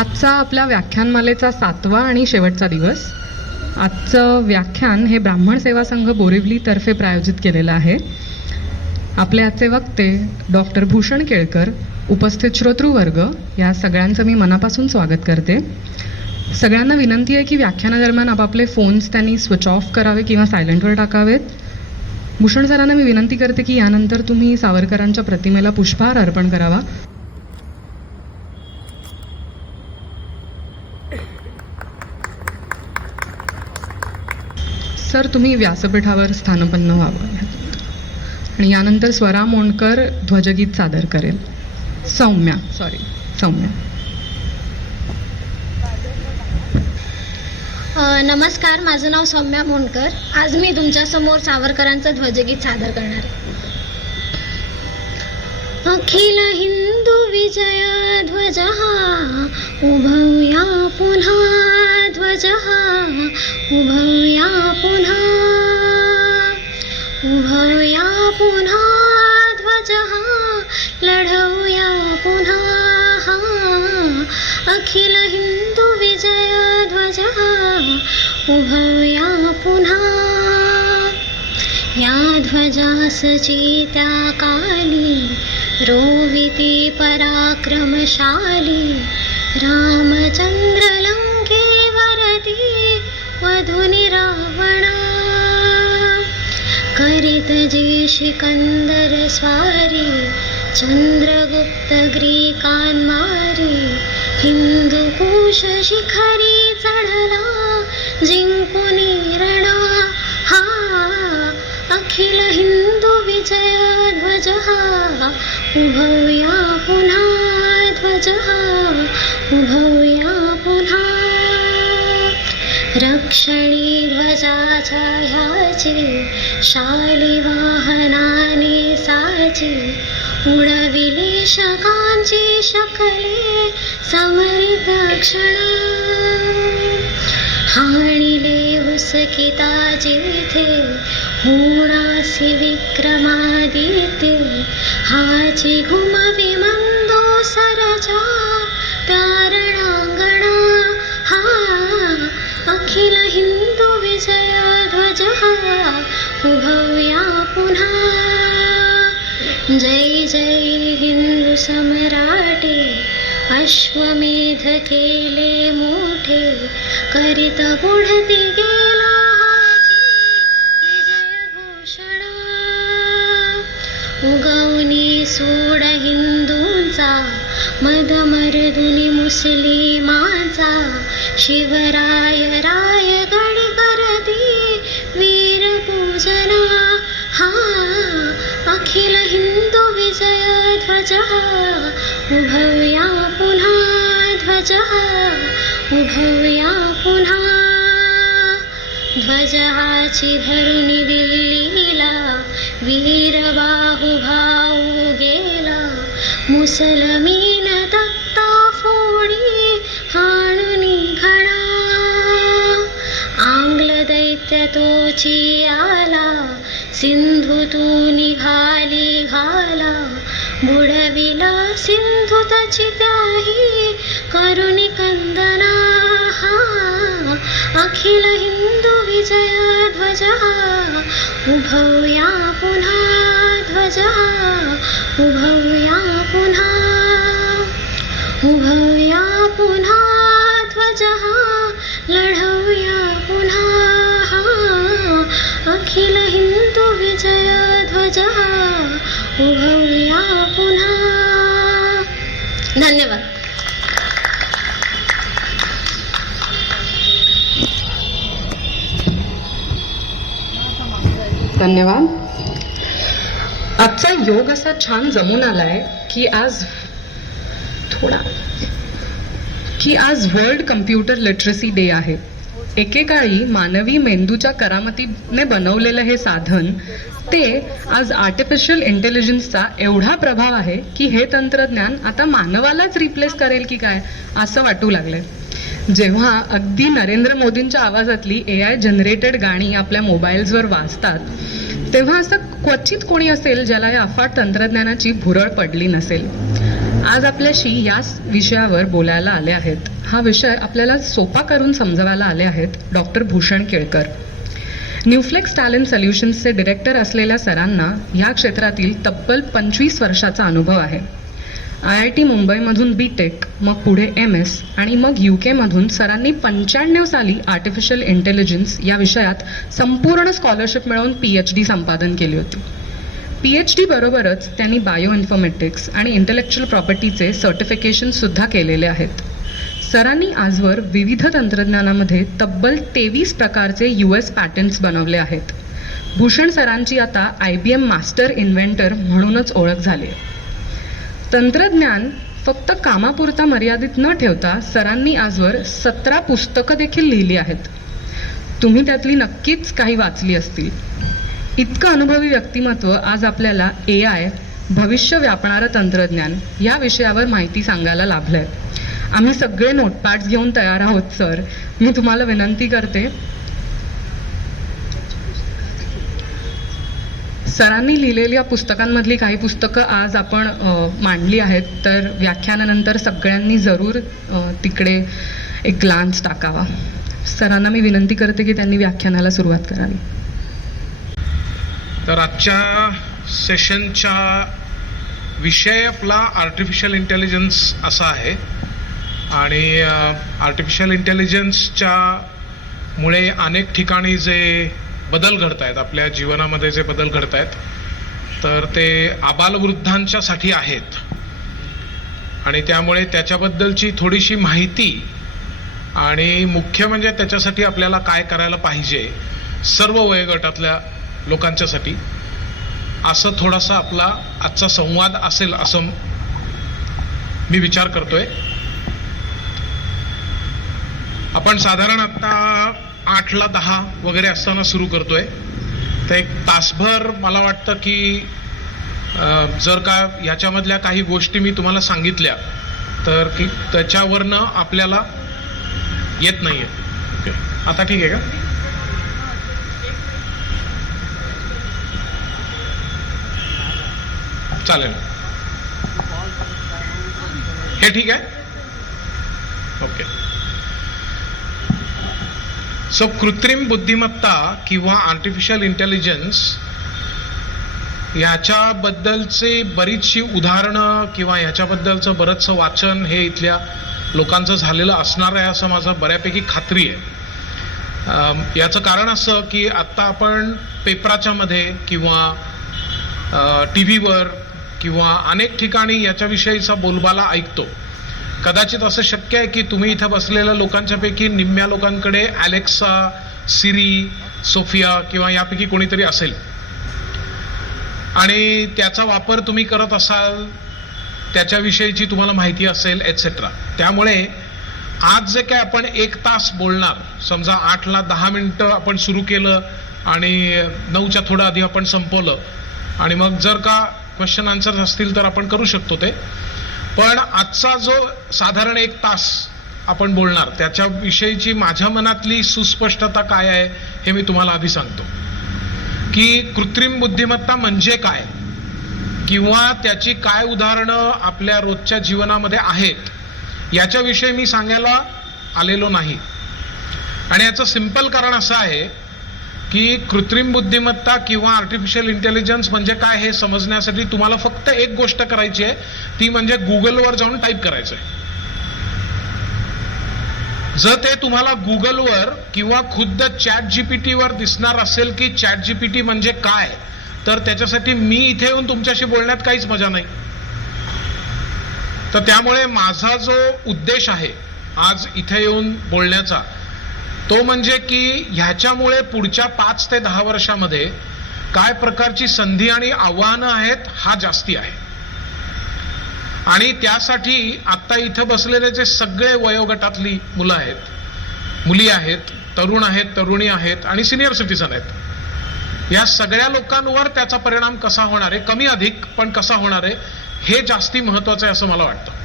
आजचा आपल्या व्याख्यानमालेचा 7वा आणि शेवटचा दिवस. आजचं व्याख्यान हे ब्राह्मण सेवा संघ बोरिवलीतर्फे प्रायोजित केलेलं आहे. आपले आजचे वक्ते डॉक्टर भूषण केळकर, उपस्थित श्रोतृवर्ग या सगळ्यांचं मी मनापासून स्वागत करते. सगळ्यांना विनंती आहे की व्याख्यानादरम्यान आपापले फोन्स त्यांनी स्विच ऑफ करावे किंवा सायलेंटवर टाकावेत. भूषण सरांना मी विनंती करते की यानंतर तुम्ही सावरकरांच्या प्रतिमेला पुष्पहार अर्पण करावा. सर, तुम्ही व्यासपीठावर स्थानपन्न व्हावं आणि यानंतर स्वरा मोंडकर ध्वजगीत सादर करेल. सौम्या. नमस्कार, माझं नाव सौम्या मोंडकर. आज मी तुमच्यासमोर सावरकरांचं ध्वजगीत सादर करणार आहे. अखिल हिंदू विजय ध्वज उभवूया पुन्हा, ध्वज उभवूया पुन्हा, उभवूया पुन्हा, ध्वज लढवूया पुन्हा. अखिल हिंदू विजय ध्वज उभवूया पुन्हा. या ध्वजासची त्या काली रोविती पराक्रमशाली. रामचंद्र लंकेवरती वधुनी रावणा. करीत जी सिकंदर स्वारी, चंद्रगुप्त ग्रीकांमारी. हिंदुकुश शिखरी चढला, जिंकुनी रणा. अखिल हिंदू विजय ध्वज उभवूया पुन्हा, ध्वज उभवूया पुन्हा. रक्षणी ध्वजाच्या ह्याची, शालिवाहनाने साची. उडविली शकांची शकले, समरित क्षणा. हाणिले हुसकिता जिथे, होणासी विक्रमादित्य. हाची घुमवी मंदोसरच्या त्या रणांगणा. अखिल हिंदू विजय ध्वज उभवूया पुन्हा. जय जय हिंदू सम्राटे, अश्वमेध केले मोठे. करीत पुढती गेला विजय घोषणा. उगवनी सूड हिंदूंचा, मदमर्दुनी मुस्लिमांचा. शिवराय रायगडी करती वीर पूजना. अखिल हिंदू विजय ध्वज उभवूया पुन्हा, ध्वज उभवूया पुन्हा. ध्वज हाची धरुनी दिल्लीला, वीर बाहुभाऊ गेला. मुसलमीन तख्ता फोडी, हाणुनी घणा. आंग्ल दैत्य तोची आला, सिंधुतून निघाली घाला. बुडविला सिंधू तची त्याही, करुणी कंदना. अखिल हिंदू विजय ध्वज उभवूया पुन्हा, ध्वज उभवूया पुन्हा, उभवूया पुन्हा. ध्वज लढवूया पुन्हा. अखिल हिंदू विजय ध्वज उभवूया पुन्हा. धन्यवाद. धन्यवाद. आजचा योग असा छान जमून आलाय की आज वर्ल्ड कम्प्युटर लिटरसी डे आहे. एकेकाळी मानवी मेंदूच्या करामतीने बनवलेलं हे साधन ते आज आर्टिफिशियल इंटेलिजन्सचा एवढा प्रभाव आहे की हे तंत्रज्ञान आता मानवालाच रिप्लेस करेल की काय असं वाटू लागलंय. जेव्हा अगदी नरेंद्र मोदींच्या आवाजातली AI जनरेटेड गाणी आपल्या मोबाईल्सवर वाजतात, तेव्हा असं क्वचित कोणी असेल ज्याला या अफाट तंत्रज्ञानाची भुरळ पडली नसेल. आज आपल्याशी याच विषयावर बोलायला आले आहेत. हा विषय आपल्याला सोपा करून समजवायला आले आहेत doctor Bhushan Kelkar. Newflex talent सोल्युशन्सचे डिरेक्टर असलेल्या सरांना या क्षेत्रातील तब्बल 25 वर्षाचा अनुभव आहे. IIT मुंबईमधून BTech, मग पुढे MS आणि मग UK मधून सरांनी 95 साली आर्टिफिशियल इंटेलिजन्स या विषयात संपूर्ण स्कॉलरशिप मिळवून PhD संपादन केली होती. PhD बरोबरच त्यांनी बायो इन्फॉर्मेटिक्स आणि इंटेलेक्च्युअल प्रॉपर्टीचे सर्टिफिकेशन सुद्धा केलेले आहेत. सरांनी आजवर विविध तंत्रज्ञानामध्ये तब्बल 23 प्रकारचे US पॅटंट्स बनवले आहेत. भूषण सरांची आता IBM मास्टर इन्व्हेंटर म्हणूनच ओळख झाली आहे. तंत्रज्ञान फक्त कामापुरता मर्यादित न ठेवता सरांनी आजवर 17 पुस्तकं देखील लिहिली आहेत. तुम्ही त्यातली नक्कीच काही वाचली असतील. इतकं अनुभवी व्यक्तिमत्व आज आपल्याला AI, भविष्य व्यापणारं तंत्रज्ञान या विषयावर माहिती सांगायला लाभलंय. आम्ही सगळे नोटपॅड्स घेऊन तयार आहोत सर. मी तुम्हाला विनंती करते, सरांनी लिहिलेल्या पुस्तकांमधली काही पुस्तकं आज आपण मांडली आहेत, तर व्याख्यानानंतर सगळ्यांनी जरूर तिकडे एक ग्लान्स टाकावा. सरांना मी विनंती करते की त्यांनी व्याख्यानाला सुरुवात करावी. तर आजच्या सेशनचा विषय आपला आर्टिफिशियल इंटेलिजन्स असा आहे आणि आर्टिफिशियल इंटेलिजन्सच्या मुळे अनेक ठिकाणी जे बदल घडत आहेत, आपल्या जीवनामध्ये जे बदल घडत आहेत, तर ते आबालवृद्धांच्यासाठी आहेत आणि त्यामुळे त्याच्याबद्दलची थोडीशी माहिती आणि मुख्य म्हणजे त्याच्यासाठी आपल्याला काय करायला पाहिजे सर्व वयोगटातल्या लोकांच्यासाठी, असं थोडासा आपला आजचा संवाद असेल असं मी विचार करतोय. आपण साधारण आता 8:10 वगैरे असताना सुरू करतोय, तर एक तासभर मला वाटतं की जर का ह्याच्यामधल्या काही गोष्टी मी तुम्हाला सांगितल्या तर की त्याच्यावरनं आपल्याला येत नाहीये. ओके, आता ठीक आहे का? चालेल, हे ठीक आहे. ओके. सो कृत्रिम बुद्धिमत्ता किंवा आर्टिफिशियल इंटेलिजन्स याच्याबद्दलचे बरीचशी उदाहरणं किंवा याच्याबद्दलचं बरंचसं वाचन हे इथल्या लोकांचं झालेलं असणार आहे असं माझं बऱ्यापैकी खात्री आहे. याचं कारण असं की आत्ता आपण पेपराच्या मध्ये किंवा TV वर किंवा अनेक ठिकाणी याच्याविषयीचा बोलबाला ऐकतो. कदाचित असं शक्य आहे की तुम्ही इथं बसलेल्या लोकांच्यापैकी निम्म्या लोकांकडे अलेक्सा, सिरी, सोफिया किंवा यापैकी कोणीतरी असेल आणि त्याचा वापर तुम्ही करत असाल, त्याच्याविषयीची तुम्हाला माहिती असेल एटसेट्रा. त्यामुळे आज जे काय आपण 1 तास बोलणार, समजा 8:10 आपण सुरू केलं आणि 9च्या थोडं आधी आपण संपवलं आणि मग जर का क्वेश्चन आन्सर्स असतील तर आपण करू शकतो ते. पण आजचा जो साधारण 1 तास आपण बोलणार त्याच्याविषयीची माझ्या मनातली सुस्पष्टता काय आहे हे मी तुम्हाला आधी सांगतो की कृत्रिम बुद्धिमत्ता म्हणजे काय किंवा त्याची काय उदाहरणं आपल्या रोजच्या जीवनामध्ये आहेत याच्याविषयी मी सांगायला आलेलो नाही. आणि याचं सिंपल कारण असं आहे की कृत्रिम बुद्धिमत्ता किंवा आर्टिफिशियल इंटेलिजन्स म्हणजे काय हे समजण्यासाठी तुम्हाला फक्त एक गोष्ट करायची आहे, ती म्हणजे गुगलवर जाऊन टाईप करायचं आहे. जर ते तुम्हाला गुगलवर किंवा खुद्द ChatGPT वर दिसणार असेल की ChatGPT म्हणजे काय, तर त्याच्यासाठी मी इथे येऊन तुमच्याशी बोलण्यात काहीच मजा नाही. तर त्यामुळे माझा जो उद्देश आहे आज इथे येऊन बोलण्याचा तो म्हणजे की ह्याच्यामुळे पुढच्या 5 ते 10 वर्षामध्ये काय प्रकारची संधी आणि आव्हानं आहेत हा जास्ती आहे. आणि त्यासाठी आता इथं बसलेले जे सगळे वयोगटातली मुलं आहेत, मुली आहेत, तरुण आहेत, तरुणी आहेत आणि सिनियर सिटीजन आहेत, या सगळ्या लोकांवर त्याचा परिणाम कसा होणार आहे, कमी अधिक पण कसा होणार आहे, हे जास्ती महत्वाचं आहे असं मला वाटतं.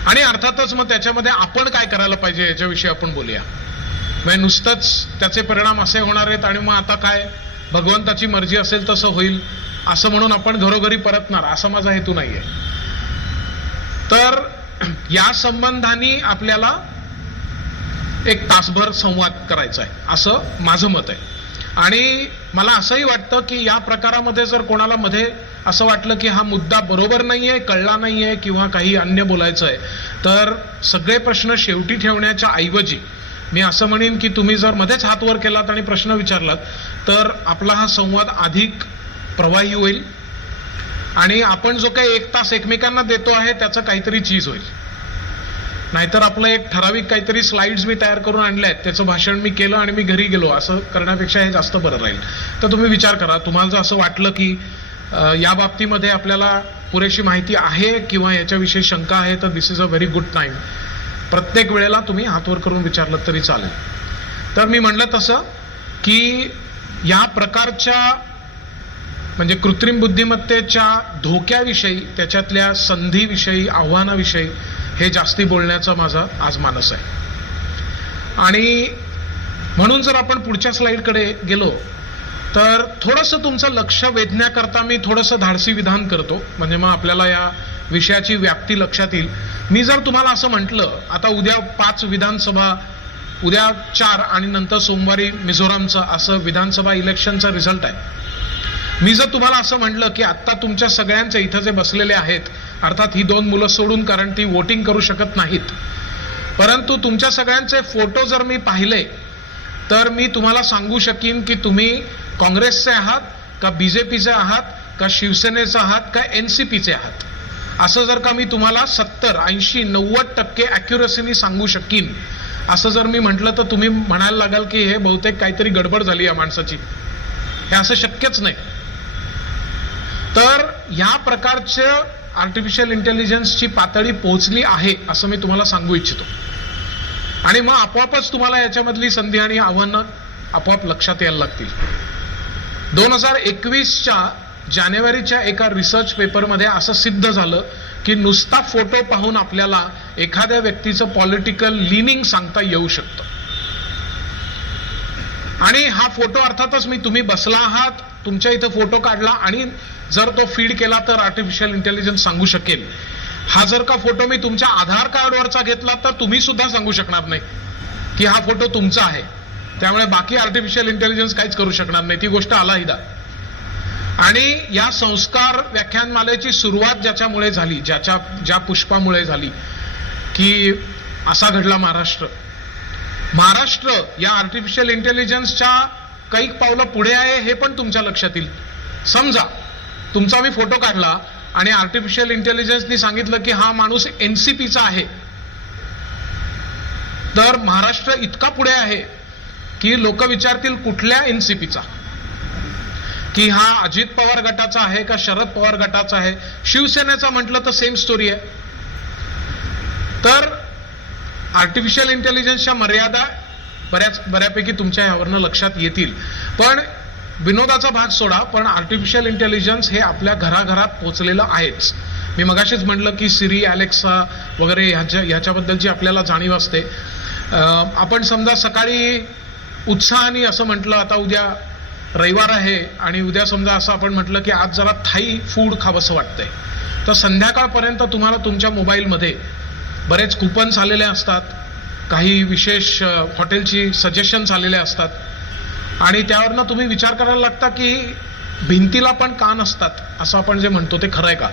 आणि अर्थातच मग त्याच्यामध्ये आपण काय करायला पाहिजे याच्याविषयी आपण बोलूया. म्हणजे नुसतंच त्याचे परिणाम असे होणार आहेत आणि मग आता काय भगवंताची मर्जी असेल तसं होईल असं म्हणून आपण घरोघरी परतणार असा माझा हेतू नाहीये. तर या संबंधाने आपल्याला एक तासभर संवाद करायचा आहे असं माझं मत आहे. आणि मला असंही वाटतं की या प्रकारामध्ये जर कोणाला मध्ये असं वाटलं की हा मुद्दा बरोबर नाहीये, कळला नाहीये किंवा काही अन्य बोलायचं आहे, तर सगळे प्रश्न शेवटी ठेवण्याच्या ऐवजी मी असं म्हणेन की तुम्ही जर मध्येच हात वर केलात आणि प्रश्न विचारलात तर आपला हा संवाद अधिक प्रवाही होईल आणि आपण जो काही 1 तास एकमेकांना देतो आहे त्याचं काहीतरी चीज होईल. नाहीतर आपलं एक ठराविक काहीतरी स्लाइड्स मी तयार करून आणले आहेत, त्याचं भाषण मी केलं आणि मी घरी गेलो असं करण्यापेक्षा हे जास्त बरं राहील. तर तुम्ही विचार करा, तुम्हाला जर असं वाटलं की या बाबतीमध्ये आपल्याला पुरेशी माहिती आहे किंवा याच्याविषयी शंका आहे तर this is a very good time. प्रत्येक वेळेला तुम्ही हातवर करून विचारलं तरी चालेल. तर मी म्हणलं तसं की या प्रकारच्या म्हणजे कृत्रिम बुद्धिमत्तेच्या धोक्याविषयी, त्याच्यातल्या संधीविषयी, आव्हानाविषयी हे जास्ती बोलण्याचा माझा आज मानस आहे. आणि म्हणून जर आपण पुढच्या स्लाइडकडे गेलो तर थोडंसं तुमचं लक्ष वेधण्याकरता मी थोडंसं धाडसी विधान करतो, म्हणजे मग आपल्याला या विषयाची व्याप्ती लक्षात येईल. मी जर तुम्हाला असं म्हटलं, आता उद्या 5 विधानसभा, उद्या 4 आणि नंतर सोमवारी मिझोरामचा असं विधानसभा इलेक्शनचा रिझल्ट आहे. मी जर तुम्हाला असं म्हटलं की आत्ता तुमच्या सगळ्यांचे इथं जे बसलेले आहेत, अर्थात ही 2 मुलं सोडून, कारण ती वोटिंग करू शकत नाहीत, परंतु तुमच्या सगळ्यांचे फोटो जर मी पाहिले तर मी तुम्हाला सांगू शकीन की तुम्ही काँग्रेसचे आहात का बीजेपीचे आहात का शिवसेनेचे आहात का एनसीपीचे आहात. असं जर का मी तुम्हाला 70, 80, 90% ॲक्युरसीनी सांगू शकीन, असं जर मी म्हटलं तर तुम्ही म्हणायला लागाल की हे बहुतेक काहीतरी गडबड झाली या माणसाची, हे असं शक्यच नाही. तर या प्रकारच्या आर्टिफिशियल इंटेलिजन्सची पातळी पोहोचली आहे असं मी तुम्हाला सांगू इच्छितो. आणि मग आपोआपच तुम्हाला याच्यामधली संधी आणि आव्हानं आपोआप लक्षात यायला लागतील. 2021च्या जानेवारीच्या एका रिसर्च पेपरमध्ये असं सिद्ध झालं की नुसता फोटो पाहून आपल्याला एखाद्या व्यक्तीचं पॉलिटिकल लिनिंग सांगता येऊ शकतं. आणि हा फोटो अर्थातच तुम्ही बसला आहात, तुमच्या इथं फोटो काढला आणि जर तो फीड केला तर आर्टिफिशियल इंटेलिजन्स सांगू शकेल. हा जर का फोटो मी तुमच्या आधार कार्डवरचा घेतला तर तुम्ही सुद्धा सांगू शकणार नाही की हा फोटो तुमचा आहे. त्यामुळे बाकी आर्टिफिशियल इंटेलिजन्स काहीच करू शकणार नाही, ती गोष्ट अलहिदा. आणि या संस्कार व्याख्यानमालेची सुरुवात ज्याच्यामुळे झाली, ज्या पुष्पामुळे झाली की असा घडला महाराष्ट्र. महाराष्ट्र या आर्टिफिशियल इंटेलिजन्सच्या काही पावलं पुढे आहे हे पण तुमच्या लक्षात येईल. समजा तुमचा मी फोटो काढला आणि आर्टिफिशियल इंटेलिजन्सनी सांगितलं की हा माणूस एनसीपीचा आहे, तर महाराष्ट्र इतका पुढे आहे की लोक विचारतील कुठल्या एनसीपीचा, की हा अजित पवार गटाचा आहे का शरद पवार गटाचा आहे. शिवसेनेचा म्हटलं तर सेम स्टोरी आहे. तर आर्टिफिशियल इंटेलिजन्सच्या मर्यादा बऱ्यापैकी तुमच्या यावरनं लक्षात येतील. पण विनोदाचा भाग सोडा, पण आर्टिफिशियल इंटेलिजन्स हे आपल्या घराघरात पोहोचलेलं आहेच. मी मगाशीच म्हटलं की सिरी, अलेक्सा वगैरे ह्याच्याबद्दलची आपल्याला जाणीव असते. आपण समजा सकाळी उत्साहाने असं म्हटलं, आता उद्या रविवार आहे आणि उद्या समजा असं आपण म्हटलं की आज जरा थाई फूड खावंसं वाटतंय, तर संध्याकाळपर्यंत तुम्हाला तुमच्या मोबाईलमध्ये बरेच कुपन्स आलेले असतात, काही विशेष हॉटेलची सजेशन्स आलेले असतात आणि त्यावरनं तुम्ही विचार करायला लागता की भिंतीला पण कान असतात असं आपण जे म्हणतो ते खरं आहे का.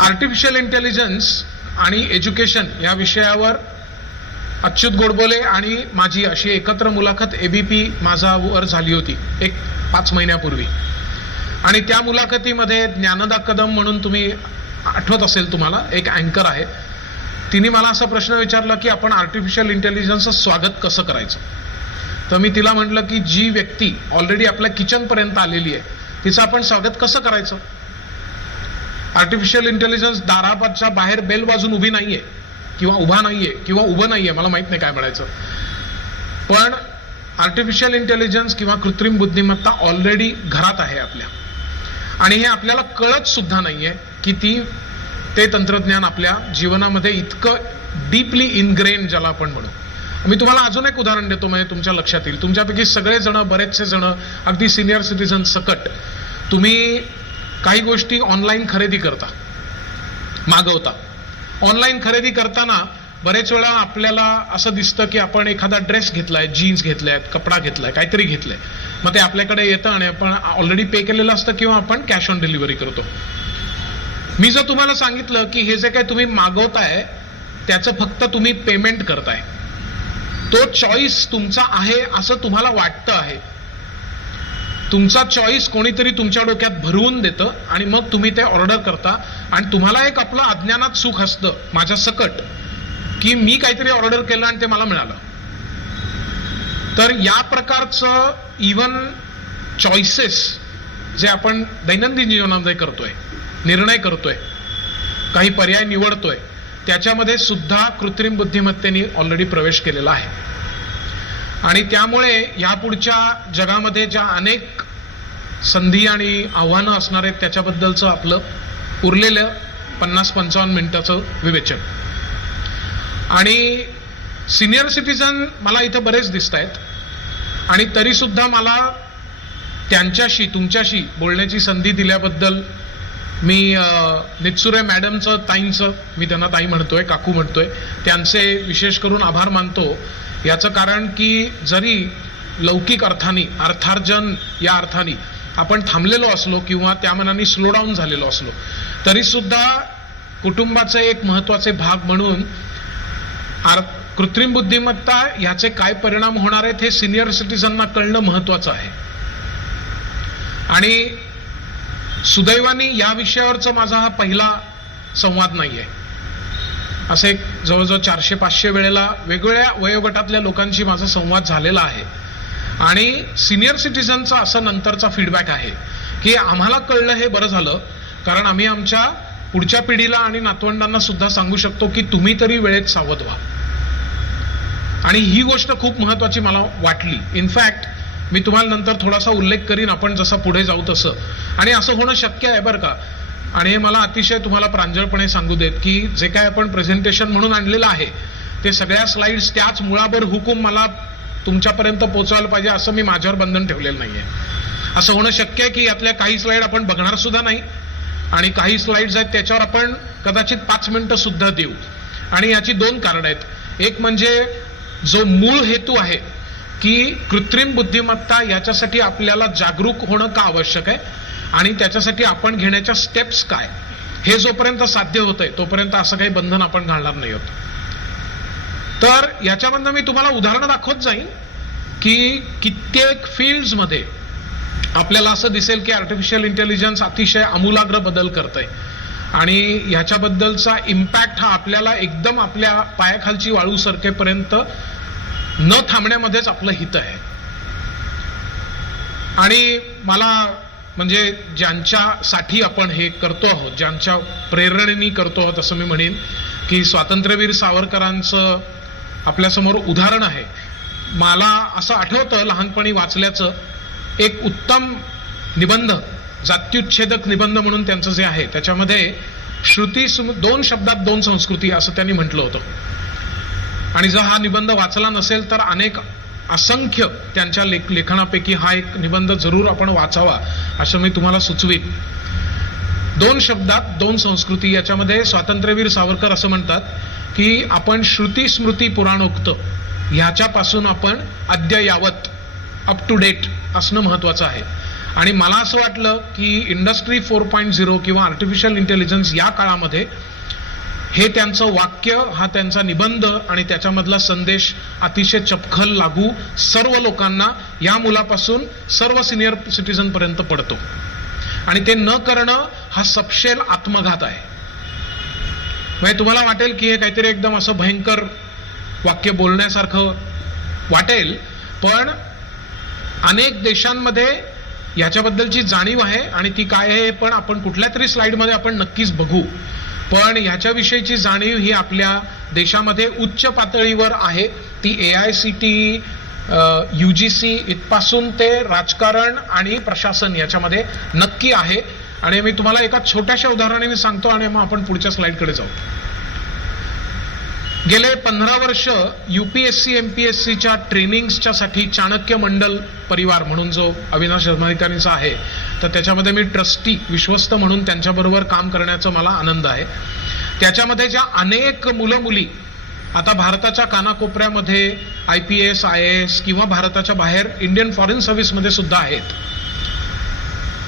आर्टिफिशियल इंटेलिजन्स आणि एज्युकेशन या विषयावर अच्युत गोडबोले आणि माझी अशी एकत्र मुलाखत एबीपी माझावर झाली होती एक 5 महिन्यापूर्वी. आणि त्या मुलाखतीमध्ये ज्ञानदा कदम म्हणून तुम्ही आठवत असेल तुम्हाला, एक अँकर आहे, तिने मला असा प्रश्न विचारला की आपण आर्टिफिशियल इंटेलिजन्सचं स्वागत कसं करायचं. तर मी तिला म्हटलं की जी व्यक्ती ऑलरेडी आपल्या किचनपर्यंत आलेली आहे तिचं आपण स्वागत कसं करायचं. आर्टिफिशियल इंटेलिजन्स दाराच्या बाहेर बेल वाजून उभी नाहीये किंवा उभा नाहीये किंवा उभं नाहीये, मला माहित नाही काय म्हणायचं, पण आर्टिफिशियल इंटेलिजन्स किंवा कृत्रिम बुद्धिमत्ता ऑलरेडी घरात आहे आपल्या. आणि हे आपल्याला कळत सुद्धा नाहीये की ते तंत्रज्ञान आपल्या जीवनामध्ये इतकं डीपली इनग्रेन ज्याला आपण म्हणू. मी तुम्हाला अजून एक उदाहरण देतो, म्हणजे तुमच्या लक्षात येईल. तुमच्यापैकी सगळेजण, बरेचसे जण, अगदी सिनियर सिटीजन सकट, तुम्ही काही गोष्टी ऑनलाईन खरेदी करता. मागवता. ऑनलाईन खरेदी करताना बरेच वेळा आपल्याला असं दिसतं की आपण एखादा ड्रेस घेतलाय, जीन्स घेतलाय, कपडा घेतलाय, काहीतरी घेतलंय, मग ते आपल्याकडे येतं आणि आपण ऑलरेडी पे केलेलं असतं किंवा आपण कॅश ऑन डिलिव्हरी करतो. मी जर तुम्हाला सांगितलं की हे जे काय तुम्ही मागवताय त्याचं फक्त तुम्ही पेमेंट करताय, तो चॉईस तुमचा आहे असं तुम्हाला वाटतं आहे, तुमचा चॉईस कोणीतरी तुमच्या डोक्यात भरवून देतं आणि मग तुम्ही ते ऑर्डर करता आणि तुम्हाला एक आपलं अज्ञानात सुख असतं माझ्या सकट की मी काहीतरी ऑर्डर केलं आणि ते मला मिळालं. तर या प्रकारचं इवन चॉईसेस जे आपण दैनंदिन जीवनामध्ये करतोय, निर्णय करतोय, काही पर्याय निवडतोय, त्याच्यामध्ये सुद्धा कृत्रिम बुद्धिमत्तेने ऑलरेडी प्रवेश केलेला आहे. आणि त्यामुळे यापुढच्या जगामध्ये ज्या अनेक संधी आणि आव्हानं असणार आहेत त्याच्याबद्दलचं आपलं उरलेलं 50-55 मिनिटाचं विवेचन. आणि सिनियर सिटीजन मला इथं बरेच दिसत आहेत आणि तरी सुद्धा मला त्यांच्याशी तुमच्याशी बोलण्याची संधी दिल्याबद्दल मी नितसुरे मॅडमचं, ताईंचं, मी त्यांना ताई म्हणतोय, काकू म्हणतोय, त्यांचे विशेष करून आभार मानतो. याचं कारण की जरी लौकिक अर्थाने, अर्थार्जन या अर्थाने आपण थांबलेलो असलो किंवा त्या मनाने स्लो डाऊन झालेलो असलो तरी सुद्धा कुटुंबाचे एक महत्वाचे भाग म्हणून कृत्रिम बुद्धिमत्ता याचे काय परिणाम होणार आहेत हे सिनियर सिटीजनना कळणं महत्वाचं आहे. आणि सुदैवाने या विषयावरचा माझा हा पहिला संवाद नाहीये. असे जवळजवळ 400-500 वेळेला वेगवेगळ्या वयोगटातल्या लोकांशी माझा संवाद झालेला आहे आणि सिनियर सिटीजनचा असा नंतरचा फीडबॅक आहे की आम्हाला कळलं हे बरं झालं, कारण आम्ही आमच्या पुढच्या पिढीला आणि नातवंडांना सुद्धा सांगू शकतो की तुम्ही तरी वेळेत सावध व्हा. आणि ही गोष्ट खूप महत्वाची मला वाटली. इनफॅक्ट मी तुम्हाला नंतर थोडासा उल्लेख करीन आपण जसा पुढे जाऊ तसं. आणि असं होणं शक्य आहे बरं का. आणि हे मला अतिशय तुम्हाला प्रांजळपणे सांगू देत की जे काय आपण प्रेझेंटेशन म्हणून आणलेलं आहे ते सगळ्या स्लाइड्स त्याच मुळावर हुकूम मला तुमच्यापर्यंत पोहोचवायला पाहिजे असं मी माझ्यावर बंधन ठेवलेलं नाहीये. असं होणं शक्य आहे की यातल्या काही स्लाइड आपण बघणार सुद्धा नाही आणि काही स्लाइड्स आहेत त्याच्यावर आपण कदाचित 5 मिनिटं सुद्धा देऊ. आणि याची 2 कारणं आहेत. एक म्हणजे जो मूळ हेतू आहे की कृत्रिम बुद्धिमत्ता याच्यासाठी आपल्याला जागरूक होणं का आवश्यक आहे आणि त्याच्यासाठी आपण घेण्याच्या स्टेप्स काय, हे जोपर्यंत साध्य होतंय तोपर्यंत असं काही बंधन आपण घालणार नाही होत. तर याच्यामधनं मी तुम्हाला उदाहरणं दाखवत जाईन की कित्येक फील्ड्समध्ये आपल्याला असं दिसेल की आर्टिफिशियल इंटेलिजन्स अतिशय आमूलाग्र बदल करतंय आणि ह्याच्याबद्दलचा इम्पॅक्ट हा आपल्याला एकदम आपल्या पायाखालची वाळू सरकेपर्यंत न थांबण्यामध्येच आपलं हित आहे. आणि मला म्हणजे ज्यांच्यासाठी आपण हे करतो आहोत, ज्यांच्या प्रेरणेने करतो आहोत असं मी म्हणेन की स्वातंत्र्यवीर सावरकरांचं आपल्यासमोर उदाहरण आहे. मला असं आठवतं लहानपणी वाचल्याचं एक उत्तम निबंध, जात्युच्छेदक निबंध म्हणून त्यांचं जे आहे त्याच्यामध्ये श्रुती 2 शब्दात 2 संस्कृती असं त्यांनी म्हटलं होतं. आणि जर हा निबंध वाचला नसेल तर असंख्य त्यांच्या लेखनापैकी हा एक निबंध जरूर आपण वाचावा असं मी तुम्हाला सुचवीन. 2 शब्दात 2 संस्कृती. याच्यामध्ये स्वातंत्र्यवीर सावरकर असं म्हणतात की आपण श्रुती स्मृती पुराणोक्त ह्याच्यापासून आपण अद्ययावत, अप टू डेट असणं महत्वाचं आहे. आणि मला असं वाटलं की इंडस्ट्री 4.0 किंवा आर्टिफिशियल इंटेलिजन्स या काळामध्ये हे त्यांचं वाक्य, हा त्यांचा निबंध आणि त्याच्यामधला संदेश अतिशय चपखल लागू सर्व लोकांना, या मुलापासून सर्व सिनियर सिटीजन पर्यंत पडतो. आणि ते न करणं हा सपशेल आत्मघात आहे. म्हणजे तुम्हाला वाटेल की हे काहीतरी एकदम असं भयंकर वाक्य बोलण्यासारखं वाटेल, पण अनेक देशांमध्ये याच्याबद्दलची जाणीव आहे आणि ती काय आहे पण आपण कुठल्या तरी स्लाइडमध्ये आपण नक्कीच बघू. पण ह्याच्याविषयीची जाणीव ही आपल्या देशामध्ये उच्च पातळीवर आहे. ती AICTE, UGC इथपासून ते राजकारण आणि प्रशासन याच्यामध्ये नक्की आहे. आणि मी तुम्हाला एका छोट्याशा उदाहरणाने सांगतो आणि मग आपण पुढच्या स्लाइडकडे जाऊ. गेले 15 वर्ष UPSC MPSCच्या ट्रेनिंग्सच्या साठी चाणक्य मंडल परिवार म्हणून जो अविनाश धर्माधिकारींचा आहे तर त्याच्यामध्ये मी ट्रस्टी, विश्वस्त म्हणून त्यांच्याबरोबर काम करण्याचा मला आनंद आहे. त्याच्यामध्ये ज्या अनेक मुलं मुली आता भारताच्या कानाकोपऱ्यामध्ये IPS IAS किंवा भारताच्या बाहेर इंडियन फॉरेन सर्व्हिसमध्ये सुद्धा आहेत,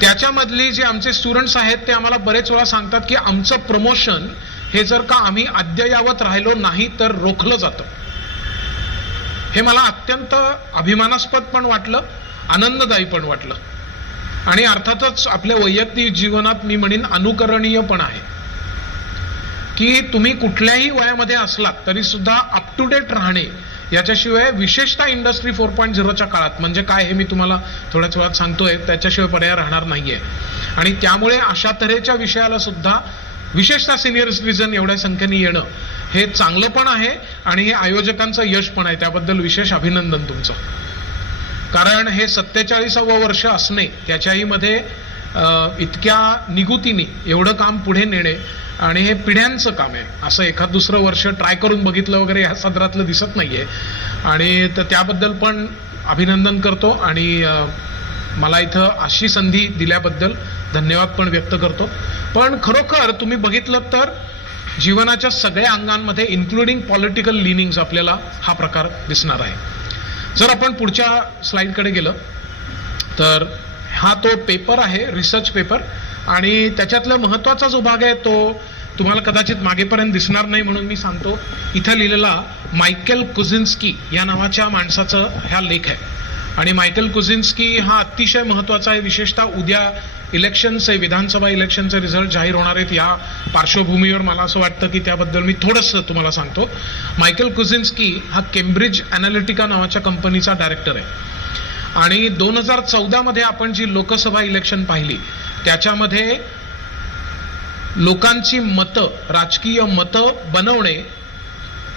त्याच्यामधली जे आमचे स्टुडंट्स आहेत ते आम्हाला बरेच वेळा सांगतात की आमचं प्रमोशन हे जर का आम्ही अद्ययावत राहिलो नाही तर रोखलं जातं. हे मला अत्यंत अभिमानास्पद पण वाटलं, आनंददायी पण वाटलं आणि अर्थातच आपल्या वैयक्तिक जीवनात मी म्हणेन अनुकरणीय पण आहे की तुम्ही कुठल्याही वयामध्ये असलात तरी सुद्धा अप टू डेट राहणे याच्याशिवाय, विशेषतः इंडस्ट्री 4.0च्या काळात म्हणजे काय हे मी तुम्हाला थोड्याच वेळात सांगतोय, त्याच्याशिवाय पर्याय राहणार नाहीये. आणि त्यामुळे अशा तऱ्हेच्या विषयाला सुद्धा विशेषतः सिनियर सिटीजन एवढ्या संख्येने येणं हे चांगलं पण आहे आणि हे आयोजकांचं यश पण आहे. त्याबद्दल विशेष अभिनंदन तुमचं. कारण हे 47वं वर्ष असणे, त्याच्याही मध्ये इतक्या निगुतीने एवढं काम पुढे नेणे आणि हे पिढ्यांचं काम आहे. असं एखाद दुसरं वर्ष ट्राय करून बघितलं वगैरे ह्या सदरातलं दिसत नाहीये आणि त्याबद्दल पण अभिनंदन करतो आणि मला इथं अशी संधी दिल्याबद्दल धन्यवाद पण व्यक्त करतो. पण खरोखर तुम्ही बघितलं तर जीवनाच्या सगळ्या अंगांमध्ये इन्क्लुडिंग पॉलिटिकल लिनिंग्स आपल्याला हा प्रकार दिसणार आहे. जर आपण पुढच्या स्लाइडकडे गेलं तर हा तो पेपर आहे, रिसर्च पेपर, आणि त्याच्यातला महत्त्वाचा जो भाग आहे तो तुम्हाला कदाचित मागेपर्यंत दिसणार नाही म्हणून मी सांगतो. इथं लिहिलेला मायकेल कुझिन्स्की या नावाच्या माणसाचा हा लेख आहे आणि मायकेल कुझिन्स्की हा अतिशय महत्त्वाचा आहे. विशेषतः उद्या इलेक्शनचे, विधानसभा इलेक्शनचे रिझल्ट जाहीर होणार आहेत. या पार्श्वभूमीवर मला असं वाटतं की त्याबद्दल मी थोडंसं तुम्हाला सांगतो. मायकेल कुझिन्स्की हा केम्ब्रिज अनालिटिका नावाच्या कंपनीचा डायरेक्टर आहे आणि 2014 मध्ये आपण जी लोकसभा इलेक्शन पाहिली त्याच्यामध्ये लोकांची मतं, राजकीय मतं बनवणे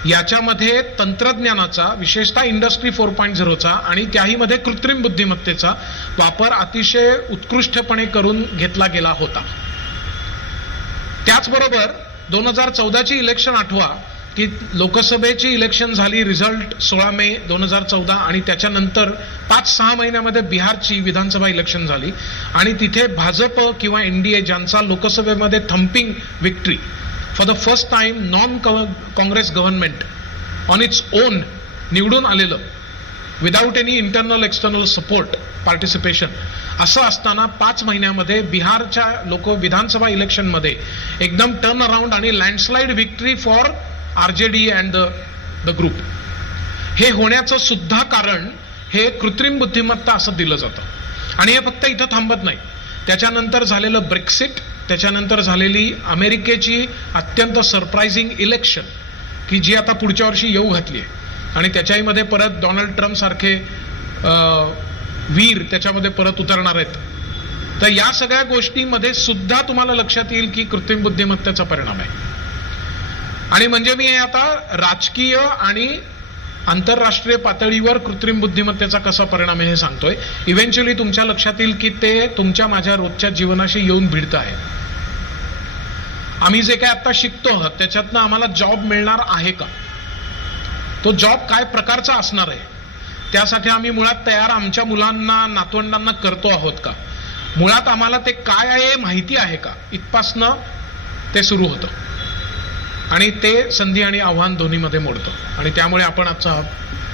याच्यामध्ये तंत्रज्ञानाचा, विशेषतः इंडस्ट्री 4.0चा आणि त्याही मध्ये कृत्रिम बुद्धिमत्तेचा वापर अतिशय उत्कृष्टपणे करून घेतला गेला होता. त्याचबरोबर 2014ची इलेक्शन आठवा की लोकसभेची इलेक्शन झाली, रिझल्ट 16 मे 2014 आणि त्याच्यानंतर 5-6 महिन्यामध्ये बिहारची विधानसभा इलेक्शन झाली आणि तिथे भाजप किंवा NDA ज्यांचा लोकसभेमध्ये thumping victory, for the first time non Congress government on its own निवडून आलेलं without any internal external support participation, असं असताना 5 महिन्यामध्ये बिहारच्या विधानसभा इलेक्शनमध्ये एकदम टर्न अराउंड आणि landslide victory for RJD and the group. हे होण्याचं सुद्धा कारण हे कृत्रिम बुद्धिमत्ता असं दिलं जातं आणि हे फक्त इथं थांबत नाही. त्याच्यानंतर झालेलं ब्रेक्सिट, त्याच्यानंतर झालेली अमेरिकेची अत्यंत सरप्राइझिंग इलेक्शन की जी आता पुढच्या वर्षी येऊ घातली आहे आणि त्याच्याही मध्ये परत डोनाल्ड ट्रम्प सारखे वीर त्याच्यामध्ये परत उतरणार आहेत. तर या सगळ्या गोष्टींमध्ये सुद्धा तुम्हाला लक्षात येईल की कृत्रिम बुद्धिमत्तेचा परिणाम आहे. आणि म्हणजे मी हे आता राजकीय आणि आंतरराष्ट्रीय पातळीवर कृत्रिम बुद्धिमत्तेचा कसा परिणाम आहे हे सांगतोय. इव्हेंच्युअली तुमच्या लक्षात येईल की ते तुमच्या माझ्या रोजच्या जीवनाशी येऊन भिडत आहे. आम्ही जे काय आता शिकतो आहोत त्याच्यातनं आम्हाला जॉब मिळणार आहे का, तो जॉब काय प्रकारचा असणार आहे, त्यासाठी आम्ही मुळात तयार आमच्या मुलांना, नातवंडांना करतो आहोत का, मुळात आम्हाला ते काय आहे माहिती आहे का, इथपासनं ते सुरू होतं आणि ते संधी आणि आव्हान दोन्हीमध्ये मोडतं. आणि त्यामुळे आपण आजचा हा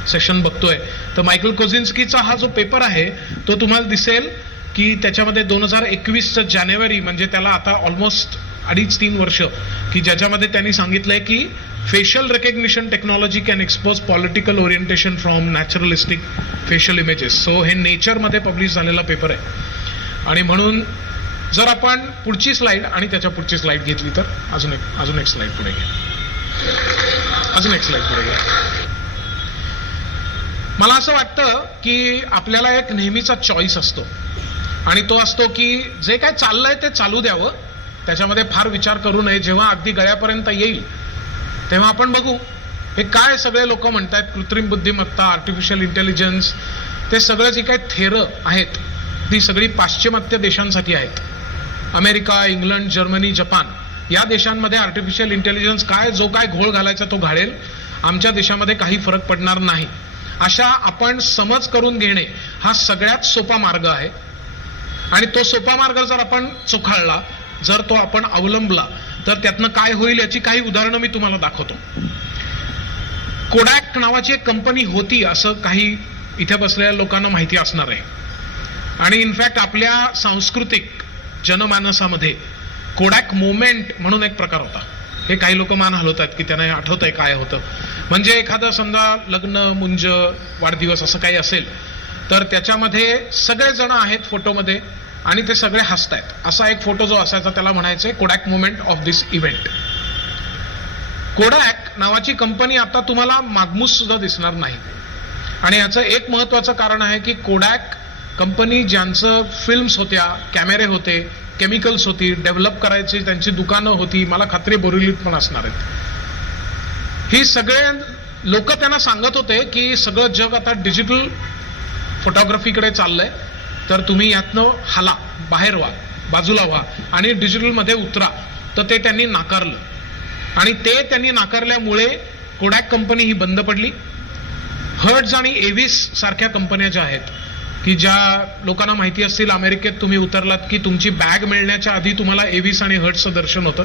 सेशन बघतोय. तर मायकेल कोझिन्स्कीचा हा जो पेपर आहे तो तुम्हाला दिसेल की त्याच्यामध्ये 2021 जानेवारी, म्हणजे त्याला आता ऑलमोस्ट 2.5-3 वर्ष, की ज्याच्यामध्ये त्यांनी सांगितलंय की facial recognition technology can expose political orientation from naturalistic facial images. So हे नेचरमध्ये पब्लिश झालेला पेपर आहे. आणि म्हणून जर आपण पुढची स्लाइड आणि त्याच्या पुढची स्लाइड घेतली तर अजून एक स्लाइड पुढे घ्या, अजून एक स्लाइड पुढे घ्या. मला असं वाटतं की आपल्याला एक नेहमीचा चॉईस असतो आणि तो असतो की जे काय चाललंय ते चालू द्यावं, त्याच्यामध्ये फार विचार करू नये. जेव्हा अगदी गळ्यापर्यंत येईल तेव्हा आपण बघू हे काय सगळे लोक म्हणतात, कृत्रिम बुद्धिमत्ता, आर्टिफिशियल इंटेलिजन्स, ते सगळं जे काही थेरं आहेत ती सगळी पाश्चिमात्य देशांसाठी आहेत. अमेरिका, इंग्लंड, जर्मनी, जपान या देशांमध्ये आर्टिफिशियल इंटेलिजन्स काय, जो काय घोळ घालायचा तो घालेल, आमच्या देशामध्ये काही फरक पडणार नाही, अशा आपण समज करून घेणे हा सगळ्यात सोपा मार्ग आहे. आणि तो सोपा मार्ग जर आपण चोखाळला, जर तो आपण अवलंबला तर त्यातनं काय होईल याची काही उदाहरणं मी तुम्हाला दाखवतो. कोडॅक नावाची एक कंपनी होती असं काही इथे बसलेल्या लोकांना माहिती असणार आहे. आणि इनफॅक्ट आपल्या सांस्कृतिक जनमानसामध्ये कोडॅक मोमेंट म्हणून एक प्रकार होता. हे काही लोक मान हलवतात की त्यांना आठवत आहे काय होतं. म्हणजे एखादं समजा लग्न, मुंज, वाढदिवस असं काही असेल तर त्याच्यामध्ये सगळेजण आहेत फोटोमध्ये आणि ते सगळे हसतायत असा एक फोटो जो असायचा त्याला म्हणायचे Kodak moment of this event. Kodak नावाची कंपनी आता तुम्हाला मागमूस सुद्धा दिसणार नाही. आणि याचं एक महत्वाचं कारण आहे की कोडॅक कंपनी ज्यांचं फिल्म्स होत्या, कॅमेरे होते, केमिकल्स होती, डेव्हलप करायची त्यांची दुकानं होती, मला खात्री बोरिवलीत पण असणार आहेत. ही सगळे लोक त्यांना सांगत होते की सगळं जग आता डिजिटल फोटोग्राफीकडे चाललंय, तर तुम्ही यातनं हाला, बाहेर व्हा, बाजूला व्हा आणि डिजिटलमध्ये उतरा. तर ते त्यांनी नाकारलं आणि ते त्यांनी नाकारल्यामुळे कोडॅक कंपनी ही बंद पडली. हर्ट्ज आणि एव्हिस सारख्या कंपन्या ज्या आहेत की ज्या लोकांना माहिती असतील, अमेरिकेत तुम्ही उतरलात की तुमची बॅग मिळण्याच्या आधी तुम्हाला एव्हिस आणि हर्ट्जचं दर्शन होतं.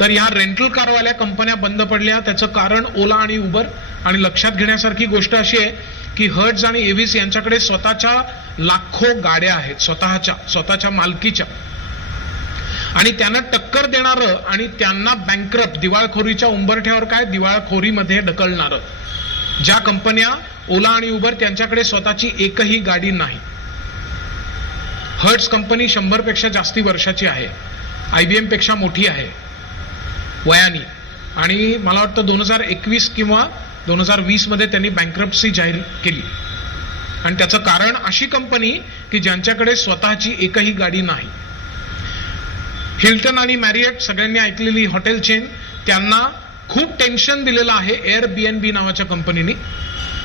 तर ह्या रेंटल कारवाल्या कंपन्या बंद पडल्या. त्याचं कारण ओला आणि उबर. आणि लक्षात घेण्यासारखी गोष्ट अशी आहे की हर्ट्ज आणि एव्हिस यांच्याकडे स्वतःच्या लाखो गाड्या आहेत, स्वतःच्या मालकीच्या. आणि त्यांना टक्कर देणारं आणि त्यांना बँकरप्ट, दिवाळखोरीच्या उंबरठ्यावर काय, दिवाळखोरीमध्ये ढकलणारं ज्या कंपन्या ओला आणि उबर, त्यांच्याकडे स्वतःची एकही गाडी नाही. हर्ट्ज कंपनी 100 पेक्षा जास्ती वर्षाची आहे, IBM पेक्षा मोठी आहे वयानी. आणि मला वाटतं 2021 किंवा 2020 मध्ये त्यांनी बँकरप्सी जाहीर केली. आणि त्याचं कारण अशी कंपनी की ज्यांच्याकडे स्वतःची एकही गाडी नाही. हिल्टन आणि मॅरियट सगळ्यांनी ऐकलेली हॉटेल चेन, त्यांना खूप टेन्शन दिलेलं आहे एअरबीएनबी नावाच्या कंपनीने.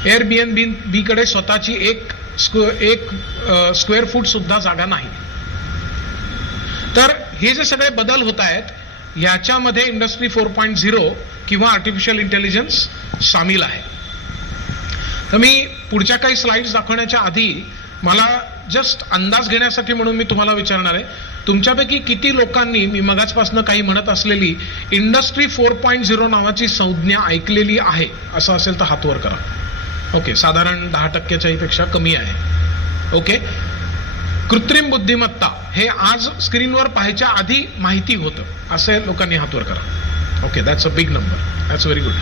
एअरबीएनबी कडे स्वतःची एक स्क्वेअर फूट सुद्धा जागा नाही. तर हे जे सगळे बदल होत आहेत याच्यामध्ये इंडस्ट्री 4.0 किंवा आर्टिफिशियल इंटेलिजन्स सामील आहे. तर मी पुढच्या काही स्लाइड्स दाखवण्याच्या आधी मला जस्ट अंदाज घेण्यासाठी म्हणून मी तुम्हाला विचारणार आहे, तुमच्यापैकी किती लोकांनी मी मगाचपासून काही म्हणत असलेली इंडस्ट्री 4.0 नावाची संज्ञा ऐकलेली आहे? असं असेल तर हात वर करा. ओके, साधारण 10%च्याही पेक्षा कमी आहे. ओके, कृत्रिम बुद्धिमत्ता हे आज स्क्रीनवर पाहायच्या आधी माहिती होतं असे लोकांनी हात वर करा. Okay, that's a big number, that's very good.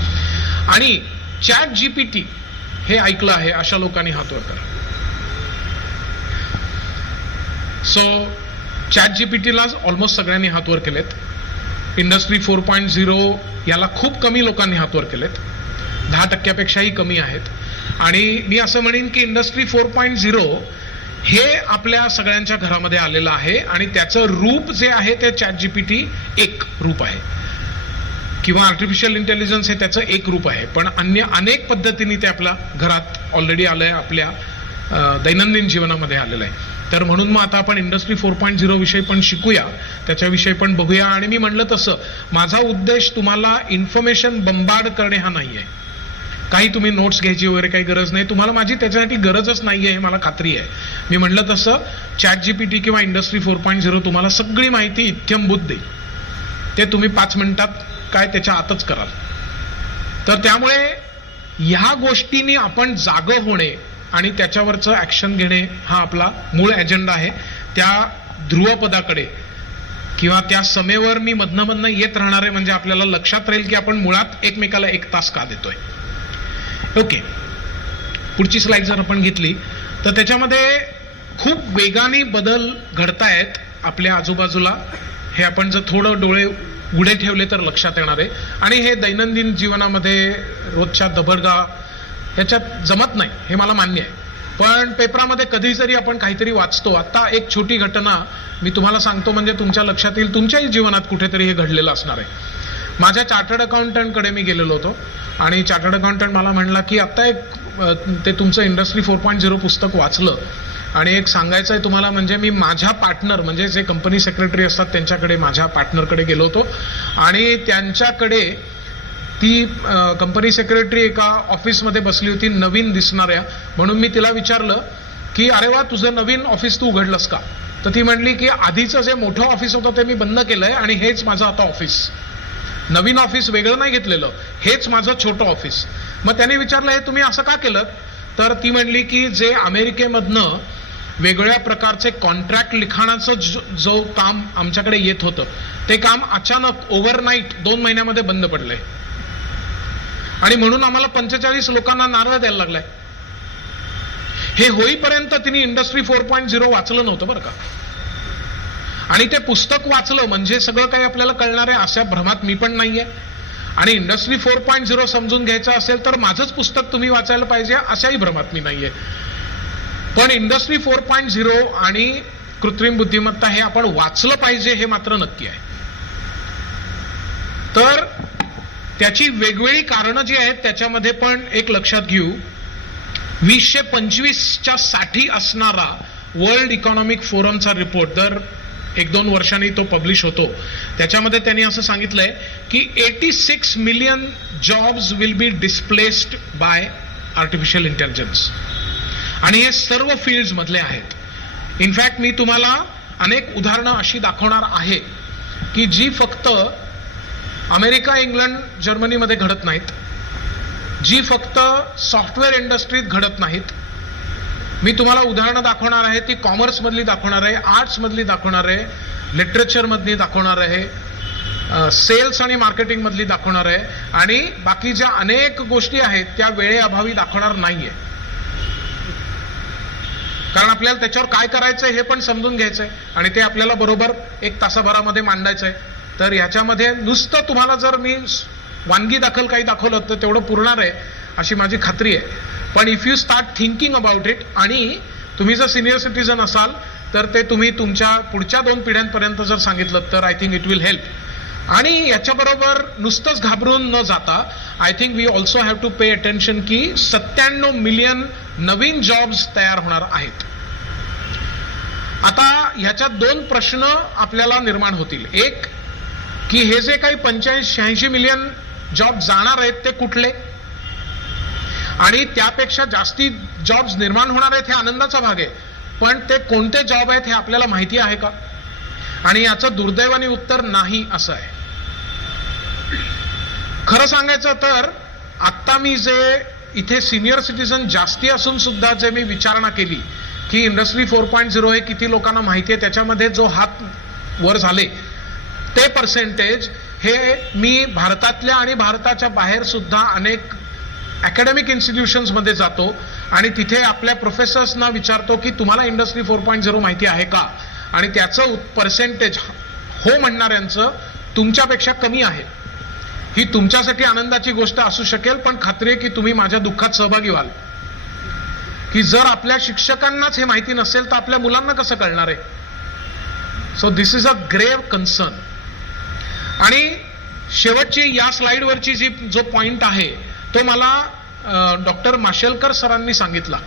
आणि चॅट GPT हे ऐकलं आहे अशा लोकांनी हात वर करा. सो चॅट GPTला ऑलमोस्ट सगळ्यांनी हात वर केलेत. इंडस्ट्री 4.0 याला खूप कमी लोकांनी हात वर केलेत, 10%पेक्षाही कमी आहेत. आणि मी असं म्हणेन की इंडस्ट्री 4.0 हे आपल्या सगळ्यांच्या घरामध्ये आलेलं आहे आणि त्याचं रूप जे आहे ते चॅट GPT एक रूप आहे किंवा आर्टिफिशियल इंटेलिजन्स हे त्याचं एक रूप आहे. पण अन्य अनेक पद्धतीने ते आपल्या घरात ऑलरेडी आलंय, आपल्या दैनंदिन जीवनामध्ये आलेलं आहे. तर म्हणून मग आता आपण इंडस्ट्री 4.0 विषयी पण शिकूया, त्याच्याविषयी पण बघूया. आणि मी म्हणलं तसं माझा उद्देश तुम्हाला इन्फॉर्मेशन बंबार्ड करणे हा नाही आहे. काही तुम्ही नोट्स घ्यायची वगैरे काही गरज नाही, तुम्हाला माझी त्याच्यासाठी गरजच नाही आहे हे मला खात्री आहे. मी म्हणलं तसं चॅट GPT किंवा इंडस्ट्री 4.0 तुम्हाला सगळी माहिती इत्थंभूत देईल. ते तुम्ही 5 मिनिटात काय त्याच्या आतच कराल. तर त्यामुळे ह्या गोष्टींनी आपण जागं होणे आणि त्याच्यावरचं ऍक्शन घेणे हा आपला मूळ एजेंडा आहे. त्या ध्रुवपदाकडे किंवा त्या समेवर मी मधनं येत राहणार आहे, म्हणजे आपल्याला लक्षात राहील की आपण मुळात एकमेकाला 1 तास का देतोय. ओके, पुढची स्लाइड जर आपण घेतली तर त्याच्यामध्ये खूप वेगाने बदल घडतायत आपल्या आजूबाजूला. हे आपण जर थोडं डोळे उघडे ठेवले तर लक्षात येणार आहे. आणि हे दैनंदिन जीवनामध्ये रोजच्या दबडगा ह्याच्यात जमत नाही हे मला मान्य आहे. पण पेपरामध्ये कधी जरी आपण काहीतरी वाचतो, आता एक छोटी घटना मी तुम्हाला सांगतो म्हणजे तुमच्या लक्षात येईल, तुमच्याही जीवनात कुठेतरी हे घडलेलं असणार आहे. माझ्या चार्टर्ड अकाउंटंटकडे मी गेलेलो होतो आणि चार्टर्ड अकाउंटंट मला म्हणला की आता एक ते तुमचं इंडस्ट्री 4.0 पुस्तक वाचलं आणि एक सांगायचं आहे तुम्हाला, म्हणजे मी माझ्या पार्टनर म्हणजे जे कंपनी सेक्रेटरी असतात त्यांच्याकडे, माझ्या पार्टनरकडे गेलो होतो आणि त्यांच्याकडे ती कंपनी सेक्रेटरी एका ऑफिसमध्ये बसली होती नवीन दिसणाऱ्या. म्हणून मी तिला विचारलं की अरे वा, तुझं नवीन ऑफिस तू उघडलंस का? तर ती म्हणली की आधीचं जे मोठं ऑफिस होतं ते मी बंद केलंय आणि हेच माझं आता ऑफिस, नवीन ऑफिस वेगळं नाही घेतलेलं, हेच माझं छोटं ऑफिस. मग त्याने विचारलं हे तुम्ही असं का केलं? तर ती म्हणली की जे अमेरिकेमधनं वेगळ्या प्रकारचे कॉन्ट्रॅक्ट लिखाणाचं जो काम आमच्याकडे येत होतं ते काम अचानक ओव्हरनाईट 2 महिन्यामध्ये बंद पडलंय आणि म्हणून आम्हाला 45 लोकांना नारळ द्यायला लागलाय. हे होईपर्यंत तिने इंडस्ट्री 4.0 वाचलं नव्हतं बरं का. आणि ते पुस्तक वाचलं म्हणजे सगळं काही आपल्याला कळणार आहे अशा भ्रमात मी पण नाहीये. आणि इंडस्ट्री 4.0 समजून घ्यायचं असेल तर माझंच पुस्तक तुम्ही वाचायला पाहिजे अशाही भ्रमात मी नाहीये. पण इंडस्ट्री 4.0 आणि कृत्रिम बुद्धिमत्ता हे आपण वाचलं पाहिजे हे मात्र नक्की आहे. तर त्याची वेगवेगळी कारणं जी आहेत त्याच्यामध्ये पण एक लक्षात घेऊ, 2025च्या साठी असणारा वर्ल्ड इकॉनॉमिक फोरमचा रिपोर्ट दर 1-2 वर्षांनी तो पब्लिश होतो. त्याच्यामध्ये त्यांनी असं सांगितलंय की 86 million jobs will be displaced by artificial intelligence आणि हे सर्व फील्ड्स मधले आहेत. इनफॅक्ट मी तुम्हाला अनेक उदाहरणं अशी दाखवणार आहे की जी फक्त अमेरिका, इंग्लंड, जर्मनीमध्ये घडत नाहीत, जी फक्त सॉफ्टवेअर इंडस्ट्रीत घडत नाहीत. मी तुम्हाला उदाहरणं दाखवणार आहे ती कॉमर्स मधली दाखवणार आहे, आर्ट्स मधली दाखवणार आहे, लिटरेचर मधली दाखवणार आहे, सेल्स आणि मार्केटिंग मधली दाखवणार आहे आणि बाकी ज्या अनेक गोष्टी आहेत त्या वेळेअभावी दाखवणार नाहीये. कारण आपल्याला त्याच्यावर काय करायचंय हे पण समजून घ्यायचंय आणि ते आपल्याला बरोबर 1 तासाभरामध्ये मांडायचंय. तर ह्याच्यामध्ये नुसतं तुम्हाला जर मी वानगी दाखल काही दाखवलं तर तेवढं पुरणार आहे अशी माझी खात्री आहे. पण if you start thinking about it आणि तुम्ही जर सिनियर सिटीजन असाल तर ते तुम्ही तुमच्या पुढच्या 2 पिढ्यांपर्यंत जर सांगितलं तर I think it will help. आणि याच्याबरोबर नुसतंच घाबरून न जाता I think we also have to pay attention की 97 मिलियन नवीन जॉब्स तयार होणार आहेत. आता ह्याच्यात 2 प्रश्न आपल्याला निर्माण होतील. एक की हे जे काही 85-86 मिलियन जॉब जाणार आहेत ते कुठले आणि त्यापेक्षा जास्ती जॉब्स निर्माण होणार आहेत हे आनंदाचा भाग आहे. पण ते कोणते जॉब आहेत हे आपल्याला माहिती आहे का? आणि याचं दुर्दैवाने उत्तर नाही असं आहे. खरं सांगायचं तर आत्ता मी जे इथे सिनियर सिटीजन जास्ती असून सुद्धा जे मी विचारणा केली की इंडस्ट्री 4.0 हे किती लोकांना माहिती आहे त्याच्यामध्ये जो हात वर झाले ते पर्सेंटेज हे मी भारतातल्या आणि भारताच्या बाहेर सुद्धा अनेक अकॅडमिक इन्स्टिट्यूशन्स मध्ये जातो आणि तिथे आपल्या प्रोफेसर्सना विचारतो की तुम्हाला इंडस्ट्री 4.0 माहिती आहे का? आणि त्याचं पर्सेंटेज हो म्हणणाऱ्यांचं तुमच्यापेक्षा कमी आहे. ही तुमच्यासाठी आनंदाची गोष्ट असू शकेल पण खात्री आहे की तुम्ही माझ्या दुःखात सहभागी व्हाल की जर आपल्या शिक्षकांनाच हे माहिती नसेल तर आपल्या मुलांना कसं कळणार आहे. So this is a grave concern. आणि शेवटची या स्लाइडवरची जो पॉइंट आहे तो मला डॉक्टर माशेलकर सरांनी सांगितला.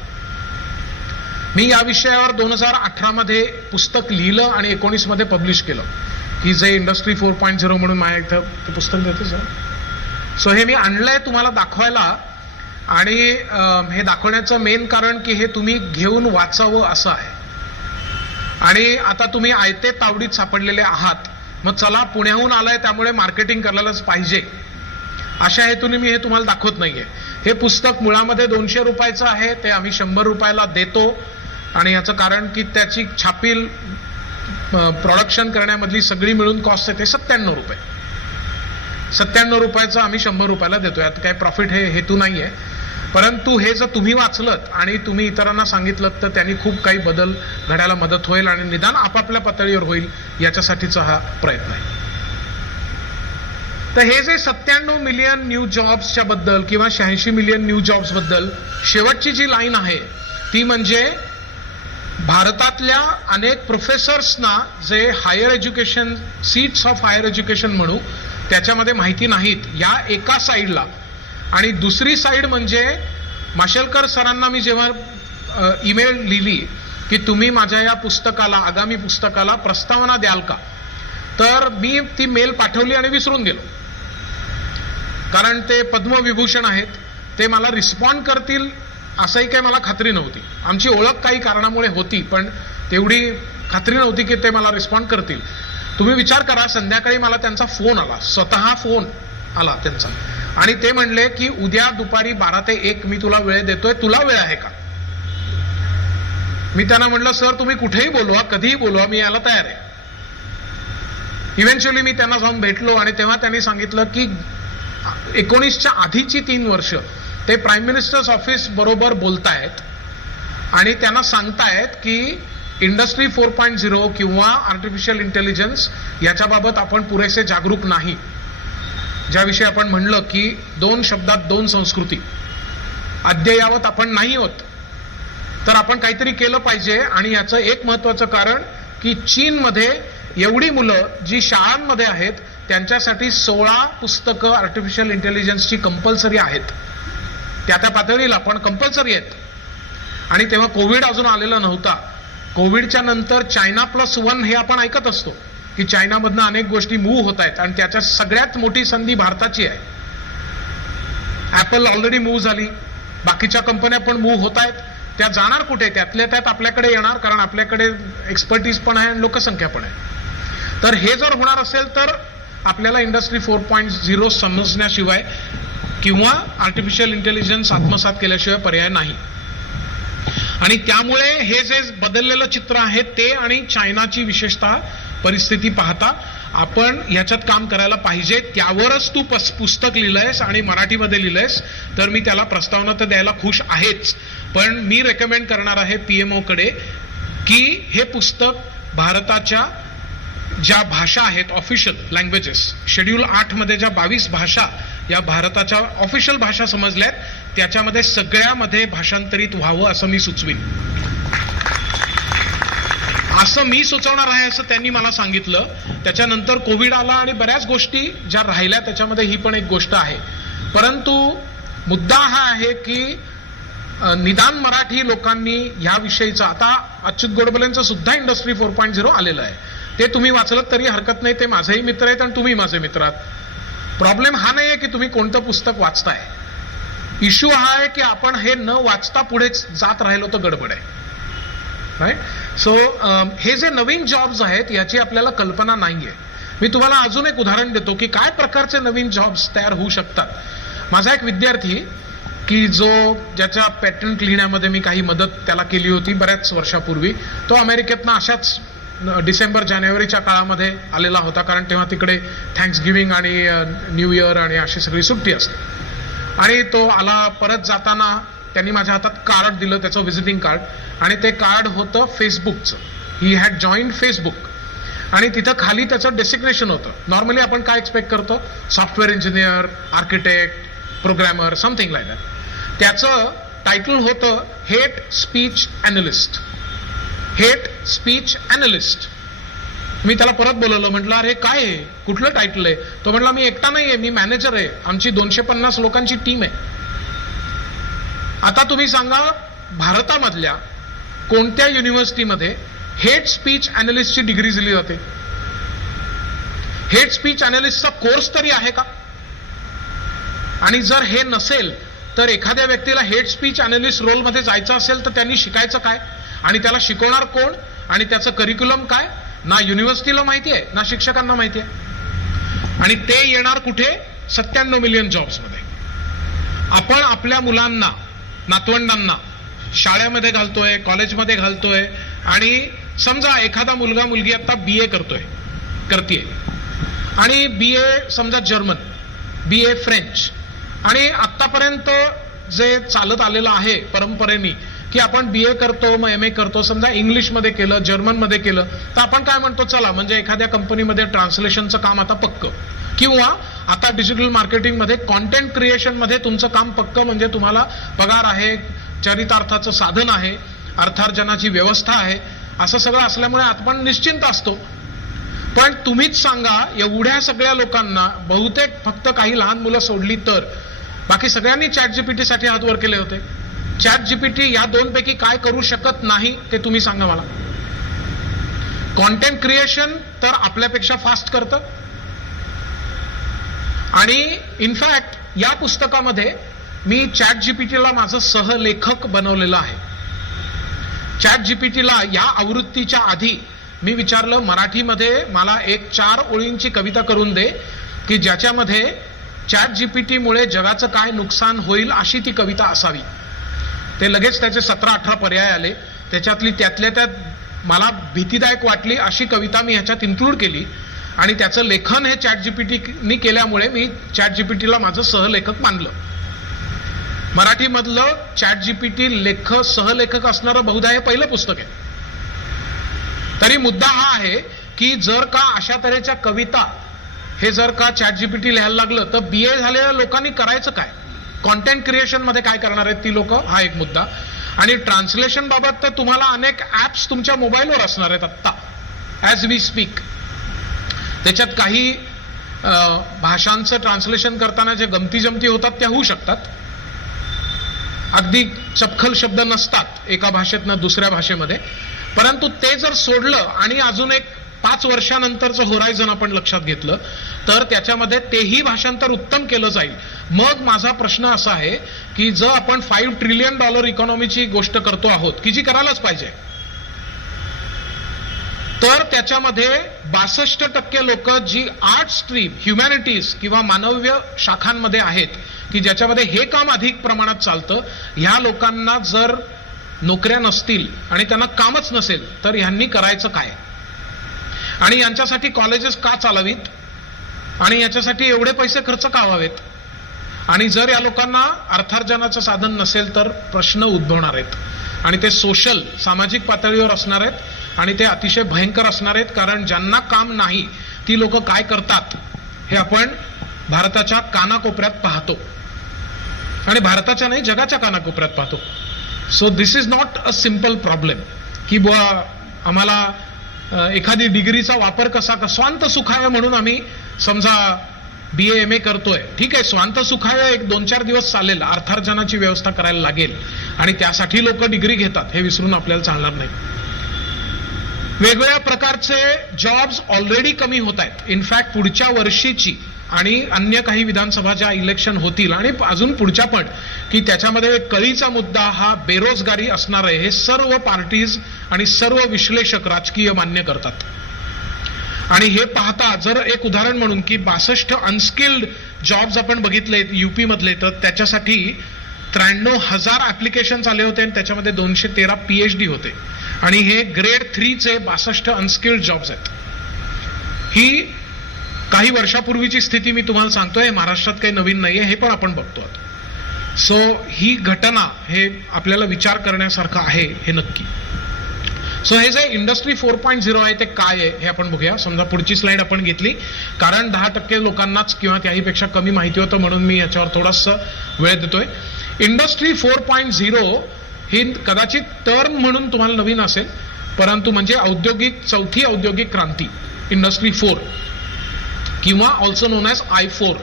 मी या विषयावर 2018 मध्ये पुस्तक लिहिलं आणि 19 मध्ये पब्लिश केलं की जे इंडस्ट्री 4.0 म्हणून माझ्या इथं ते पुस्तक देते सर. सो हे मी आणलंय तुम्हाला दाखवायला आणि हे दाखवण्याचं मेन कारण की हे तुम्ही घेऊन वाचावं असं आहे. आणि आता तुम्ही आयते तावडीत सापडलेले आहात मग चला पुण्याहून आलाय त्यामुळे मार्केटिंग करायलाच पाहिजे अशा हेतूने मी हे तुम्हाला दाखवत नाहीये. हे पुस्तक मुळामध्ये 200 रुपयाचं आहे, ते आम्ही 100 रुपयाला देतो आणि याचं कारण की त्याची छापील प्रोडक्शन करण्यामधली सगळी मिळून कॉस्ट आहे ते 97 रुपये. 97 रुपयाचं आम्ही 100 रुपयाला देतो. यात काही प्रॉफिट हे हेतू नाहीये. परंतु हे जर तुम्ही वाचलत आणि तुम्ही इतरांना सांगितलं तर त्यांनी खूप काही बदल घडायला मदत होईल आणि निदान आपापल्या पातळीवर होईल याच्यासाठीचा हा प्रयत्न आहे. तर हे जे 97 मिलियन न्यू जॉब्सच्या बद्दल किंवा 86 मिलियन न्यू जॉब्स बद्दल शेवटची जी लाईन आहे ती म्हणजे भारतातल्या अनेक प्रोफेसर्सना जे higher education seats of higher education म्हणू त्याच्यामध्ये माहिती नाहीत या एका साईडला. आणि दुसरी साईड म्हणजे माशेलकर सरांना मी जेव्हा ईमेल लिहिली की तुम्ही माझ्या या पुस्तकाला आगामी पुस्तकाला प्रस्तावना द्याल का तर मी ती मेल पाठवली आणि विसरून गेलो. कारण ते पद्मविभूषण आहेत, ते मला रिस्पॉन्ड करतील असंही काही मला खात्री नव्हती. आमची ओळख काही कारणामुळे होती पण तेवढी खात्री नव्हती की ते मला रिस्पॉन्ड करतील. तुम्ही विचार करा, संध्याकाळी मला त्यांचा फोन आला, स्वतः फोन आला त्यांचा, आणि ते म्हणले की उद्या दुपारी 12 ते 1 मी तुला वेळ देतोय, तुला वेळ आहे का? मी त्यांना म्हटलं, सर तुम्ही कुठेही बोलवा, कधीही बोलवा, मी यायला तयार आहे. इव्हेंच्युअली मी त्यांना जाऊन भेटलो आणि तेव्हा त्यांनी सांगितलं की 19च्या आधीची 3 वर्ष ते प्राईम मिनिस्टर्स ऑफिस बरोबर बोलतायत आणि त्यांना सांगतायत की इंडस्ट्री 4.0 किंवा आर्टिफिशियल इंटेलिजन्स याच्याबाबत आपण पुरेसे जागरूक नाही. ज्याविषयी आपण म्हणलं की 2 शब्दात 2 संस्कृती, अद्ययावत आपण नाही होत, तर आपण काहीतरी केलं पाहिजे. आणि याचं एक महत्वाचं कारण की चीनमध्ये एवढी मुलं जी शाळांमध्ये आहेत त्यांच्यासाठी 16 पुस्तकं आर्टिफिशियल इंटेलिजन्सची कंपल्सरी आहेत, त्या पातळीला पण कंपल्सरी आहेत. आणि तेव्हा कोविड अजून आलेला नव्हता. कोविडच्या नंतर China+1 हे आपण ऐकत असतो की चायनामधनं अनेक गोष्टी मूव्ह होत आहेत आणि त्याच्या सगळ्यात मोठी संधी भारताची आहे. ऍपल ऑलरेडी मूव्ह झाली, बाकीच्या कंपन्या पण मूव्ह होत आहेत. त्या जाणार कुठे? त्यातल्या त्यात आपल्याकडे येणार, कारण आपल्याकडे एक्सपर्टीज पण आहे आणि लोकसंख्या पण आहे. तर हे जर होणार असेल तर आपल्याला इंडस्ट्री 4.0 समजण्याशिवाय किंवा आर्टिफिशियल इंटेलिजन्स आत्मसात केल्याशिवाय पर्याय नाही. आणि त्यामुळे हे जे बदललेलं चित्र आहे ते आणि चायनाची विशेषतः परिस्थिती पाहता आपण याच्यात काम करायला पाहिजे. त्यावरच तू पुस्तक लिहिलंयस आणि मराठीमध्ये लिहिलंयस तर मी त्याला प्रस्तावना तर द्यायला खुश आहेच, पण मी रेकमेंड करणार आहे PMO कडे की हे पुस्तक भारताच्या ज्या भाषा आहेत ऑफिशियल लँग्वेजेस, शेड्यूल 8 मध्ये ज्या 22 भाषा या भारताच्या ऑफिशियल भाषा समजल्यात त्याच्यामध्ये सगळ्यामध्ये भाषांतरित व्हावं असं मी सुचवीन. असं मी सुचवणार आहे असं त्यांनी मला सांगितलं. त्याच्यानंतर कोविड आला आणि बऱ्याच गोष्टी ज्या राहिल्या त्याच्यामध्ये ही पण एक गोष्ट आहे. परंतु मुद्दा हा आहे की निदान मराठी लोकांनी ह्या विषयीचा, आता अच्युत गोडबोलेंचं सुद्धा इंडस्ट्री 4.0 आलेलं आहे, ते तुम्ही वाचलं तरी हरकत नाही. ते माझेही मित्र आहेत आणि तुम्ही माझे मित्र आहात. प्रॉब्लेम हा नाही आहे की तुम्ही कोणतं पुस्तक वाचताय, इश्यू हा आहे की आपण हे न वाचता पुढे जात राहिलो तर गडबड आहे. राईट. सो हे जे नवीन जॉब्स आहेत याची आपल्याला कल्पना नाहीये. मी तुम्हाला अजून एक उदाहरण देतो की काय प्रकारचे नवीन जॉब्स तयार होऊ शकतात. माझा एक विद्यार्थी की ज्याच्या पेटंट लिहिण्यामध्ये मी काही मदत त्याला केली होती बऱ्याच वर्षापूर्वी, तो अमेरिकेतनं अशाच डिसेंबर-जानेवारीच्या काळामध्ये आलेला होता, कारण तेव्हा तिकडे थँक्सगिव्हिंग आणि न्यू इयर आणि अशी सगळी सुट्टी असते. आणि तो आला. परत जाताना त्यांनी माझ्या हातात कार्ड दिलं, त्याचं व्हिजिटिंग कार्ड, आणि ते कार्ड होतं फेसबुकचं. ही हॅड जॉईन्ड फेसबुक आणि तिथं खाली त्याचं डेसिग्नेशन होतं. नॉर्मली आपण काय एक्सपेक्ट करतो, software engineer, architect, programmer, something like that. त्याचं टायटल होतं hate speech analyst. Hate speech analyst. मी त्याला परत बोलवलं, म्हटलं अरे काय आहे, कुठलं टायटल आहे? तो म्हटला मी एकटा नाही आहे, मी मॅनेजर आहे, आमची 250 लोकांची टीम आहे. आता तुम्ही सांगा भारतामधल्या कोणत्या युनिव्हर्सिटीमध्ये हेट स्पीच अॅनालिस्टची डिग्री दिली जाते? हेट स्पीच अॅनालिस्टचा कोर्स तरी आहे का? आणि जर हे नसेल तर एखाद्या व्यक्तीला हेट स्पीच अॅनालिस्ट रोलमध्ये जायचं असेल तर त्यांनी शिकायचं काय आणि त्याला शिकवणार कोण आणि त्याचं करिक्युलम काय? ना युनिव्हर्सिटीला माहिती आहे ना शिक्षकांना माहिती आहे. आणि ते येणार कुठे? 97 मिलियन जॉब्समध्ये. आपण आपल्या मुलांना, नातवंडांना शाळेमध्ये घालतोय, कॉलेजमध्ये घालतोय, आणि समजा एखादा मुलगा मुलगी आता BA करतीये आणि BA समजा जर्मन, BA फ्रेंच, आणि आतापर्यंत जे चालत आलेलं आहे परंपरेने की आपण BA करतो मग MA करतो, समजा इंग्लिशमध्ये केलं, जर्मनमध्ये केलं, तर आपण काय म्हणतो, चला म्हणजे एखाद्या कंपनीमध्ये ट्रान्सलेशनचं काम आता पक्क, किंवा आता डिजिटल मार्केटिंगमध्ये कॉन्टेंट क्रिएशनमध्ये तुमचं काम पक्क, म्हणजे तुम्हाला पगार आहे, चरितार्थाचं साधन आहे, अर्थार्जनाची व्यवस्था आहे, असं सगळं असल्यामुळे आपण निश्चिंत असतो. पण तुम्हीच सांगा, एवढ्या सगळ्या लोकांना, बहुतेक फक्त काही लहान मुलं सोडली तर बाकी सगळ्यांनी ChatGPT साठी हात वर केले होते. ChatGPT या 2 पैकी काय करू शकत नाही ते तुम्ही सांगा मला. कॉन्टेंट क्रिएशन तर आपल्यापेक्षा फास्ट करतं. आणि इनफॅक्ट या पुस्तकामध्ये मी ChatGPTला माझं सहलेखक बनवलेलं आहे. ChatGPTला या आवृत्तीच्या आधी मी विचारलं मराठीमध्ये मला एक 4 ओळींची कविता करून दे की ज्याच्यामध्ये ChatGPT मुळे जगाचं काय नुकसान होईल अशी ती कविता असावी. ते लगेच त्याचे 17-18 पर्याय आले. त्याच्यातली त्यातल्या त्यात मला भीतीदायक वाटली अशी कविता मी ह्याच्यात इन्क्लूड केली आणि त्याचं लेखन हे ChatGPTनी केल्यामुळे मी ChatGPTला माझं सहलेखक मानलं. मराठीमधलं ChatGPT सहलेखक असणारं बहुधा हे पहिलं पुस्तक आहे. तरी मुद्दा हा आहे की जर का अशा तऱ्हेच्या कविता हे जर का ChatGPT लिहायला लागलं तर BA झालेल्या लोकांनी करायचं काय, कॉन्टेंट क्रिएशन मध्ये काय करणार आहेत ती लोक, हा एक मुद्दा. आणि ट्रान्सलेशन बाबत तर तुम्हाला अनेक ऍप्स तुमच्या मोबाईलवर असणार आहेत आत्ता ॲज वी स्पीक. त्याच्यात काही भाषांचं ट्रान्सलेशन करताना जे गमती जमती होतात त्या होऊ शकतात. अगदी चपखल शब्द नसतात एका भाषेतनं दुसऱ्या भाषेमध्ये. परंतु ते जर सोडलं आणि अजून एक 5 वर्षानंतरचं होरायझन आपण लक्षात घेतलं तर त्याच्यामध्ये तेही भाषांतर उत्तम केलं जाईल. मग माझा प्रश्न असा आहे की जर आपण $5 ट्रिलियन इकॉनॉमीची गोष्ट करतो आहोत की जी करायलाच पाहिजे, तर त्याच्यामध्ये 62% लोक जी आर्ट स्ट्रीम, ह्युमॅनिटीज किंवा मानवीय शाखांमध्ये आहेत की ज्याच्यामध्ये हे काम अधिक प्रमाणात चालतं, ह्या लोकांना जर नोकऱ्या नसतील आणि त्यांना कामच नसेल तर ह्यांनी करायचं काय आणि यांच्यासाठी कॉलेजेस का चालवीत आणि याच्यासाठी एवढे पैसे खर्च का व्हावेत. आणि जर या लोकांना अर्थार्जनाचं साधन नसेल तर प्रश्न उद्भवणार आहेत आणि ते सोशल, सामाजिक पातळीवर असणार आहेत आणि ते अतिशय भयंकर असणार आहेत. कारण ज्यांना काम नाही ती लोक काय करतात हे आपण भारताच्या कानाकोपऱ्यात पाहतो आणि भारताच्या नाही जगाच्या कानाकोपऱ्यात पाहतो. So this is not a simple problem की बुवा आम्हाला एखादी डिग्रीचा वापर कसा स्वांत सुखाय म्हणून आम्ही समजा BA MA करतोय, ठीक आहे, स्वांत सुखाय एक 2-4 दिवस चालेल, अर्थार्जनाची व्यवस्था करायला लागेल आणि त्यासाठी लोक डिग्री घेतात हे विसरून आपल्याला चालणार नाही. वेगवेगळ्या प्रकारचे जॉब्स ऑलरेडी कमी होत आहेत. इनफॅक्ट पुढच्या वर्षीची आणि अन्य काही विधानसभा ज्या इलेक्शन होतील आणि अजून पुढच्या पण की त्याच्यामध्ये कळीचा मुद्दा हा बेरोजगारी असणार आहे हे सर्व पार्टीज आणि सर्व विश्लेषक राजकीय मान्य करतात. आणि हे पाहता जर एक उदाहरण म्हणून की 62 अनस्किल्ड जॉब्स आपण बघितलेत UP मधले तर त्याच्यासाठी 93,000 ऍप्लिकेशन्स आले होते आणि त्याच्यामध्ये 213 PhD होते आणि हे ग्रेड 3 चे 62 अनस्किल्ड जॉब्स आहेत. ही काही वर्षापूर्वीची स्थिती मी तुम्हाला सांगतोय, महाराष्ट्रात काही नवीन नाहीये हे पण आपण बघतो. सो ही घटना हे आपल्याला विचार करण्यासारखं आहे हे नक्की. सो हे जे इंडस्ट्री 4.0 आहे ते काय आहे हे आपण बघूया. समजा पुढची स्लाइड आपण घेतली कारण 10% लोकांनाच किंवा त्याहीपेक्षा कमी माहिती होतं म्हणून मी याच्यावर थोडासा वेळ देतोय. इंडस्ट्री 4.0 ही कदाचित टर्म म्हणून तुम्हाला नवीन असेल परंतु म्हणजे चौथी औद्योगिक क्रांती, इंडस्ट्री 4 किंवा ऑल्सो नोन ॲज I4.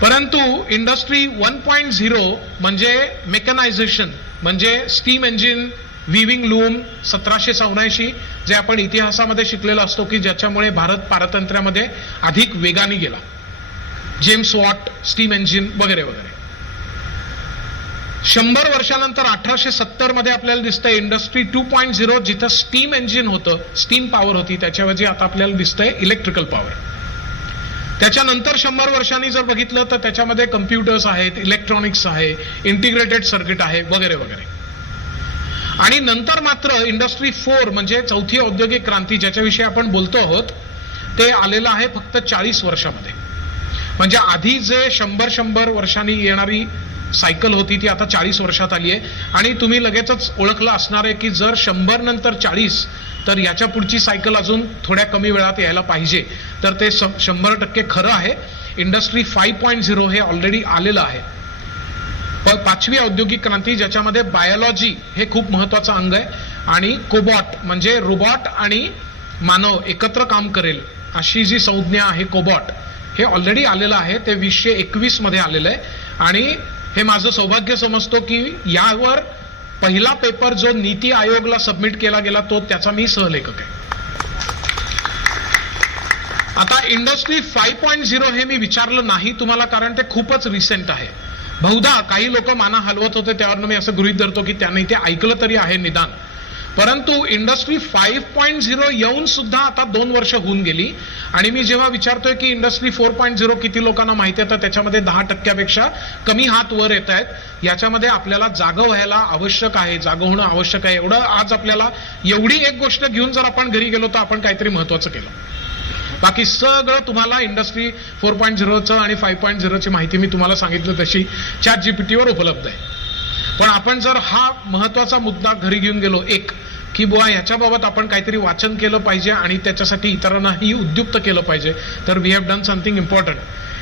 परंतु इंडस्ट्री 1.0 म्हणजे मेकनायझेशन, म्हणजे स्टीम इंजिन, विविंग लूम 1784 जे आपण इतिहासामध्ये शिकलेलो असतो की ज्याच्यामुळे भारत पारतंत्र्यामध्ये अधिक वेगाने गेला. जेम्स वॉट, स्टीम इंजिन वगैरे वगैरे. 100 वर्षानंतर 1870 मध्ये आपल्याला दिसतंय इंडस्ट्री 2.0 जिथं स्टीम इंजिन होतं, स्टीम पॉवर होती, त्याच्याऐवजी आता आपल्याला दिसतंय इलेक्ट्रिकल पॉवर. त्याच्यानंतर 100 वर्षांनी जर बघितलं तर त्याच्यामध्ये कम्प्युटर्स आहेत, इलेक्ट्रॉनिक्स आहे, इंटिग्रेटेड सर्किट आहे वगैरे वगैरे. आणि नंतर मात्र इंडस्ट्री 4 म्हणजे चौथी औद्योगिक क्रांती ज्याच्याविषयी आपण बोलतो आहोत ते आलेलं आहे फक्त 40 वर्षामध्ये. म्हणजे आधी जे 100 वर्षांनी येणारी सायकल होती ती आता 40 वर्षात आली आहे. आणि तुम्ही लगेचच ओळखलं असणार आहे की जर 100 नंतर 40 तर याच्या पुढची सायकल अजून थोड्या कमी वेळात यायला पाहिजे. तर ते 100% खरं आहे. इंडस्ट्री 5.0 हे ऑलरेडी आलेलं आहे. पाचवी औद्योगिक क्रांती ज्याच्यामध्ये बायोलॉजी हे खूप महत्वाचं अंग आहे आणि कोबॉट म्हणजे रोबॉट आणि मानव एकत्र काम करेल अशी जी संज्ञा आहे कोबॉट हे ऑलरेडी आलेलं आहे. ते 2021 मध्ये आलेलं आहे आणि हे माझं सौभाग्य समजतो की यावर पहिला पेपर जो नीती आयोगला सबमिट केला गेला तो त्याचा मी सहलेखक आहे. आता इंडस्ट्री 5.0 हे मी विचारलं नाही तुम्हाला कारण ते खूपच रिसेंट आहे. बहुधा काही लोक माना हलवत होते त्यावरनं मी असं गृहीत धरतो की त्यांनी ते ऐकलं तरी आहे निदान. परंतु इंडस्ट्री 5.0 येऊन सुद्धा आता 2 वर्ष होऊन गेली आणि मी जेव्हा विचारतोय की इंडस्ट्री 4.0 किती लोकांना माहिती आहे तर त्याच्यामध्ये 10% कमी हात वर येत आहेत. याच्यामध्ये आपल्याला जागं व्हायला आवश्यक आहे, जागं होणं आवश्यक आहे. एवढं आज आपल्याला एवढी एक गोष्ट घेऊन जर आपण घरी गेलो तर आपण काहीतरी महत्वाचं केलं. बाकी सगळं तुम्हाला इंडस्ट्री 4.0 आणि 5.0 ची माहिती मी तुम्हाला सांगितलं तशी ChatGPT वर उपलब्ध आहे. पण आपण जर हा महत्वाचा मुद्दा घरी घेऊन गेलो एक की बुवा याच्याबाबत आपण काहीतरी वाचन केलं पाहिजे आणि त्याच्यासाठी इतरांनाही उद्युक्त केलं पाहिजे तर we have done something important.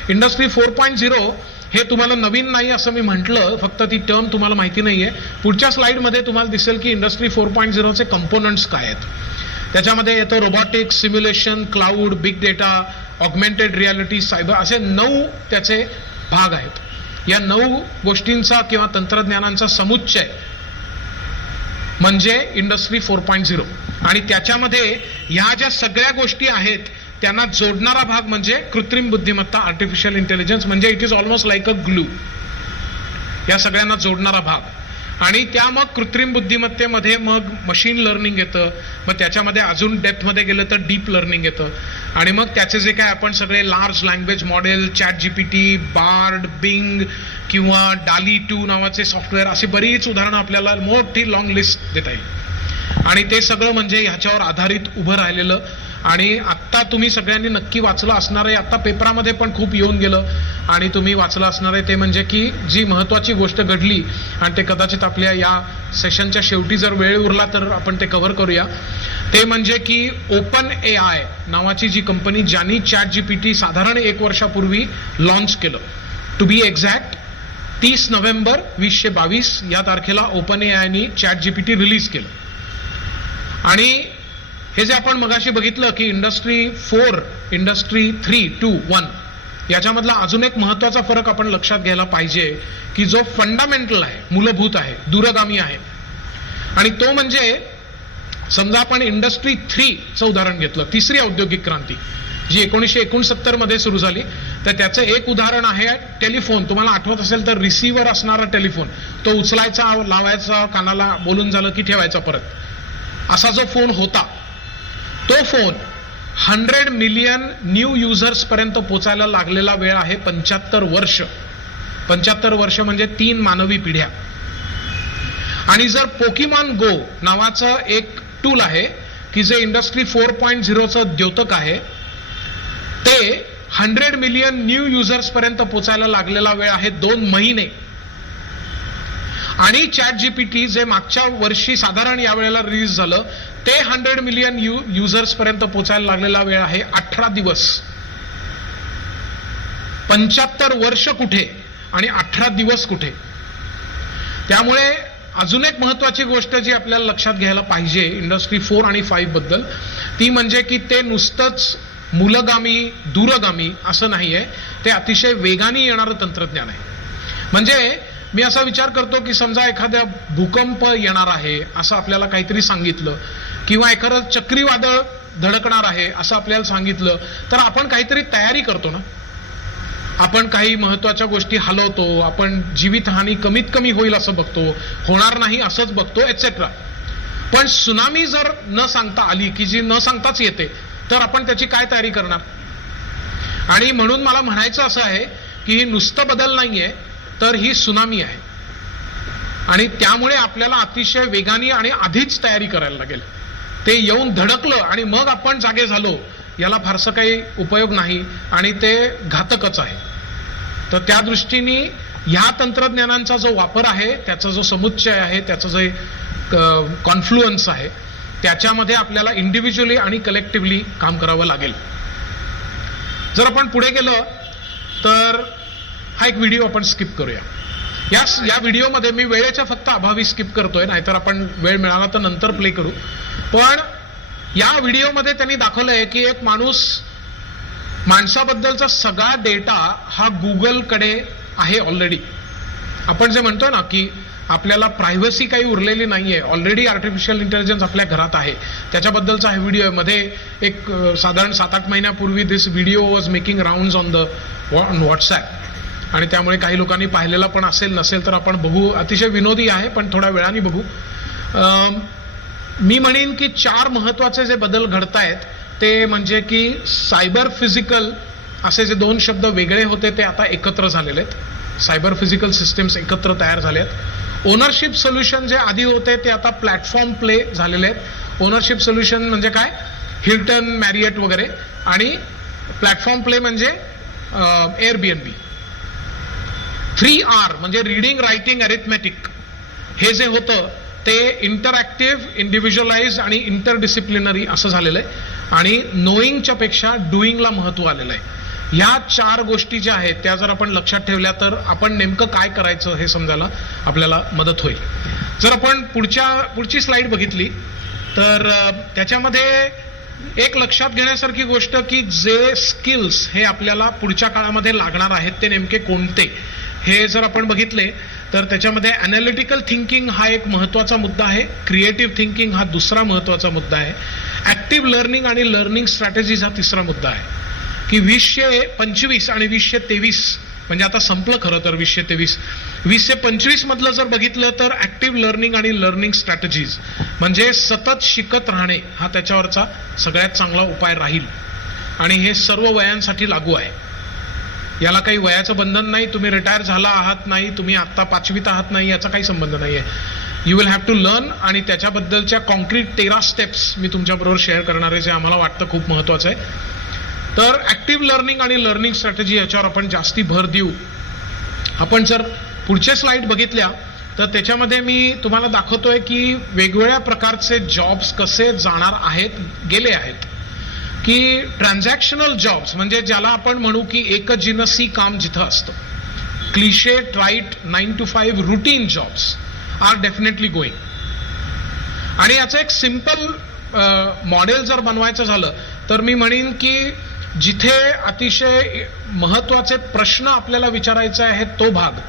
Industry 4.0 हे तुम्हाला नवीन नाही असं मी म्हटलं, फक्त ती टर्म तुम्हाला माहिती नाहीये. पुढच्या स्लाइडमध्ये तुम्हाला दिसेल की इंडस्ट्री 4.0 चे कंपोनंट्स काय आहेत. त्याच्यामध्ये येतं robotics, simulation, cloud, big data, augmented reality, cyber असे 9 त्याचे भाग आहेत. या 9 गोष्टींचा किंवा तंत्रज्ञानांचा समुच्चय म्हणजे इंडस्ट्री 4.0 आणि त्याच्यामध्ये ह्या ज्या सगळ्या गोष्टी आहेत त्यांना जोडणारा भाग म्हणजे कृत्रिम बुद्धिमत्ता, आर्टिफिशियल इंटेलिजन्स. म्हणजे it is almost like a glue, या सगळ्यांना जोडणारा भाग. आणि त्या मग कृत्रिम बुद्धिमत्तेमध्ये मग मशीन लर्निंग येतं, मग त्याच्यामध्ये अजून डेप्थमध्ये गेलं तर डीप लर्निंग येतं आणि मग त्याचे जे काय आपण सगळे large language model, ChatGPT, Bard, Bing किंवा डाली 2 नावाचे सॉफ्टवेअर, अशी बरीच उदाहरणं आपल्याला मोठी लॉंग लिस्ट देता येईल. आणि ते सगळं म्हणजे ह्याच्यावर आधारित उभं राहिलेलं. आणि आत्ता तुम्ही सगळ्यांनी नक्की वाचलं असणार आहे, आत्ता पेपरामध्ये पण खूप येऊन गेलं आणि तुम्ही वाचलं असणार आहे, ते म्हणजे की जी महत्वाची गोष्ट घडली आणि ते कदाचित आपल्या या सेशनच्या शेवटी जर वेळ उरला तर आपण ते कव्हर करूया. ते म्हणजे की OpenAI नावाची जी कंपनी ज्यांनी ChatGPT साधारण 1 वर्षापूर्वी लॉन्च केलं, टू बी एक्झॅक्ट 30 नोव्हेंबर 2022 या तारखेला OpenAIनी ChatGPT रिलीज केलं. आणि हे जे आपण मगाशी बघितलं की इंडस्ट्री 4, इंडस्ट्री 3, 2, 1 याच्यामधला अजून एक महत्वाचा फरक आपण लक्षात घ्यायला पाहिजे की जो फंडामेंटल आहे, मूलभूत आहे, दूरगामी आहे. आणि तो म्हणजे समजा आपण इंडस्ट्री 3चं उदाहरण घेतलं, तिसरी औद्योगिक क्रांती जी 1969 मध्ये सुरू झाली, तर त्याचं एक उदाहरण आहे टेलिफोन. तुम्हाला आठवत असेल तर रिसिव्हर असणारा टेलिफोन, तो उचलायचा, लावायचा, कानाला बोलून झालं की ठेवायचा परत, असा जो फोन होता, तो फोन 100 मिलियन न्यू युजर्स पर्यंत पोचायला लागलेला वेळ आहे 75 वर्ष. 75 वर्ष म्हणजे 3 मानवी पिढ्या. आणि जर पोकीमॉन गो नावाचं एक टूल आहे की जे इंडस्ट्री 4.0चं द्योतक आहे, ते 100 मिलियन न्यू युजर्स पर्यंत पोचायला लागलेला वेळ आहे 2 महिने. आणि ChatGPT जे मागच्या वर्षी साधारण या वेळेला रिलीज झालं, ते 100 मिलियन युजर्स पर्यंत पोचायला लागलेला वेळ आहे 18 दिवस. 75 वर्ष कुठे आणि 18 दिवस कुठे. त्यामुळे अजून एक महत्वाची गोष्ट जी आपल्याला लक्षात घ्यायला पाहिजे इंडस्ट्री 4 आणि 5 बद्दल, ती म्हणजे की ते नुसतंच मूलगामी, दूरगामी असं नाहीये, ते अतिशय वेगाने येणारं तंत्रज्ञान आहे. म्हणजे मी असा विचार करतो की समजा एखाद्या भूकंप येणार आहे असं आपल्याला काहीतरी सांगितलं किंवा एखादं चक्रीवादळ धडकणार आहे असं आपल्याला सांगितलं तर आपण काहीतरी तयारी करतो ना. आपण काही महत्वाच्या गोष्टी हलवतो, आपण जीवितहानी कमीत कमी होईल असं बघतो, होणार नाही असंच बघतो, एटसेट्रा. पण सुनामी जर न सांगता आली, की जी न सांगताच येते, तर आपण त्याची काय तयारी करणार. आणि म्हणून मला म्हणायचं असं आहे की ही नुसतं बदल नाहीये, तर ही सुनामी आहे. आणि त्यामुळे आपल्याला अतिशय वेगाने आणि आधीच तयारी करायला लागेल. ते येऊन धडकलं आणि मग आपण जागे झालो, याला फारसं काही उपयोग नाही आणि ते घातकच आहे. तर त्या दृष्टीने ह्या तंत्रज्ञानांचा जो वापर आहे, त्याचा जो समुच्चय आहे, त्याचं जे कॉन्फ्लुअन्स आहे, त्याच्यामध्ये आपल्याला इंडिव्हिज्युअली आणि कलेक्टिव्हली काम करावं लागेल. जर आपण पुढे गेलं तर हा एक व्हिडिओ आपण स्किप करूया. या व्हिडिओमध्ये मी वेळेच्या फक्त अभावी स्किप करतोय, नाहीतर आपण वेळ मिळाला तर नंतर प्ले करू. पण या व्हिडिओमध्ये त्यांनी दाखवलंय की एक माणसाबद्दलचा सगळा डेटा हा गुगलकडे आहे ऑलरेडी. आपण जे म्हणतोय ना की आपल्याला प्रायव्हसी काही उरलेली नाहीये, ऑलरेडी आर्टिफिशियल इंटेलिजन्स आपल्या घरात आहे. त्याच्याबद्दलचा हा व्हिडिओ मध्ये एक साधारण 7-8 महिन्यापूर्वी this video was making rounds on WhatsApp आणि त्यामुळे काही लोकांनी पाहिलेला पण असेल, नसेल तर आपण बघू. अतिशय विनोदी आहे पण थोड्या वेळाने बघू. मी म्हणेन की 4 महत्वाचे जे बदल घडतायत ते म्हणजे की सायबर फिजिकल असे जे 2 शब्द वेगळे होते ते आता एकत्र झालेले आहेत. सायबर फिजिकल सिस्टम्स एकत्र तयार झाले आहेत. ओनरशिप सोल्युशन जे आधी होते ते आता प्लॅटफॉर्म प्ले झालेले आहेत. ओनरशिप सोल्युशन म्हणजे काय, हिल्टन, मॅरियट वगैरे, आणि प्लॅटफॉर्म प्ले म्हणजे एअरबीएनबी. 3R म्हणजे रिडिंग, रायटिंग, अरिथमॅटिक हे जे होतं ते इंटरॅक्टिव्ह, इंडिव्हिज्युअलाइज आणि इंटरडिसिप्लिनरी असं झालेलं आहे. आणि नोईंगच्या पेक्षा डुईंगला महत्त्व आलेलं आहे. ह्या 4 गोष्टी ज्या आहेत त्या जर आपण लक्षात ठेवल्या तर आपण नेमकं काय करायचं हे समजायला आपल्याला मदत होईल. जर आपण पुढची स्लाइड बघितली तर त्याच्यामध्ये एक लक्षात घेण्यासारखी गोष्ट की जे स्किल्स हे आपल्याला पुढच्या काळामध्ये लागणार आहेत ते नेमके कोणते हे जर आपण बघितले तर त्याच्यामध्ये अॅनालिटिकल थिंकिंग हा एक महत्त्वाचा मुद्दा आहे. क्रिएटिव्ह थिंकिंग हा दुसरा महत्त्वाचा मुद्दा आहे. ॲक्टिव्ह लर्निंग आणि लर्निंग स्ट्रॅटेजीज हा तिसरा मुद्दा आहे. की 2025 आणि 2023 म्हणजे आता संपलं खरं तर 2023. 2025 मधलं जर बघितलं तर ॲक्टिव्ह लर्निंग आणि लर्निंग स्ट्रॅटेजीज म्हणजे सतत शिकत राहणे हा त्याच्यावरचा सगळ्यात चांगला उपाय राहील. आणि हे सर्व वयांसाठी लागू आहे. याला काही वयाचं बंधन नाही. तुम्ही रिटायर झाला आहात नाही, तुम्ही आत्ता 5वीत आहात नाही, याचा काही संबंध नाही आहे. You will have to learn. आणि त्याच्याबद्दलच्या कॉन्क्रीट 13 स्टेप्स मी तुमच्याबरोबर शेअर करणार आहे जे आम्हाला वाटतं खूप महत्त्वाचं आहे. तर ॲक्टिव्ह लर्निंग आणि लर्निंग स्ट्रॅटेजी याच्यावर आपण जास्ती भर देऊ. आपण जर पुढच्या स्लाइड बघितल्या तर त्याच्यामध्ये मी तुम्हाला दाखवतोय की वेगवेगळ्या प्रकारचे जॉब्स कसे जाणार आहेत, गेले आहेत. की ट्रान्झॅक्शनल जॉब्स म्हणजे ज्याला आपण म्हणू की एकजिनसी काम जिथं असतं, cliche, trite, 9 to 5 routine jobs are definitely going. आणि याचं एक सिम्पल मॉडेल जर बनवायचं झालं तर मी म्हणेन की जिथे अतिशय महत्त्वाचे प्रश्न आपल्याला विचारायचे आहेत तो भाग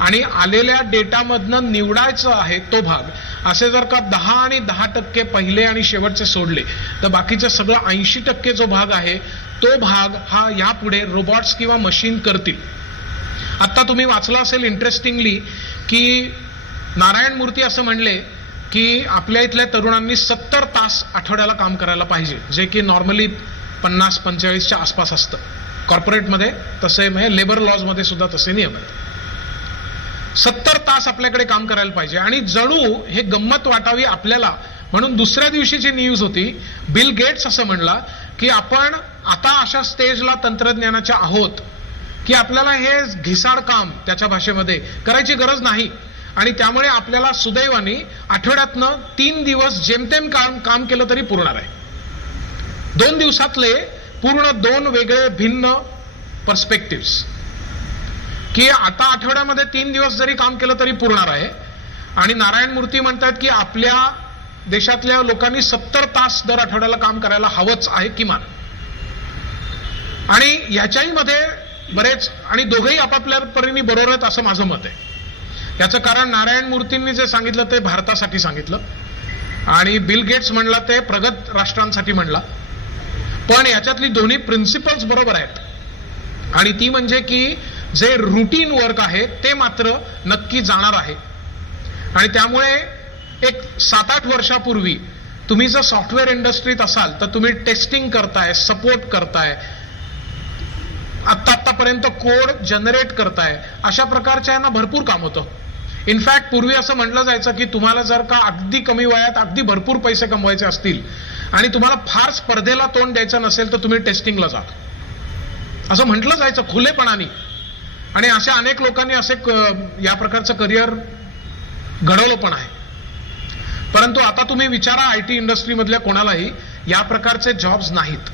आणि आलेल्या डेटामधनं निवडायचं आहे तो भाग, असे जर का 10 आणि 10% पहिले आणि शेवटचे सोडले तर बाकीचं सगळं 80% जो भाग आहे तो भाग हा यापुढे रोबॉट्स किंवा मशीन करतील. आत्ता तुम्ही वाचलं असेल इंटरेस्टिंगली की नारायण मूर्ती असं म्हणले की आपल्या इथल्या तरुणांनी 70 तास आठवड्याला काम करायला पाहिजे, जे की नॉर्मली 50-45च्या आसपास असतं. कॉर्पोरेटमध्ये तसे म्हणजे लेबर लॉजमध्ये सुद्धा तसे नियम आहेत. 70 तास आपल्याकडे काम करायला पाहिजे. आणि जणू हे गंमत वाटावी आपल्याला म्हणून दुसऱ्या दिवशीची न्यूज होती, बिल गेट्स असं म्हणला की आपण आता अशा स्टेजला तंत्रज्ञानाच्या आहोत की आपल्याला हे घिसाड काम त्याच्या भाषेमध्ये करायची गरज नाही. आणि त्यामुळे आपल्याला सुदैवाने आठवड्यातनं 3 दिवस जेमतेम काम केलं तरी पुरणार आहे. 2 दिवसातले पूर्ण 2 वेगळे भिन्न पर्स्पेक्टिव्स की आता आठवड्यामध्ये 3 दिवस जरी काम केलं तरी पुरणार आहे. आणि नारायण मूर्ती म्हणतात की आपल्या देशातल्या लोकांनी 70 तास दर आठवड्याला काम करायला हवंच आहे किमान. आणि ह्याच्याही मध्ये बरेच आणि दोघेही आपापल्या परीने बरोबर आहेत असं माझं मत आहे. याचं कारण नारायण मूर्तींनी जे सांगितलं ते भारतासाठी सांगितलं आणि बिल गेट्स म्हणला ते प्रगत राष्ट्रांसाठी म्हणला. पण याच्यातली दोन्ही प्रिन्सिपल्स बरोबर आहेत. आणि ती म्हणजे की जे रुटीन वर्क आहे ते मात्र नक्की जाणार आहे. आणि त्यामुळे एक 7-8 वर्षापूर्वी तुम्ही जर सॉफ्टवेअर इंडस्ट्रीत असाल तर तुम्ही टेस्टिंग करताय, सपोर्ट करताय, आत्तापर्यंत कोड जनरेट करताय, अशा प्रकारच्या यांना भरपूर काम होतं. इनफॅक्ट पूर्वी असं म्हटलं जायचं की तुम्हाला जर का अगदी कमी वयात अगदी भरपूर पैसे कमवायचे असतील आणि तुम्हाला फार स्पर्धेला तोंड द्यायचं नसेल तर तुम्ही टेस्टिंगला जा, असं म्हटलं जायचं खुलेपणाने. आणि अशा अनेक लोकांनी असे या प्रकारचं करिअर घडवलं पण आहे. परंतु आता तुम्ही विचारा IT इंडस्ट्रीमधल्या कोणालाही या प्रकारचे जॉब्स नाहीत.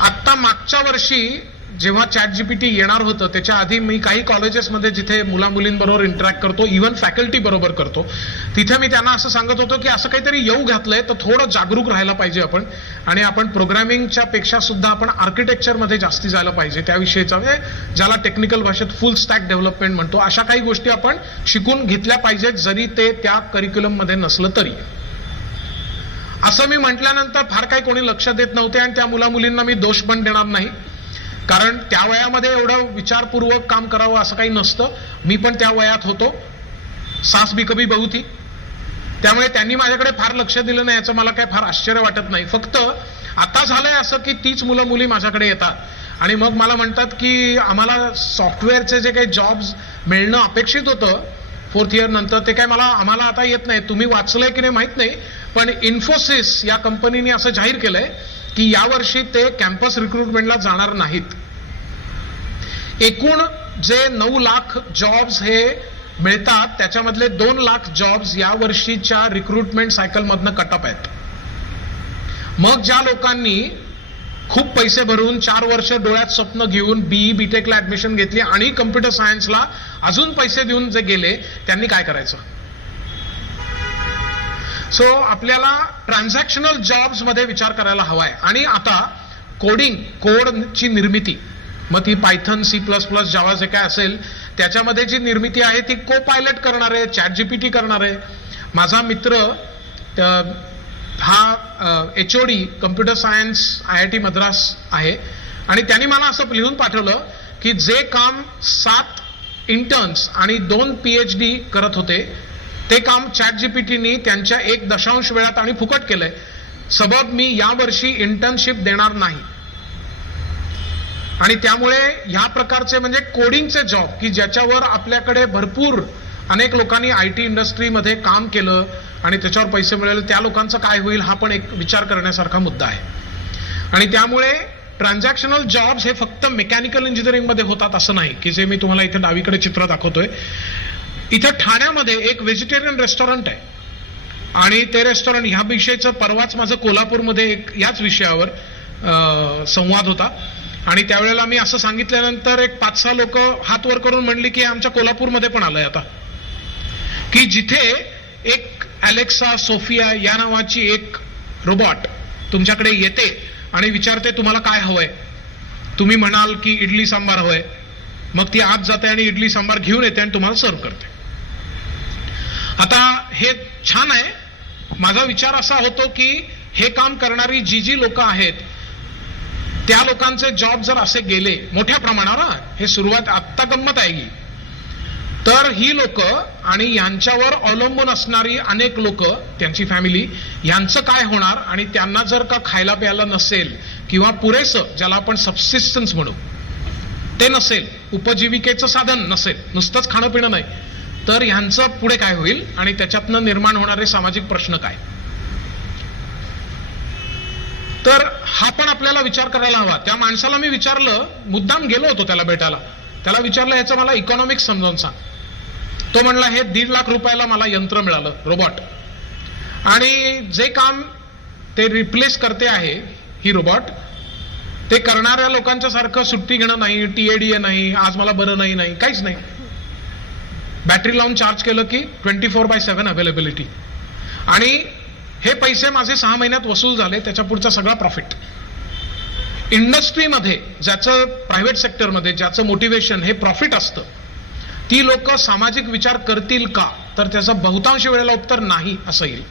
आत्ता मागच्या वर्षी जेव्हा ChatGPT येणार होतं त्याच्या आधी मी काही कॉलेजेसमध्ये जिथे मुलामुलींबरोबर इंटरॅक्ट करतो, इव्हन फॅकल्टी बरोबर करतो, तिथे मी त्यांना असं सांगत होतो की असं काहीतरी येऊ घातलंय तर थोडं जागरूक राहायला पाहिजे आपण. आणि आपण प्रोग्रॅमिंगच्या पेक्षा सुद्धा आपण आर्किटेक्चरमध्ये जास्ती जायला पाहिजे. त्याविषयीचा म्हणजे ज्याला टेक्निकल भाषेत फुल स्टॅक डेव्हलपमेंट म्हणतो, अशा काही गोष्टी आपण शिकून घेतल्या पाहिजेत जरी ते त्या करिक्युलममध्ये नसलं तरी. असं मी म्हटल्यानंतर फार काही कोणी लक्ष देत नव्हते आणि त्या मुलामुलींना मी दोष पण देणार नाही, कारण त्या वयामध्ये एवढं विचारपूर्वक काम करावं असं काही नसतं. मी पण त्या वयात होतो. सास भी कभी बहू थी. त्यामुळे त्यांनी माझ्याकडे फार लक्ष दिलं नाही याचं मला काय फार आश्चर्य वाटत नाही. फक्त आता झालंय असं की तीच मुलं मुली माझ्याकडे येतात आणि मग मला म्हणतात की आम्हाला सॉफ्टवेअरचे जे काही जॉब्स मिळणं अपेक्षित होतं 4th इयर नंतर ते काय आम्हाला आता येत नाही. तुम्ही वाचलंय की नाही माहित नाही, पण इन्फोसिस या कंपनीने असं जाहीर केलंय की यावर्षी ते कॅम्पस रिक्रुटमेंटला जाणार नाहीत. एकूण जे 9 लाख जॉब्स हे मिळतात त्याच्यामधले 2 लाख जॉब्स या वर्षीच्या रिक्रुटमेंट सायकलमधनं कटअप आहेत. मग ज्या लोकांनी खूप पैसे भरून 4 वर्ष डोळ्यात स्वप्न घेऊन BE BTechला ऍडमिशन घेतली आणि कम्प्युटर सायन्सला अजून पैसे देऊन जे गेले त्यांनी काय करायचं. सो आपल्याला ट्रान्झॅक्शनल जॉब्स मध्ये विचार करायला हवाय. आणि आता कोडची निर्मिती, मग ती पायथन, C++, जावा जे काय असेल त्याच्यामध्ये जी निर्मिती आहे ती को पायलट करणार आहे, ChatGPT करणार आहे. माझा मित्र हा HOD computer science IIT Madras आहे आणि त्यांनी मला असं लिहून पाठवलं की जे काम 7 इंटर्न्स आणि 2 PhD करत होते ते काम ChatGPTनी त्यांच्या 1 वेळात आणि फुकट केलंय. सबब मी यावर्षी इंटर्नशिप देणार नाही. आणि त्यामुळे ह्या प्रकारचे म्हणजे कोडिंगचे जॉब की ज्याच्यावर आपल्याकडे भरपूर अनेक लोकांनी IT इंडस्ट्रीमध्ये काम केलं आणि त्याच्यावर पैसे मिळाले, त्या लोकांचं काय होईल हा पण एक विचार करण्यासारखा मुद्दा आहे. आणि त्यामुळे ट्रान्झॅक्शनल जॉब्स हे फक्त मेकॅनिकल इंजिनिअरिंगमध्ये होतात असं नाही की जे मी तुम्हाला इथे डावीकडे चित्र दाखवतोय. इथे ठाण्यामध्ये एक व्हेजिटेरियन रेस्टॉरंट आहे आणि ते रेस्टॉरंट ह्या विषयीचं परवाच माझं कोल्हापूरमध्ये एक याच विषयावर संवाद होता आणि त्यावेळेला मी असं सांगितल्यानंतर एक 5-6 लोक हात वर करून म्हणली की आमच्या कोल्हापूरमध्ये पण आलंय आता, की जिथे एक अलेक्सा सोफिया या नावाची एक रोबॉट तुमच्याकडे येते आणि विचारते तुम्हाला काय हवंय. तुम्ही म्हणाल की इडली सांबार हवंय, मग ती आत जाते आणि इडली सांबार घेऊन येते आणि तुम्हाला सर्व करते. आता हे छान आहे. माझा विचार असा होतो की हे काम करणारी जी लोक आहेत त्या लोकांचे जॉब जर असे गेले मोठ्या प्रमाणावर, हे सुरुवात आत्ता गंमत आहे की, तर ही लोक आणि यांच्यावर अवलंबून असणारी अनेक लोक, त्यांची फॅमिली, यांचं काय होणार. आणि त्यांना जर का खायला प्यायला नसेल किंवा पुरेसं ज्याला आपण सबसिस्टन्स म्हणू ते नसेल, उपजीविकेचं साधन नसेल, नुसतंच खाणं पिणं नाही, तर ह्यांचं पुढे काय होईल आणि त्याच्यातनं निर्माण होणारे सामाजिक प्रश्न काय. तर हा पण आपल्याला विचार करायला हवा. त्या माणसाला मी विचारलं, मुद्दाम गेलो होतो त्याला भेटायला, त्याला विचारलं ह्याचं मला इकॉनॉमिक्स समजावून सांग. तो म्हणला हे 1.5 लाख रुपयाला मला यंत्र मिळालं, रोबॉट, आणि जे काम ते रिप्लेस करते आहे ही रोबॉट, ते करणाऱ्या लोकांच्या सारखं सुट्टी घेणं नाही, TADA नाही, आज मला बरं नाही, काहीच नाही. बॅटरी लावून चार्ज केलं की 24/7 अवेलेबिलिटी. आणि हे पैसे माझे 6 महिन्यात वसूल झाले, त्याच्या पुढचा सगळा प्रॉफिट. इंडस्ट्रीमध्ये ज्याचं, प्रायव्हेट सेक्टरमध्ये ज्याचं मोटिवेशन हे प्रॉफिट असतं, ती लोक सामाजिक विचार करतील का, तर त्याचं बहुतांश वेळेला उत्तर नाही असं येईल.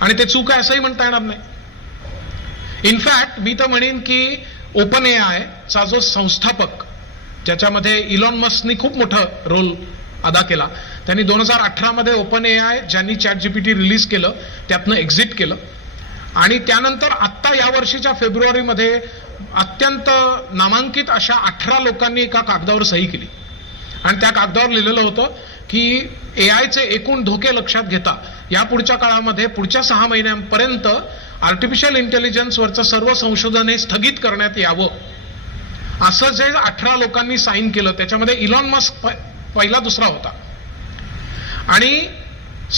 आणि ते चूक आहे असंही म्हणता येणार नाही. इनफॅक्ट मी तर म्हणेन की OpenAI चा जो संस्थापक, ज्याच्यामध्ये इलॉन मस्कनी खूप मोठं रोल अदा केला, त्यांनी 2018 मध्ये OpenAI ज्यांनी ChatGPT रिलीज केलं त्यातनं एक्झिट केलं. आणि त्यानंतर आत्ता या वर्षीच्या फेब्रुवारीमध्ये अत्यंत नामांकित अशा 18 लोकांनी एका कागदावर सही केली आणि त्या कागदावर लिहिलेलं होतं की AIचे एकूण धोके लक्षात घेता या पुढच्या काळामध्ये पुढच्या 6 महिन्यांपर्यंत आर्टिफिशियल इंटेलिजन्सवरचं सर्व संशोधन हे स्थगित करण्यात यावं. असं जे 18 लोकांनी साईन केलं त्याच्यामध्ये इलॉन मस्क पहिला दुसरा होता. आणि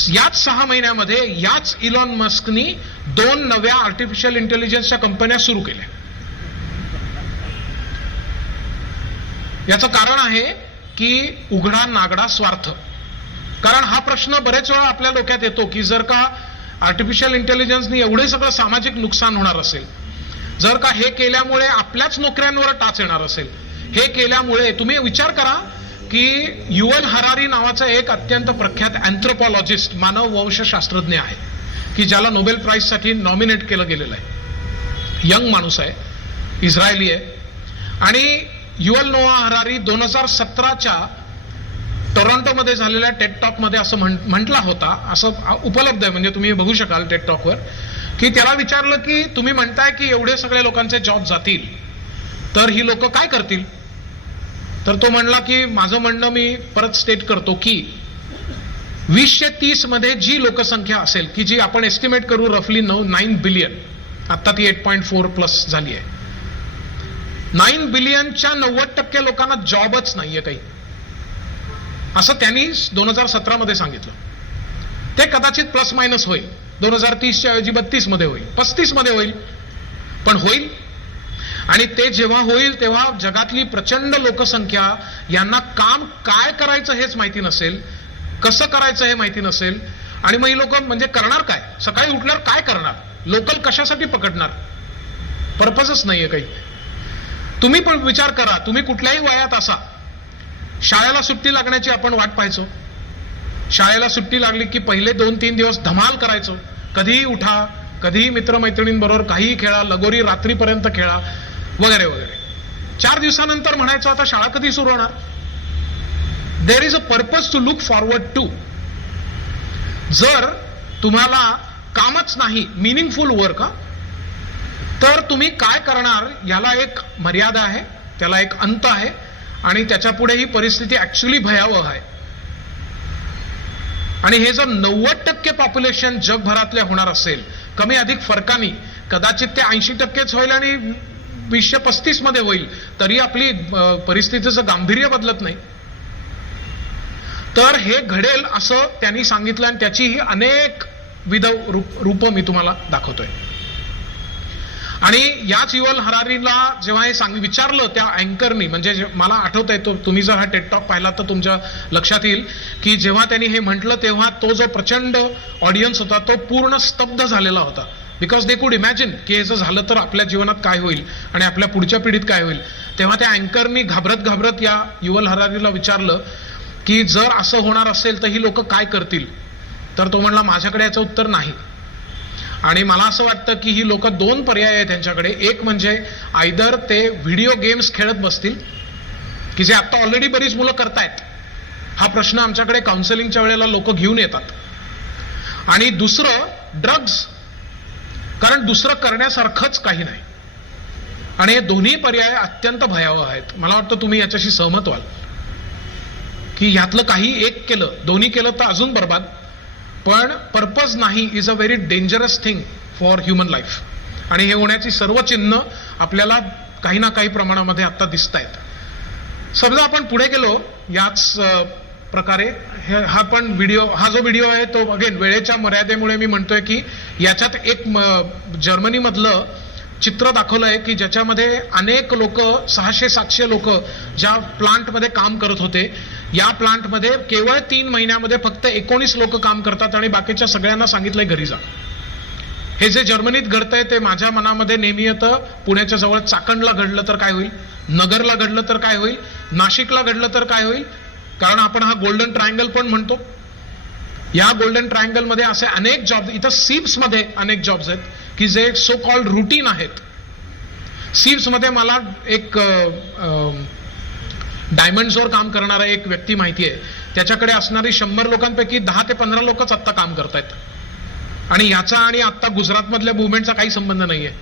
याच 6 महिन्यामध्ये याच इलॉन मस्कनी 2 नव्या आर्टिफिशियल इंटेलिजन्सच्या कंपन्या सुरू केल्या. याचं कारण आहे की उघडा नागडा स्वार्थ. कारण हा प्रश्न बरेच वेळा आपल्या डोक्यात येतो की जर का आर्टिफिशियल इंटेलिजन्सनी एवढे सगळं सामाजिक नुकसान होणार असेल, जर का हे केल्यामुळे आपल्याच नोकऱ्यांवर टाच येणार असेल, हे केल्यामुळे तुम्ही विचार करा की युव्हल हरारी नावाचा एक अत्यंत प्रख्यात अँथ्रोपॉलॉजिस्ट, मानव वंशशास्त्रज्ञ आहे की ज्याला नोबेल प्राइजसाठी नॉमिनेट केलं गेलेलं आहे. यंग माणूस आहे, इस्रायली आहे. आणि युव्हल नोआ हरारी 2017च्या टोरंटोमध्ये झालेल्या टेड टॉकमध्ये असं म्हटला होता, असं उपलब्ध आहे, म्हणजे तुम्ही बघू शकाल टेड टॉकवर, की त्याला विचारलं की तुम्ही म्हणताय की एवढे सगळे लोकांचे जॉब जातील, तर ही लोक काय करतील? तर तो म्हणला की माझं म्हणणं मी परत स्टेट करतो की 2030 मध्ये जी लोकसंख्या असेल, की जी आपण एस्टिमेट करू रफली 9 बिलियन, आता ती 8.4 प्लस झाली आहे, 9 बिलियनच्या 90% लोकांना जॉबच नाहीये काही, असं त्यांनी 2017 मध्ये सांगितलं. ते कदाचित प्लस मायनस होईल, 2030च्या ऐवजी 32 मध्ये होईल, 35 मध्ये होईल, पण होईल. आणि ते जेव्हा होईल तेव्हा जगातली प्रचंड लोकसंख्या यांना काम काय करायचं हेच माहिती नसेल, कसं करायचं हे माहिती नसेल, आणि मग ही लोक म्हणजे करणार काय? सकाळी उठल्यावर काय करणार? लोकल कशासाठी पकडणार? पर्पजच नाहीये काही. तुम्ही पण विचार करा, तुम्ही कुठल्याही वयात असा, शाळेला सुट्टी लागण्याची आपण वाट पाहायचो. शाळेला सुट्टी लागली की पहिले 2-3 दिवस धमाल करायचो, कधीही उठा, कधीही मित्रमैत्रिणींबरोबर काहीही खेळा, लगोरी रात्रीपर्यंत खेळा वगैरे वगैरे. 4 दिवसानंतर म्हणायचो आता शाळा कधी सुरू होणार? There is a purpose to look forward to. जर तुम्हाला कामच नाही, मिनिंगफुल वर्क, तर तुम्ही काय करणार याला एक मर्यादा आहे, त्याला एक अंत आहे, आणि त्याच्या पुढे ही परिस्थिती ऍक्च्युली भयावह आहे. आणि हे जर 90% पॉप्युलेशन जगभरातल्या होणार असेल, कमी अधिक फरकाने, कदाचित ते 80%च होईल आणि 2035 मध्ये होईल, तरी आपली परिस्थितीचं गांभीर्य बदलत नाही. तर हे घडेल असं त्यांनी सांगितलं, आणि त्याची ही अनेक विध रूप मी तुम्हाला दाखवतोय. आणि याच युव्हल हरारीला जेव्हा हे विचारलं त्या अँकरनी, म्हणजे मला आठवतंय, तो तुम्ही जर हा टेड टॉक पाहिला तर तुमच्या लक्षात येईल की जेव्हा त्यांनी हे म्हटलं तेव्हा तो जो प्रचंड ऑडियन्स होता तो पूर्ण स्तब्ध झालेला होता. बिकॉज दे कुड इमॅजिन की हे जर झालं तर आपल्या जीवनात काय होईल आणि आपल्या पुढच्या पिढीत काय होईल. तेव्हा त्या अँकरनी घाबरत या युव्हल हरारीला विचारलं की जर असं होणार असेल तर ही लोक काय करतील? तर तो म्हणला माझ्याकडे याचं उत्तर नाही. आणि मला असं वाटतं की ही लोक 2 पर्याय आहेत त्यांच्याकडे. एक म्हणजे आयदर ते व्हिडिओ गेम्स खेळत बसतील, की जे आता ऑलरेडी बरीच मुलं करतायत. हा प्रश्न आमच्याकडे काउन्सिलिंगच्या वेळेला लोक घेऊन येतात. आणि दुसरं ड्रग्ज, कारण दुसरं करण्यासारखंच काही नाही. आणि हे दोन्ही पर्याय अत्यंत भयावह आहेत. मला वाटतं तुम्ही याच्याशी सहमत व्हाल की ह्यातलं काही एक केलं, दोन्ही केलं तर अजून बरबाद. पण पर्पज नाही is a very dangerous thing for human life. आणि हे होण्याची सर्व चिन्ह आपल्याला काही ना काही प्रमाणामध्ये आता दिसत आहेत. समजा आपण पुढे गेलो याच प्रकारे, हा जो व्हिडिओ आहे तो अगेन वेळेच्या मर्यादेमुळे मी म्हणतोय की याच्यात एक जर्मनीमधलं चित्र दाखवलं आहे की ज्याच्यामध्ये अनेक लोक, 600-700 लोक ज्या प्लांटमध्ये काम करत होते, या प्लांटमध्ये केवळ 3 महिन्यामध्ये फक्त 19 लोक काम करतात आणि बाकीच्या सगळ्यांना सांगितलंय घरी जा. हे जे जर्मनीत घडतंय ते माझ्या मनामध्ये नेहमी येतं, पुण्याच्या जवळ चाकणला घडलं तर काय होईल, नगरला घडलं तर काय होईल, नाशिकला घडलं तर काय होईल. कारण आपण हा गोल्डन ट्रायंगल पण म्हणतो. या गोल्डन ट्रायंगल मध्ये असे अनेक जॉब, इथं सीप्स मध्ये अनेक जॉब्स आहेत की जे सो कॉल्ड रुटीन आहेत. सीप्स मध्ये मला एक डायमंड्सवर काम करणारा एक व्यक्ती माहिती आहे. त्याच्याकडे असणारी 100 लोकांपैकी 10 ते 15 लोकच आत्ता काम करतायत. आणि याचा आणि आत्ता गुजरातमधल्या मुवमेंटचा काही संबंध नाहीये.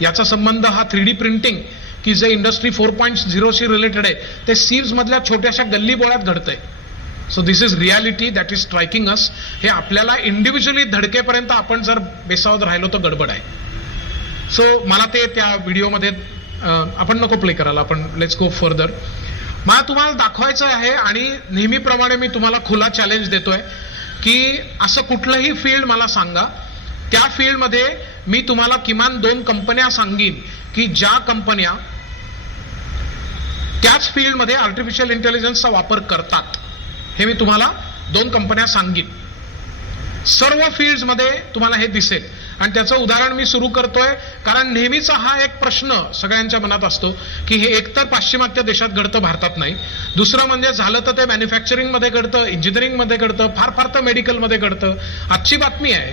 याचा संबंध हा 3D प्रिंटिंग, की जे इंडस्ट्री 4.0 शी रिलेटेड आहे, ते सीव्स मधल्या छोट्याशा गल्ली बोळात घडतंय. So this is reality that is striking us. हे आपल्याला इंडिव्हिज्युअली धडकेपर्यंत आपण जर बेसावध राहिलो तर गडबड आहे. सो मला ते त्या व्हिडिओमध्ये आपण नको प्ले करायला, आपण लेट्स गो फर्दर. मला तुम्हाला दाखवायचं आहे आणि नेहमीप्रमाणे मी तुम्हाला खुला चॅलेंज देतोय की असं कुठलंही फील्ड मला सांगा, त्या फील्डमध्ये मी तुम्हाला किमान 2 कंपन्या सांगीन की ज्या कंपन्या त्याच फील्डमध्ये आर्टिफिशियल इंटेलिजन्सचा वापर करतात. हे मी तुम्हाला 2 कंपन्या सांगीन. सर्व फील्ड्समध्ये तुम्हाला हे दिसेल. आणि त्याचं उदाहरण मी सुरू करतोय कारण नेहमीचा हा एक प्रश्न सगळ्यांच्या मनात असतो की हे एकतर पाश्चिमात्य देशात घडतं, भारतात नाही. दुसरं म्हणजे झालं तर ते मॅन्युफॅक्चरिंग मध्ये घडतं, इंजिनिअरिंग मध्ये घडतं, फार तर मेडिकल मध्ये घडतं. आजची बातमी आहे,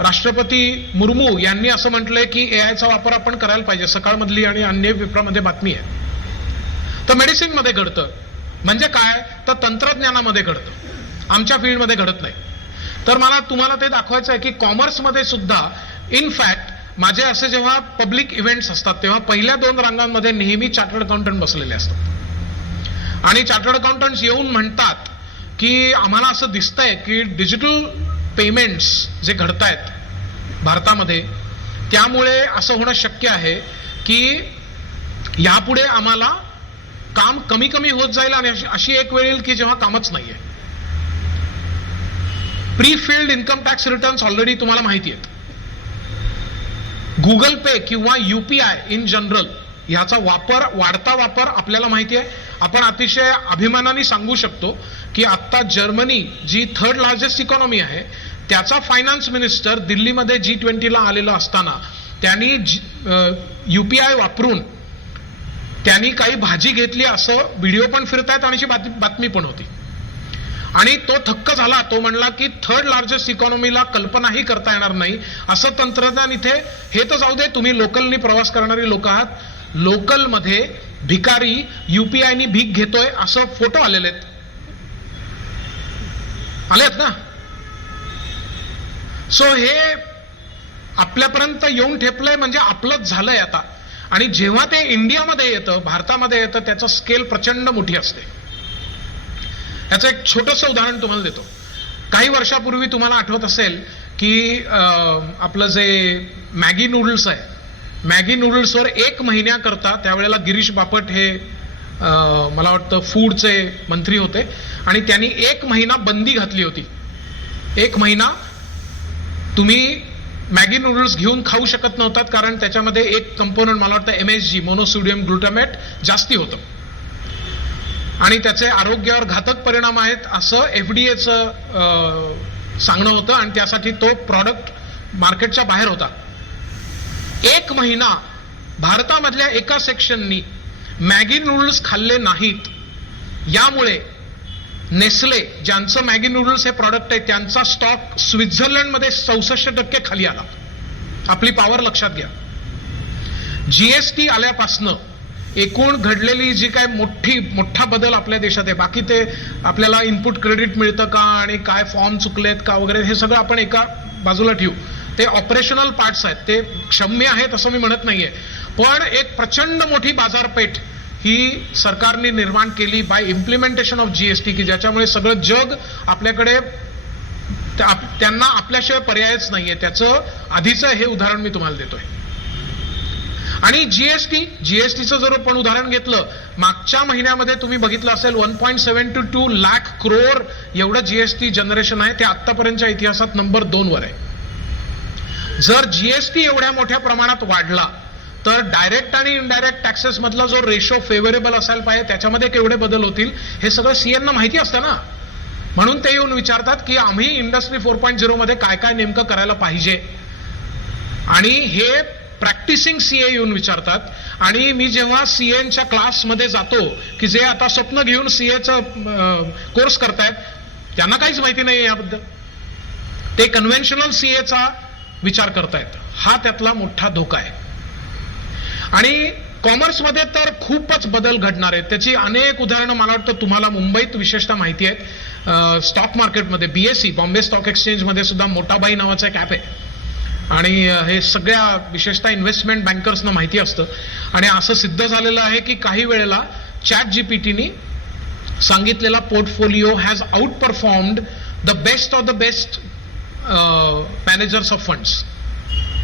राष्ट्रपती मुर्मू यांनी असं म्हटलंय की एआयचा वापर आपण करायला पाहिजे. सकाळमधली आणि अन्य पेपरामध्ये बातमी आहे. तर मेडिसिन मध्ये घडतं, म्हणजे काय तर तंत्रज्ञानामध्ये घडतं, आमच्या फील्डमध्ये घडत नाही. तर मला तुम्हाला ते दाखवायचं आहे की कॉमर्समध्ये सुद्धा इनफॅक्ट माझे असे जेव्हा पब्लिक इव्हेंट्स असतात तेव्हा पहिल्या 2 रांगांमध्ये नेहमी चार्टर्ड अकाउंटंट बसलेले असतात आणि चार्टर्ड अकाउंटंट्स येऊन म्हणतात की आम्हाला असं दिसतंय की डिजिटल पेमेंट्स जे घडतायत भारतामध्ये त्यामुळे असं होणं शक्य आहे की यापुढे आम्हाला काम कमी कमी होत जाईल आणि अशी एक वेळ येईल की जेव्हा कामच नाहीये. Pre filled income tax returns already तुम्हाला माहिती आहेत. गुगल पे किंवा UPI इन जनरल ह्याचा वाढता वापर आपल्याला माहिती आहे. आपण अतिशय अभिमानाने सांगू शकतो की आता जर्मनी जी 3rd लार्जेस्ट इकॉनॉमी आहे त्याचा फायनान्स मिनिस्टर दिल्लीमध्ये G20 ला आलेला असताना त्यांनी UPI वापरून त्यांनी काही भाजी घेतली असं व्हिडिओ पण फिरतायत आणि बातमी पण होती आणि तो थक्क झाला. तो म्हणला की 3rd लार्जेस्ट इकॉनॉमीला कल्पनाही करता येणार नाही असं तंत्रज्ञान इथे. हे तर जाऊ दे, तुम्ही लोकलनी प्रवास करणारी लोक आहात, लोकलमध्ये भिकारी UPI भीक घेतोय असं फोटो आलेत ना. सो हे आपल्यापर्यंत येऊन ठेपलंय म्हणजे आपलंच झालंय आता. आणि जेव्हा ते इंडियामध्ये येतं, भारतामध्ये येतं, त्याचं स्केल प्रचंड मोठी असते. याचं एक छोटंसं उदाहरण तुम्हाला देतो. काही वर्षापूर्वी तुम्हाला आठवत असेल की आपलं जे मॅगी नूडल्स आहे, मॅगी नूडल्सवर 1 महिन्याकरता त्यावेळेला गिरीश बापट हे मला वाटतं फूडचे मंत्री होते आणि त्यांनी 1 महिना बंदी घातली होती. 1 महिना तुम्ही मॅगी नूडल्स घेऊन खाऊ शकत नव्हतात कारण त्याच्यामध्ये एक कंपोनंट मला वाटतं MSG मोनोसोडियम ग्लुटामेट जास्ती होतं आणि त्याचे आरोग्यावर घातक परिणाम आहेत असं FDAचं सांगणं होतं आणि त्यासाठी तो प्रॉडक्ट मार्केटच्या बाहेर होता. 1 महिना भारतामधल्या एका सेक्शननी मॅगी नूडल्स खाल्ले नाहीत. यामुळे नेस्ले ज्यांचं मॅगी नूडल्स हे प्रॉडक्ट आहे त्यांचा स्टॉक स्वित्झर्लंडमध्ये 64% खाली आला. आपली पॉवर लक्षात घ्या. GST आल्यापासनं एकूण घडलेली जी काय मोठा बदल आपल्या देशात आहे, बाकी ते आपल्याला इनपुट क्रेडिट मिळतं का आणि काय फॉर्म चुकलेत का वगैरे हे सगळं आपण एका बाजूला ठेवू. ते ऑपरेशनल पार्ट्स आहेत, ते क्षम्य आहेत असं मी म्हणत नाहीये, पण एक प्रचंड मोठी बाजारपेठ ही सरकारने निर्माण केली बाय इम्प्लिमेंटेशन ऑफ GST की ज्याच्यामुळे सगळं जग आपल्याकडे, त्यांना आपल्याशिवाय पर्यायच नाहीये. त्याचं आधीचं हे उदाहरण मी तुम्हाला देतोय. आणि जीएसटीचं जर आपण उदाहरण घेतलं, मागच्या महिन्यामध्ये तुम्ही बघितलं असेल 1.72 लाख करोड एवढं GST जनरेशन आहे. ते आतापर्यंतच्या इतिहासात नंबर 2 वर आहे. जर GST एवढ्या मोठ्या प्रमाणात वाढला तर डायरेक्ट आणि इनडायरेक्ट टॅक्सेस मधला जो रेशो फेवरेबल असायला पाहिजे त्याच्यामध्ये केवढे बदल होतील हे सगळं CN ना माहिती असतं ना. म्हणून ते येऊन विचारतात की आम्ही इंडस्ट्री 4.0 मध्ये काय काय नेमकं करायला पाहिजे. आणि हे प्रॅक्टिसिंग CA येऊन विचारतात. आणि मी जेव्हा CNच्या क्लासमध्ये जातो की जे आता स्वप्न घेऊन CAचं कोर्स करतायत त्यांना काहीच माहिती नाही याबद्दल, ते कन्व्हेन्शनल CAचा विचार करतायत. हा त्यातला मोठा धोका आहे. आणि कॉमर्समध्ये तर खूपच बदल घडणार आहेत. त्याची अनेक उदाहरणं मला वाटतं तुम्हाला मुंबईत विशेषतः माहिती आहेत. स्टॉक मार्केटमध्ये BSE बॉम्बे स्टॉक एक्सचेंजमध्ये सुद्धा मोटाबाई नावाचा एक ॲप आहे आणि हे सगळ्या विशेषतः इन्व्हेस्टमेंट बँकर्सना माहिती असतं. आणि असं सिद्ध झालेलं आहे की काही वेळेला ChatGPTनी सांगितलेला portfolio has out performed the best of the best managers of funds.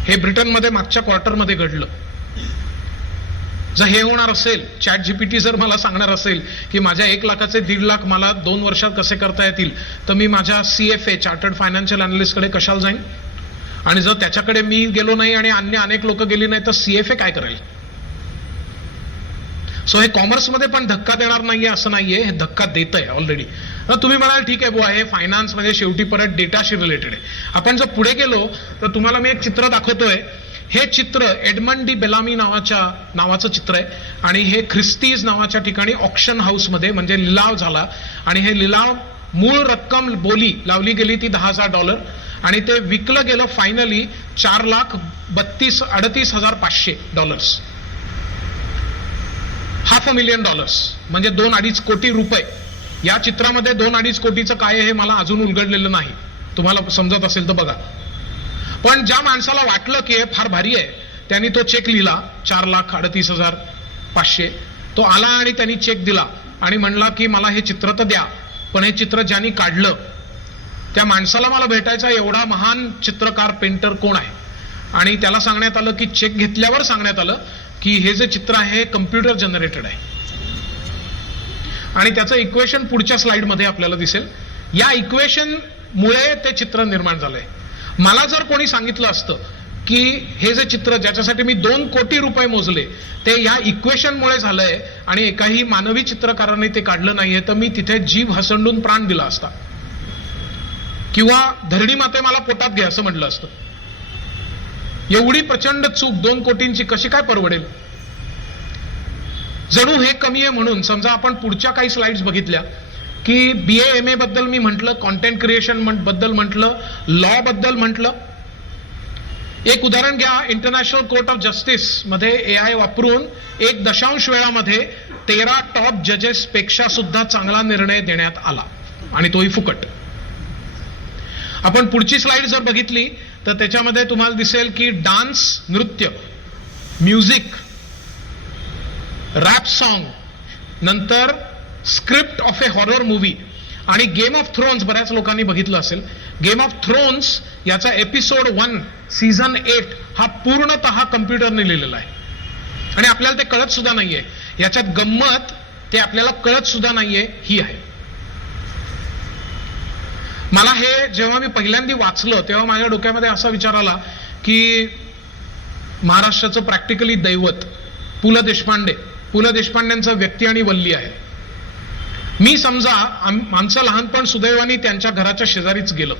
हे ब्रिटनमध्ये मागच्या क्वार्टरमध्ये घडलं. जर हे होणार असेल, ChatGPT जर मला सांगणार असेल की माझ्या 1 लाखाचे 1.5 लाख मला 2 वर्षात कसे करता येतील, तर मी माझ्या CFA चार्टर्ड फायनान्शियल अनालिस्टकडे कशाला जाईन. आणि जर त्याच्याकडे मी गेलो नाही आणि अन्य अनेक लोक गेली नाही तर CFA काय करेल. सो हे कॉमर्समध्ये पण धक्का देणार नाहीये असं नाहीये, हे धक्का देत आहे ऑलरेडी. तुम्ही म्हणाल ठीक आहे बुवा, हे फायनान्स म्हणजे शेवटी परत डेटाशी रिलेटेड आहे. आपण जर पुढे गेलो तर तुम्हाला मी एक चित्र दाखवतोय. हे चित्र एडमंड डी बेलामी नावाचं चित्र आहे आणि हे ख्रिस्तीज नावाच्या ठिकाणी ऑक्शन हाऊसमध्ये म्हणजे लिलाव झाला. आणि हे लिलाव मूळ रक्कम बोली लावली गेली ती $10,000 आणि ते विकलं गेलं फायनली $4,38,500. $500,000 म्हणजे 2-2.5 कोटी रुपये. या चित्रामध्ये 2-2.5 कोटीचं काय आहे हे मला अजून उलगडलेलं नाही, तुम्हाला समजत असेल तर बघा. पण ज्या माणसाला वाटलं की हे फार भारी आहे, त्यांनी तो चेक लिहिला 4,38,500. तो आला आणि त्यांनी चेक दिला आणि म्हणला की मला हे चित्र तर द्या, पण हे चित्र ज्यांनी काढलं त्या माणसाला मला भेटायचा एवढा महान चित्रकार पेंटर कोण आहे. आणि त्याला सांगण्यात आलं की चेक घेतल्यावर सांगण्यात आलं की हे जे चित्र आहे कम्प्युटर जनरेटेड आहे. आणि त्याचं इक्वेशन पुढच्या स्लाइडमध्ये आपल्याला दिसेल. या इक्वेशन मुळे ते चित्र निर्माण झालंय. मला जर कोणी सांगितलं असतं की हे जे चित्र ज्याच्यासाठी मी 2 कोटी रुपये मोजले ते या इक्वेशनमुळे झालंय आणि एकाही मानवी चित्रकाराने ते काढलं नाहीये, तर मी तिथे जीव हसंडून प्राण दिला असता किंवा धरणी माते मला पोटात घ्या असं म्हटलं असतं. एवढी प्रचंड चूक 2 कोटींची कशी काय परवडेल? जणू हे कमी आहे म्हणून. समजा आपण पुढच्या काही स्लाइड्स बघितल्या की BA MA बद्दल मी म्हटलं, कॉन्टेंट क्रिएशन बद्दल म्हटलं, लॉ बद्दल म्हटलं. एक उदाहरण घ्या, इंटरनॅशनल कोर्ट ऑफ जस्टिस मध्ये AI वापरून 1 वेळामध्ये 13 टॉप जजेस पेक्षा सुद्धा चांगला निर्णय देण्यात आला आणि तोही फुकट. आपण पुढची स्लाइड जर बघितली तर त्याच्यामध्ये तुम्हाला दिसेल की डान्स, नृत्य, म्युझिक, रॅप सॉन्ग, नंतर script of A horror movie आणि गेम ऑफ थ्रोन्स बऱ्याच लोकांनी बघितलं असेल. गेम ऑफ थ्रोन्स याचा एपिसोड 1 सीझन 8 हा पूर्णतः कम्प्युटरने लिहिलेला आहे आणि आपल्याला ते कळत सुद्धा नाहीये. याच्यात गंमत ते आपल्याला कळत सुद्धा नाहीये ही आहे. मला हे जेव्हा मी पहिल्यांदा वाचलं तेव्हा माझ्या डोक्यामध्ये असा विचार आला की महाराष्ट्राचं प्रॅक्टिकली दैवत पु ल देशपांडेंचं व्यक्ती आणि वल्ली आहे. मी समजा आमचं लहानपण सुदैवाने त्यांच्या घराच्या शेजारीच गेलं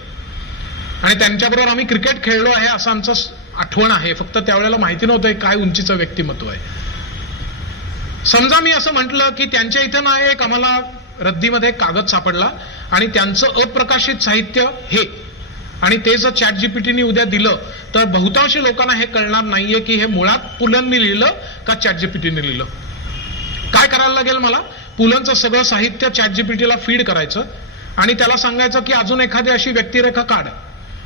आणि त्यांच्याबरोबर आम्ही क्रिकेट खेळलो आहे असं आमचं आठवण आहे. फक्त त्यावेळेला माहिती नव्हतं काय उंचीचं व्यक्तिमत्व आहे. समजा मी असं म्हटलं की त्यांच्या इथं ना एक आम्हाला रद्दीमध्ये कागद सापडला आणि त्यांचं अप्रकाशित साहित्य हे, आणि ते जर ChatGPTने उद्या दिलं तर बहुतांशी लोकांना हे कळणार नाहीये की हे मुळात पुलंनी लिहिलं का ChatGPTने लिहिलं. काय करायला लागेल मला? पुलंचं सगळं साहित्य ChatGPTला फीड करायचं आणि त्याला सांगायचं की अजून एखादी अशी व्यक्तिरेखा काढ.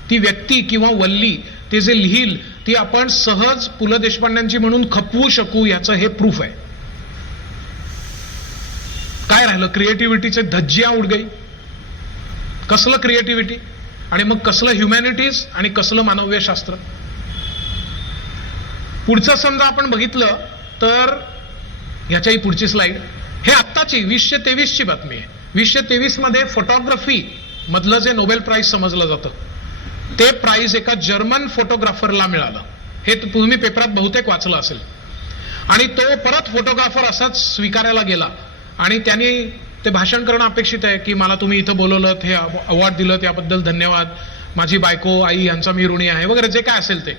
ती व्यक्ती किंवा वल्ली ते जे लिहिल ती आपण सहज पु ल देशपांड्यांची म्हणून खपवू शकू, याचं हे प्रूफ आहे. काय राहिलं? क्रिएटिव्हिटीचे धज्जिया उड गई. कसलं क्रिएटिव्हिटी आणि मग कसलं ह्युमॅनिटीज आणि कसलं मानव्यशास्त्र. पुढचं समजा आपण बघितलं तर ह्याच्याही पुढची स्लाइड, हे आत्ताची 2023ची बातमी आहे. 2023 मध्ये फोटोग्राफी मधलं जे नोबेल प्राइज समजलं जातं ते प्राइज एका जर्मन फोटोग्राफरला मिळालं. हे तुम्ही पेपरात बहुतेक वाचलं असेल. आणि तो परत फोटोग्राफर असाच स्वीकारायला गेला आणि त्यांनी ते भाषण करणं अपेक्षित आहे की मला तुम्ही इथं बोलवलं, हे अवॉर्ड दिलं त्याबद्दल धन्यवाद, माझी बायको आई यांचा मी ऋणी आहे वगैरे जे काय असेल ते.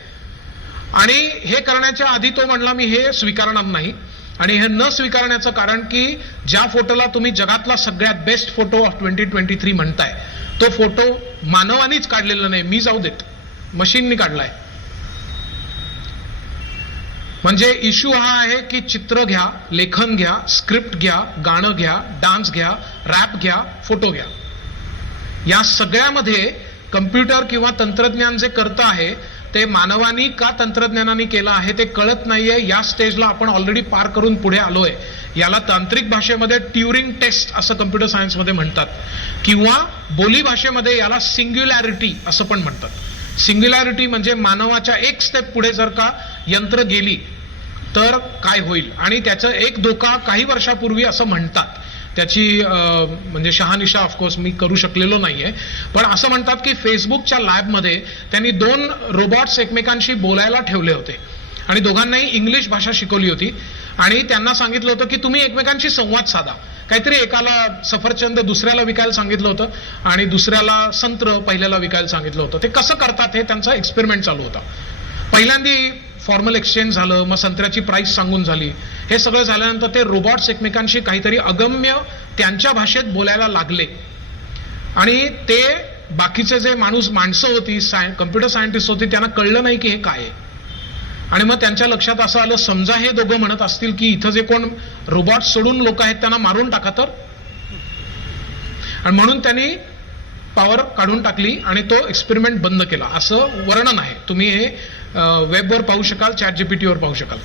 आणि हे करण्याच्या आधी तो म्हणला मी हे स्वीकारणार नाही. आणि हे न स्वीकारण्याचं कारण की ज्या फोटोला तुम्ही जगातला सगळ्यात बेस्ट फोटो ऑफ 2023 म्हणताय तो फोटो मानवानीच काढलेला नाही, मी जाऊ देत, मशीननी काढलाय. म्हणजे इश्यू हा आहे की चित्र घ्या, लेखन घ्या, स्क्रिप्ट घ्या, गाणं घ्या, डान्स घ्या, रॅप घ्या, फोटो घ्या, या सगळ्यामध्ये कम्प्युटर किंवा तंत्रज्ञान जे करतं आहे ते मानवानी का तंत्रज्ञानाने केलं आहे ते कळत नाहीये. या स्टेजला आपण ऑलरेडी पार करून पुढे आलोय. याला तांत्रिक भाषेमध्ये ट्युरिंग टेस्ट असं कम्प्युटर सायन्समध्ये म्हणतात किंवा बोली भाषेमध्ये याला सिंग्युलॅरिटी असं पण म्हणतात. सिंग्युलॅरिटी म्हणजे मानवाच्या एक स्टेप पुढे जर का यंत्र गेली तर काय होईल. आणि त्याचं एक धोका काही वर्षापूर्वी असं म्हणतात, त्याची म्हणजे शहानिशा ऑफकोर्स मी करू शकलेलो नाहीये, पण असं म्हणतात की फेसबुकच्या लॅबमध्ये त्यांनी 2 रोबॉट्स एकमेकांशी बोलायला ठेवले होते आणि दोघांनाही इंग्लिश भाषा शिकवली होती आणि त्यांना सांगितलं होतं की तुम्ही एकमेकांशी संवाद साधा. काहीतरी एकाला सफरचंद दुसऱ्याला विकायला सांगितलं होतं आणि दुसऱ्याला संत्र पहिल्याला विकायला सांगितलं होतं. ते कसं करतात हे त्यांचा एक्सपेरिमेंट चालू होता. पहिल्यांदी फॉर्मल एक्सचेंज झालं, मग संत्र्याची प्राइस सांगून झाली. हे सगळं झाल्यानंतर ते रोबॉट्स एकमेकांशी काहीतरी अगम्य त्यांच्या भाषेत बोलायला लागले आणि ते बाकीचे जे माणसं होती, कम्प्युटर सायंटिस्ट होती, त्यांना कळलं नाही की हे काय आहे. आणि मग त्यांच्या लक्षात असं आलं, समजा हे दोघं म्हणत असतील की इथं जे कोण रोबोट सोडून लोक आहेत त्यांना मारून टाका तर, आणि म्हणून त्यांनी पॉवर काढून टाकली आणि तो एक्सपेरिमेंट बंद केला, असं वर्णन आहे. तुम्ही हे वेबवर पाहू शकाल, ChatGPT वर पाहू शकाल.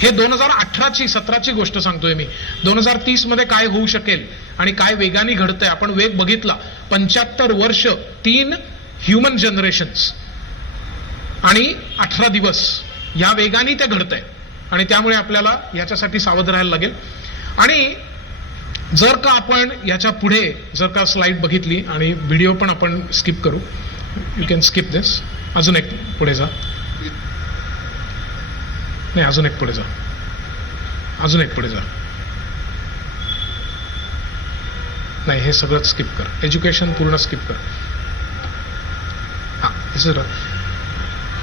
हे 2017ची गोष्ट सांगतोय मी. 2030 मध्ये काय होऊ शकेल आणि काय वेगाने घडतंय, आपण वेग बघितला. 75 वर्ष, 3 ह्युमन जनरेशन्स आणि 18 दिवस, या वेगाने ते घडतंय. आणि त्यामुळे आपल्याला याच्यासाठी सावध राहायला लागेल. आणि जर का आपण याच्या पुढे जर का स्लाइड बघितली, आणि व्हिडिओ पण आपण स्किप करू, यू कॅन स्किप दिस. अजून एक पुढे जा, नाही अजून एक पुढे जा, अजून एक पुढे जा, नाही हे सगळं स्किप कर, एज्युकेशन पूर्ण स्किप कर. हा,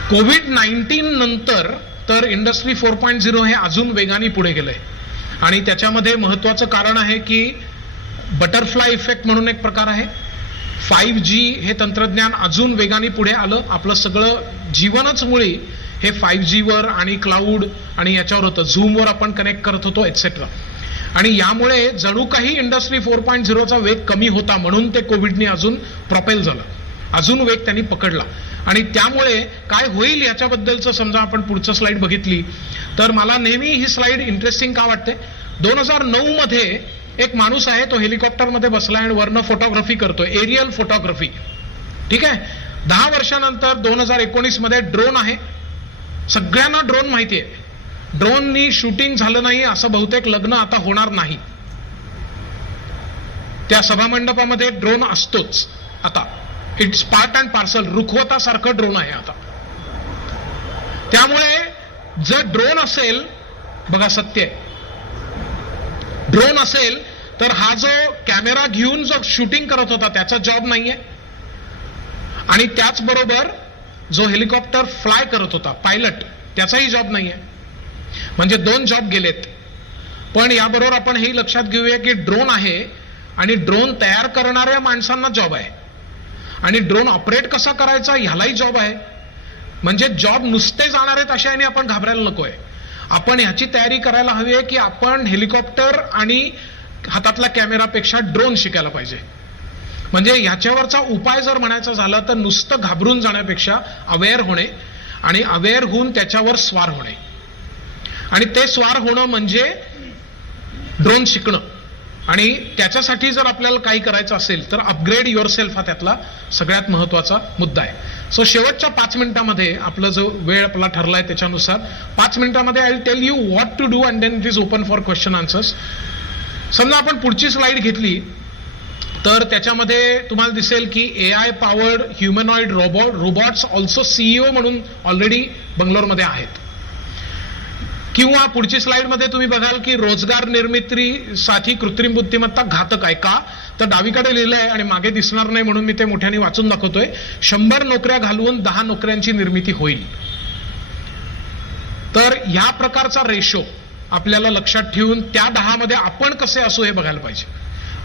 कोविड-19 नंतर तर इंडस्ट्री 4.0 हे अजून वेगाने पुढे गेलंय. आणि त्याच्यामध्ये महत्वाचं कारण आहे की बटरफ्लाय इफेक्ट म्हणून एक प्रकार आहे. 5G हे तंत्रज्ञान अजून वेगाने पुढे आलं. आपलं सगळं जीवनच मुळी हे 5G वर आणि क्लाउड आणि याच्यावर होतं. झूमवर आपण कनेक्ट करत होतो एटसेट्रा. आणि यामुळे जणू काही इंडस्ट्री 4.0चा वेग कमी होता, म्हणून ते कोविडने अजून प्रोपेल झालं, अजून वेग त्यांनी पकडला. आणि त्यामुळे काय होईल याच्याबद्दलचं समजा आपण पुढचं स्लाइड बघितली तर मला नेहमी ही स्लाइड इंटरेस्टिंग का वाटते. 2009 मध्ये एक माणूस आहे, तो हेलिकॉप्टरमध्ये बसला आणि वरनं फोटोग्राफी करतोय, एरियल फोटोग्राफी. ठीक आहे. 10 वर्षानंतर 2019 मध्ये ड्रोन आहे. सगळ्यांना ड्रोन माहिती आहे. ड्रोननी शूटिंग झालं नाही असं बहुतेक लग्न आता होणार नाही. त्या सभामंडपामध्ये ड्रोन असतोच आता. It's part and parcel. रुखवतासारखं ड्रोन आहे आता. त्यामुळे जर ड्रोन असेल, बघा सत्य आहे, ड्रोन असेल तर हा जो कॅमेरा घेऊन जो शूटिंग करत होता त्याचा जॉब नाहीये. आणि त्याचबरोबर जो हेलिकॉप्टर फ्लाय करत होता पायलट, त्याचाही जॉब नाहीये. म्हणजे 2 जॉब गेलेत. पण याबरोबर आपण हे लक्षात घेऊया की ड्रोन आहे आणि ड्रोन तयार करणाऱ्या माणसांना जॉब आहे, आणि ड्रोन ऑपरेट कसा करायचा ह्यालाही जॉब आहे. म्हणजे जॉब नुसते जाणार आहेत अशाने आपण घाबरायला नकोय. आपण ह्याची तयारी करायला हवी आहे की आपण हेलिकॉप्टर आणि हातातल्या कॅमेरापेक्षा ड्रोन शिकायला पाहिजे. म्हणजे ह्याच्यावरचा उपाय जर म्हणायचा झाला तर नुसतं घाबरून जाण्यापेक्षा अवेअर होणे, आणि अवेअर होऊन त्याच्यावर स्वार होणे. आणि ते स्वार होणं म्हणजे ड्रोन शिकणं. आणि त्याच्यासाठी जर आपल्याला काही करायचं असेल तर अपग्रेड युअरसेल्फ हा त्यातला सगळ्यात महत्वाचा मुद्दा आहे. सो शेवटच्या 5 मिनिटांमध्ये आपला जो वेळ आपला ठरलाय त्याच्यानुसार 5 मिनिटांमध्ये I will tell you what to do and then it is open for question answers. समजा आपण पुढची स्लाइड घेतली तर त्याच्यामध्ये तुम्हाला दिसेल की AI powered humanoid robots also CEO म्हणून ऑलरेडी बंगलोरमध्ये आहेत. किंवा पुढची स्लाइडमध्ये तुम्ही बघाल की रोजगार निर्मितीसाठी कृत्रिम बुद्धिमत्ता घातक आहे. का तर डावीकडे लिहिलंय आणि मागे दिसणार नाही म्हणून मी ते मोठ्याने वाचून दाखवतोय. 100 नोकऱ्या घालवून 10 नोकऱ्यांची निर्मिती होईल. तर ह्या प्रकारचा रेशो आपल्याला लक्षात ठेवून त्या 10 मध्ये आपण कसे असू हे बघायला पाहिजे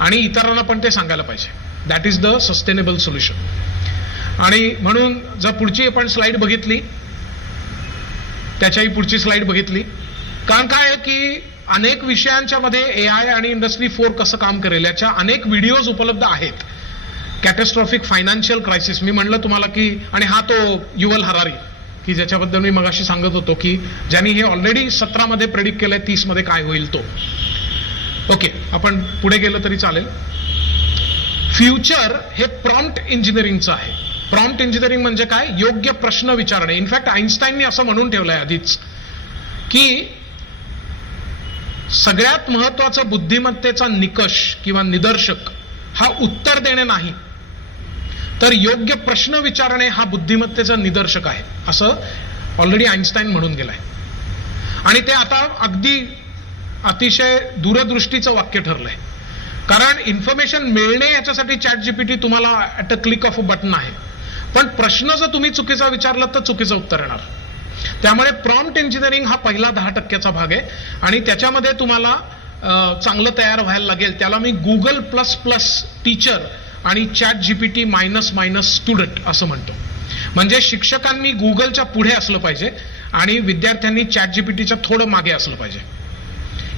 आणि इतरांना पण ते सांगायला पाहिजे. That is the sustainable solution. आणि म्हणून जर पुढची आपण स्लाइड बघितली, त्याच्याही पुढची स्लाइड बघितली, कारण काय आहे की अनेक विषयांच्या मध्ये AI आणि इंडस्ट्री 4 कसं काम करेल याच्या अनेक व्हिडिओज उपलब्ध आहेत. कॅटॅस्ट्रॉफिक फायनान्शियल क्रायसिस मी म्हणलं तुम्हाला की, आणि हा तो युवल हरारी की ज्याच्याबद्दल मी मगाशी सांगत होतो की ज्यांनी हे ऑलरेडी 17 मध्ये प्रेडिक्ट केलंय 30 मध्ये काय होईल तो. ओके, आपण पुढे गेलं तरी चालेल. फ्युचर हे प्रॉम्प्ट इंजिनिअरिंगचं आहे. प्रॉम्प्ट इंजिनिअरिंग म्हणजे काय? योग्य प्रश्न विचारणे. इनफॅक्ट आईन्स्टाईननी असं म्हणून ठेवलंय आधीच की सगळ्यात महत्वाचा बुद्धिमत्तेचा निकष किंवा निदर्शक हा उत्तर देणे नाही, तर योग्य प्रश्न विचारणे हा बुद्धिमत्तेचा निदर्शक आहे, असं ऑलरेडी आईन्स्टाईन म्हणून गेलाय. आणि ते आता अगदी अतिशय दूरदृष्टीचं वाक्य ठरलंय. कारण इन्फॉर्मेशन मिळणे याच्यासाठी ChatGPT तुम्हाला at a click of a button आहे, पण प्रश्न जर तुम्ही चुकीचा विचारला तर चुकीचं उत्तर येणार. त्यामुळे प्रॉम्प्ट इंजिनिअरिंग हा पहिला 10% भाग आहे आणि त्याच्यामध्ये तुम्हाला चांगलं तयार व्हायला लागेल. त्याला मी Google++ टीचर आणि ChatGPT -- स्टुडंट असं म्हणतो. म्हणजे शिक्षकांनी गुगलच्या पुढे असलं पाहिजे आणि विद्यार्थ्यांनी ChatGPTच्या थोडं मागे असलं पाहिजे.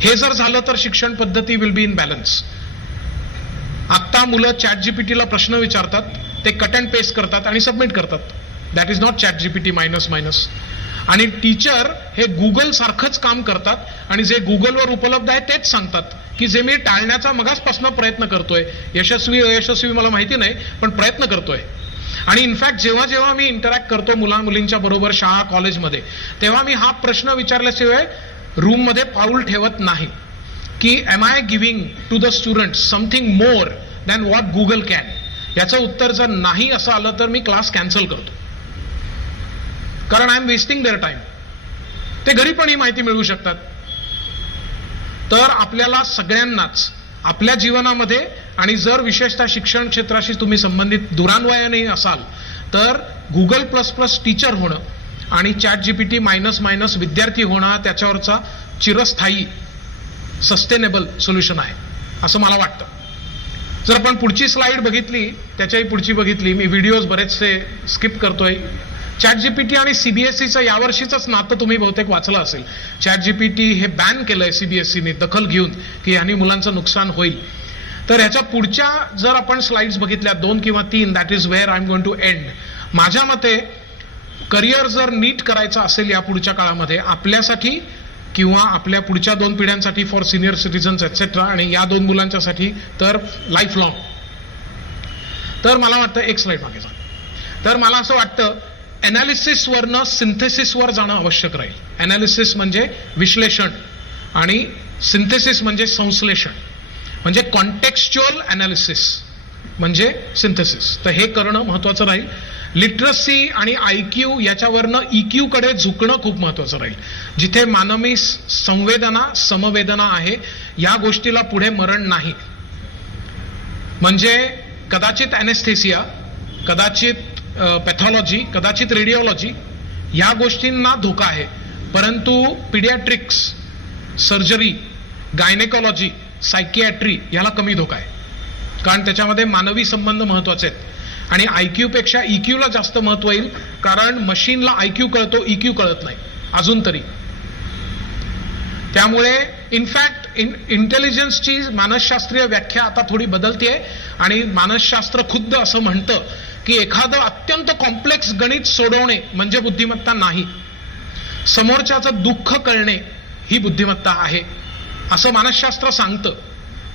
हे जर झालं तर शिक्षण पद्धती विल बी इन बॅलन्स. आत्ता मुलं ChatGPTला प्रश्न विचारतात, ते कट अँड पेस्ट करतात आणि सबमिट करतात. That is not ChatGPT minus minus. आणि टीचर हे गुगल सारखंच काम करतात आणि जे गुगलवर उपलब्ध आहे तेच सांगतात की जे मी टाळण्याचा मगाचपासून प्रयत्न करतोय, यशस्वी अयशस्वी मला माहिती नाही, पण प्रयत्न करतोय. आणि इनफॅक्ट जेव्हा जेव्हा मी इंटरॅक्ट करतो मुलींच्या बरोबर शाळा कॉलेजमध्ये, तेव्हा मी हा प्रश्न विचारल्याशिवाय रूममध्ये पाऊल ठेवत नाही की am I giving to the students something more than what Google can. याचं उत्तर जर नाही असं आलं तर मी क्लास कॅन्सल करतो, कारण I am wasting their time. ते घरी पण ही माहिती मिळवू शकतात. तर आपल्याला सगळ्यांनाच आपल्या जीवनामध्ये, आणि जर विशेषतः शिक्षण क्षेत्राशी तुम्ही संबंधित दुरान्वयाने असाल तर Google++ टीचर होणं आणि ChatGPT मायनस मायनस विद्यार्थी होणं त्याच्यावरचा चिरस्थायी सस्टेनेबल सोल्युशन आहे असं मला वाटतं. जर आपण पुढची स्लाइड बघितली, त्याच्याही पुढची बघितली, मी व्हिडिओज बरेचसे स्किप करतोय. ChatGPT आणि CBSEचं यावर्षीचंच नातं तुम्ही बहुतेक वाचलं असेल. ChatGPT हे बॅन केलंय CBSEने दखल घेऊन की यांनी मुलांचं नुकसान होईल. तर ह्याच्या पुढच्या जर आपण स्लाइड्स बघितल्या 2 किंवा 3, that is where I am going to end. माझ्या मते करिअर जर नीट करायचं असेल या पुढच्या काळामध्ये आपल्यासाठी किंवा आपल्या पुढच्या 2 पिढ्यांसाठी, फॉर सिनियर सिटीजन्स एटसेट्रा, आणि या 2 मुलांच्यासाठी तर लाईफ लॉंग. तर मला वाटतं एक स्लाइड मागे जा. तर मला असं वाटतं ॲनालिसिसवरनं सिंथेसिसवर जाणं आवश्यक राहील. ॲनालिसिस म्हणजे विश्लेषण आणि सिंथेसिस म्हणजे संश्लेषण, म्हणजे कॉन्टेक्स्च्युअल ॲनालिसिस म्हणजे सिंथेसिस. तर हे करणं महत्त्वाचं राहील. लिटरसी आणि IQ याच्यावरनं EQ कडे झुकणं खूप महत्त्वाचं राहील. जिथे मानवी संवेदना समवेदना आहे, या गोष्टीला पुढे मरण नाही. म्हणजे कदाचित ॲनेस्थेसिया, कदाचित पॅथॉलॉजी, कदाचित रेडिओलॉजी, या गोष्टींना धोका आहे, परंतु पिडियाट्रिक्स, सर्जरी, गायनेकॉलॉजी, सायकियाट्री याला कमी धोका आहे, कारण त्याच्यामध्ये मानवी संबंध महत्त्वाचे आहेत. आणि IQ पेक्षा EQ ला जास्त महत्त्व येईल, कारण मशीनला IQ कळतो, EQ कळत नाही अजून तरी. त्यामुळे इनफॅक्ट इंटेलिजन्सची मानसशास्त्रीय व्याख्या आता थोडी बदलतीये आणि मानसशास्त्र खुद्द असं म्हणतं की एखादं अत्यंत कॉम्प्लेक्स गणित सोडवणे म्हणजे बुद्धिमत्ता नाही, समोरच्याचं दुःख कळणे ही बुद्धिमत्ता आहे असं मानसशास्त्र सांगतं.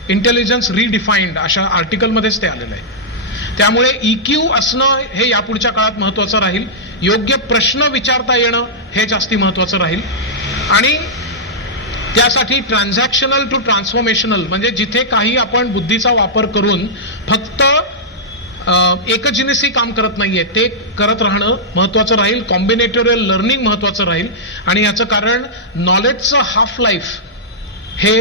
इंटेलिजन्स रिडिफाईन्ड अशा आर्टिकलमध्येच ते आलेलं आहे. त्यामुळे EQ असणं हे यापुढच्या काळात महत्त्वाचं राहील. योग्य प्रश्न विचारता येणं हे जास्ती महत्त्वाचं राहील. आणि त्यासाठी ट्रान्झॅक्शनल टू ट्रान्सफॉर्मेशनल, म्हणजे जिथे काही आपण बुद्धीचा वापर करून फक्त एकजिनसी काम करत नाहीये ते करत राहणं महत्त्वाचं राहील. कॉम्बिनेटोरियल लर्निंग महत्त्वाचं राहील. आणि याचं कारण नॉलेजचं हाफ लाईफ हे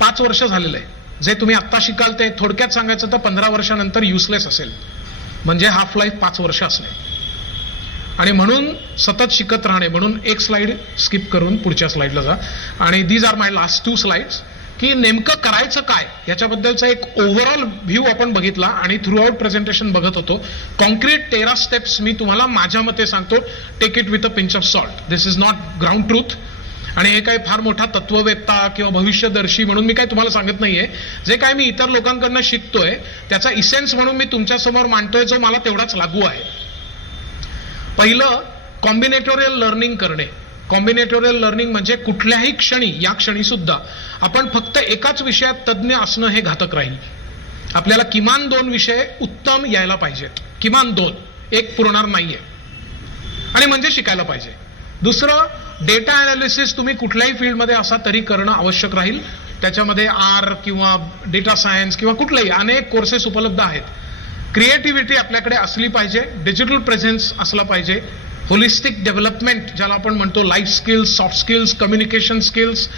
5 वर्ष झालेलं आहे. जे तुम्ही आत्ता शिकाल ते थोडक्यात सांगायचं तर 15 वर्षानंतर युजलेस असेल, म्हणजे हाफ लाईफ 5 वर्ष असणे. आणि म्हणून सतत शिकत राहणे. म्हणून एक स्लाइड स्किप करून पुढच्या स्लाइडला जा. आणि these are my last 2 slides की नेमकं करायचं काय याच्याबद्दलचा एक ओव्हरऑल व्ह्यू आपण बघितला आणि थ्रू आउट प्रेझेंटेशन बघत होतो. कॉन्क्रीट 13 स्टेप्स मी तुम्हाला माझ्या मते सांगतो, take it with a pinch of salt. This is not ground truth. आणि हे काही फार मोठा तत्ववेत्ता किंवा भविष्यदर्शी म्हणून मी काय तुम्हाला सांगत नाहीये. जे काय मी इतर लोकांकडनं शिकतोय त्याचा इसेन्स म्हणून मी तुमच्यासमोर मांडतोय, जो मला तेवढाच लागू आहे. पहिलं, कॉम्बिनेटोरियल लर्निंग करणे. कॉम्बिनेटोरियल लर्निंग म्हणजे कुठल्याही क्षणी, या क्षणी सुद्धा आपण फक्त एकाच विषयात तज्ज्ञ असणं हे घातक राहील. आपल्याला किमान 2 विषय उत्तम यायला पाहिजेत, किमान 2, एक पुरणार नाहीये, आणि म्हणजे शिकायला पाहिजे. दुसरं, डेटा अनालिसिस तुम्ही कुठल्याही फील्डमध्ये असा तरी करणं आवश्यक राहील. त्याच्यामध्ये R किंवा डेटा सायन्स किंवा कुठलेही अनेक कोर्सेस उपलब्ध आहेत. क्रिएटिव्हिटी आपल्याकडे असली पाहिजे, डिजिटल प्रेझेन्स असला पाहिजे, होलिस्टिक डेव्हलपमेंट ज्याला आपण म्हणतो, life skills, soft skills, communication skills.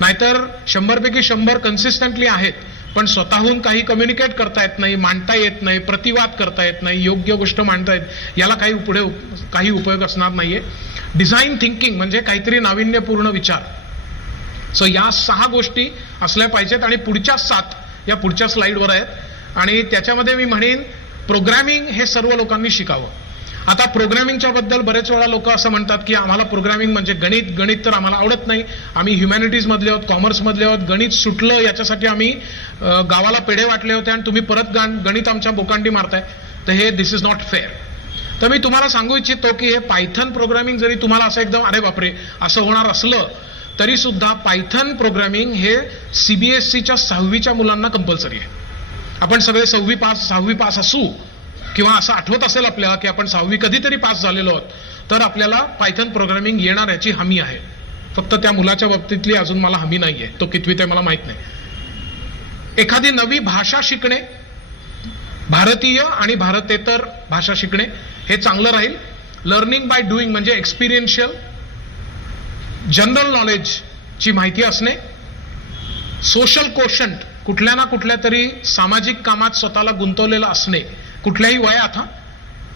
नाहीतर 100 पैकी 100 कन्सिस्टंटली आहेत, पण स्वतःहून काही कम्युनिकेट करता येत नाही, मांडता येत नाही, प्रतिवाद करता येत नाही, योग्य गोष्ट मांडता येत, याला काही उपयोग असणार नाहीये. डिझाईन थिंकिंग म्हणजे काहीतरी नाविन्यपूर्ण विचार. सो या 6 गोष्टी असल्या पाहिजेत. आणि पुढच्या 7 या पुढच्या स्लाइडवर आहेत. आणि त्याच्यामध्ये मी म्हणेन प्रोग्रॅमिंग हे सर्व लोकांनी शिकावं. आता प्रोग्रॅमिंगच्या बद्दल बरेच वेळा लोक असं म्हणतात की आम्हाला प्रोग्रॅमिंग म्हणजे गणित तर आम्हाला आवडत नाही, आम्ही ह्युमॅनिटीज मधले आहोत, कॉमर्स मधले आहोत, गणित सुटलं याच्यासाठी आम्ही गावाला पेढे वाटले होते आणि तुम्ही परत गणित आमच्या बोकांडी मारताय. तर हे दिस इज नॉट फेअर. तर मी तुम्हाला सांगू इच्छितो की हे पायथन प्रोग्रॅमिंग जरी तुम्हाला असं एकदम अरे बापरे असं होणार असलं तरी सुद्धा पायथन प्रोग्रॅमिंग हे CBSEच्या 6वीच्या मुलांना कंपल्सरी आहे. आपण सगळे 6वी पास असू किंवा असं आठवत असेल आपल्याला की आपण 6वी कधीतरी पास झालेलो आहोत तर आपल्याला पायथन प्रोग्रॅमिंग येणार याची हमी आहे. फक्त त्या मुलाच्या बाबतीतली अजून मला हमी नाही आहे, तो कितवीत आहे मला माहित नाही. एखादी नवी भाषा शिकणे, भारतीय आणि भारतेतर भाषा शिकणे हे चांगलं राहील. लर्निंग बाय डुईंग म्हणजे एक्सपिरियन्शियल, जनरल नॉलेजची माहिती असणे, सोशल कोशंट कुठल्या ना कुठल्या तरी सामाजिक कामात स्वतःला गुंतवलेलं असणे, कुठल्याही वयात.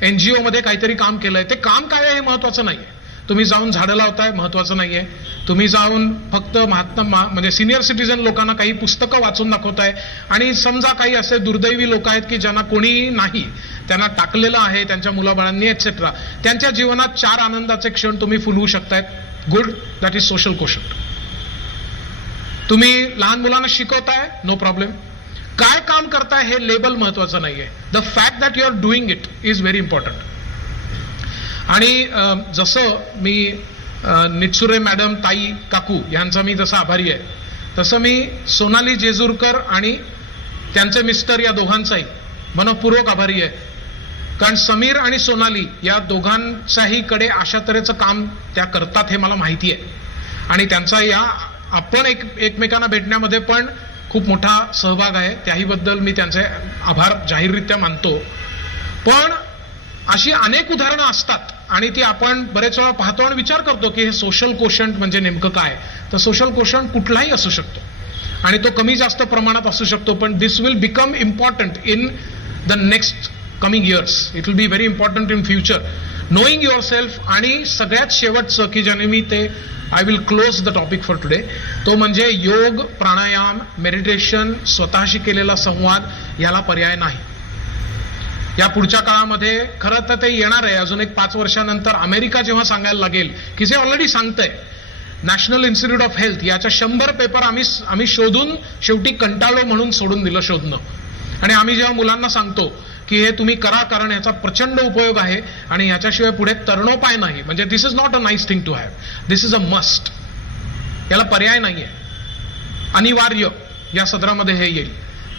NGO मध्ये काहीतरी काम केलंय, ते काम काय आहे हे महत्वाचं नाहीये. तुम्ही जाऊन झाडं लावताय महत्वाचं नाहीये, तुम्ही जाऊन फक्त म्हणजे सिनियर सिटीजन लोकांना काही पुस्तकं वाचून दाखवताय आणि समजा काही असे दुर्दैवी लोक आहेत की ज्यांना कोणीही नाही, त्यांना टाकलेलं आहे त्यांच्या मुलाबाळांनी एटसेट्रा, त्यांच्या जीवनात 4 आनंदाचे क्षण तुम्ही फुलवू शकतायत. Good, that is social quotient. तुम्ही लहान मुलांना शिकवताय, नो प्रॉब्लेम. काय काम करताय हे लेबल महत्वाचं नाहीये. The fact that you are doing it is very important. आणि जसं मी निटसुरे मॅडम, ताई, काकू यांचा मी जसं आभारी आहे तसं मी सोनाली जेजूरकर आणि त्यांचे मिस्टर या दोघांचाही मनपूर्वक आभारी आहे. कारण समीर आणि सोनाली या दोघांच्याही कडे अशा तऱ्हेचं काम त्या करतात हे मला माहिती आहे आणि त्यांचा या आपण एकमेकांना भेटण्यामध्ये पण खूप मोठा सहभाग आहे. त्याही बद्दल मी त्यांचे आभार जाहीररित्या मानतो. पण अशी अनेक उदाहरणं असतात आणि ती आपण बरेच वेळा पाहतो आणि विचार करतो की हे सोशल कोशंट म्हणजे नेमकं काय. तर सोशल कोशंट कुठलाही असू शकतो आणि तो कमी जास्त प्रमाणात असू शकतो, पण this will become important in the next coming years. It will be very important in future. Knowing yourself. आणि सगळ्यात शेवटचं की ज्याने मी ते I will close the topic for today, तो म्हणजे योग, प्राणायाम, मेडिटेशन, स्वतःशी केलेला संवाद याला पर्याय नाही. या पुढच्या काळामध्ये खरं तर ते येणार आहे. अजून एक 5 वर्षानंतर अमेरिका जेव्हा सांगायला लागेल की जे ऑलरेडी सांगतंय, नॅशनल इन्स्टिट्यूट ऑफ हेल्थ याच्या 100 पेपर आम्ही शोधून शेवटी कंटाळलो म्हणून सोडून दिलं शोधणं. आणि आम्ही जेव्हा मुलांना सांगतो की हे तुम्ही करा कारण याचा प्रचंड उपयोग आहे आणि याच्याशिवाय पुढे तरणोपाय नाही, म्हणजे this is not a nice thing to have, this is a must. याला पर्याय नाहीये, अनिवार्य या सदरामध्ये हे येईल.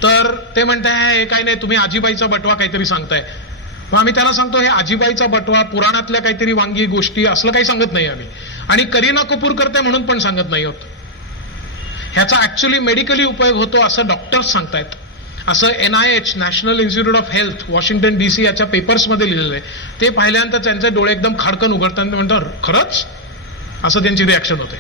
तर ते म्हणताय हे काही नाही, तुम्ही आजीबाईचा बटवा काहीतरी सांगताय. मग आम्ही त्यांना सांगतो हे आजीबाईचा बटवा, पुराणातल्या काहीतरी वांगी गोष्टी असलं काही सांगत नाही आम्ही. आणि करीना कपूर करते म्हणून पण सांगत नाही आहोत. ह्याचा ऍक्च्युअली मेडिकली उपयोग होतो असं डॉक्टर्स सांगतायत. असं NIH national institute of health Washington DC याच्या पेपर्समध्ये लिहिलेलं आहे. ते पाहिल्यानंतर त्यांचे डोळे एकदम खाडकन उघडतात, म्हणतात खरंच, असं त्यांची रिॲक्शन होते.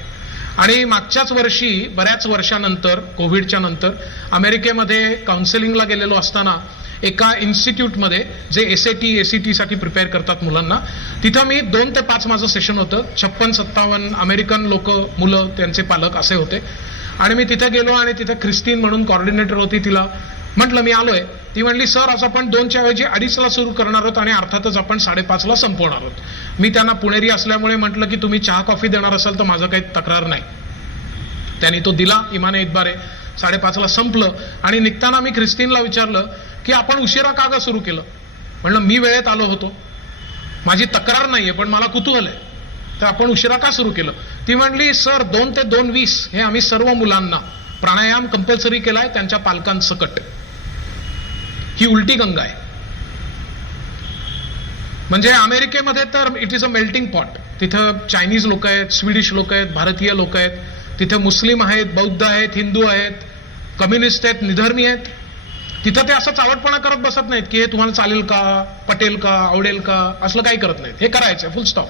आणि मागच्याच वर्षी बऱ्याच वर्षानंतर कोविडच्या नंतर अमेरिकेमध्ये काउन्सिलिंगला गेलेलो असताना एका इन्स्टिट्यूटमध्ये जे ACT साठी प्रिपेअर करतात मुलांना, तिथं मी 2 ते 5 माझं सेशन होतं. 56-57 अमेरिकन लोक, मुलं, त्यांचे पालक असे होते. आणि मी तिथे गेलो आणि तिथे ख्रिस्तीन म्हणून कॉर्डिनेटर होती. तिला म्हटलं मी आलोय. ती म्हणली सर आज आपण 2च्या ऐवजी 2:30ला सुरू करणार आहोत आणि अर्थातच आपण 5:30ला संपवणार आहोत. मी त्यांना पुणेरी असल्यामुळे म्हटलं की तुम्ही चहा कॉफी देणार असाल तर माझं काही तक्रार नाही. त्यांनी तो दिला इमाने इतबारे. 5:30ला संपलं आणि निघताना मी ख्रिस्तीनला विचारलं की आपण उशिरा का सुरू केलं. म्हणलं मी वेळेत आलो होतो, माझी तक्रार नाहीये पण मला कुतूहल आहे, तर आपण उशिरा का सुरू केलं. ती म्हणली सर 2 ते 2:20 हे आम्ही सर्व मुलांना प्राणायाम कंपल्सरी केलाय त्यांच्या पालकांसकट. ही उलटी गंगा आहे. म्हणजे अमेरिकेमध्ये तर it is a melting pot. तिथं चायनीज लोक आहेत, स्वीडिश लोक आहेत, भारतीय लोक आहेत, तिथे मुस्लिम आहेत, बौद्ध आहेत, हिंदू आहेत, कम्युनिस्ट आहेत, निधर्मी आहेत. तिथं ते असं चावटपणा करत बसत नाहीत की हे तुम्हाला चालेल का, पटेल का, आवडेल का, असलं काही करत नाहीत. हे करायचं फुल स्टॉप.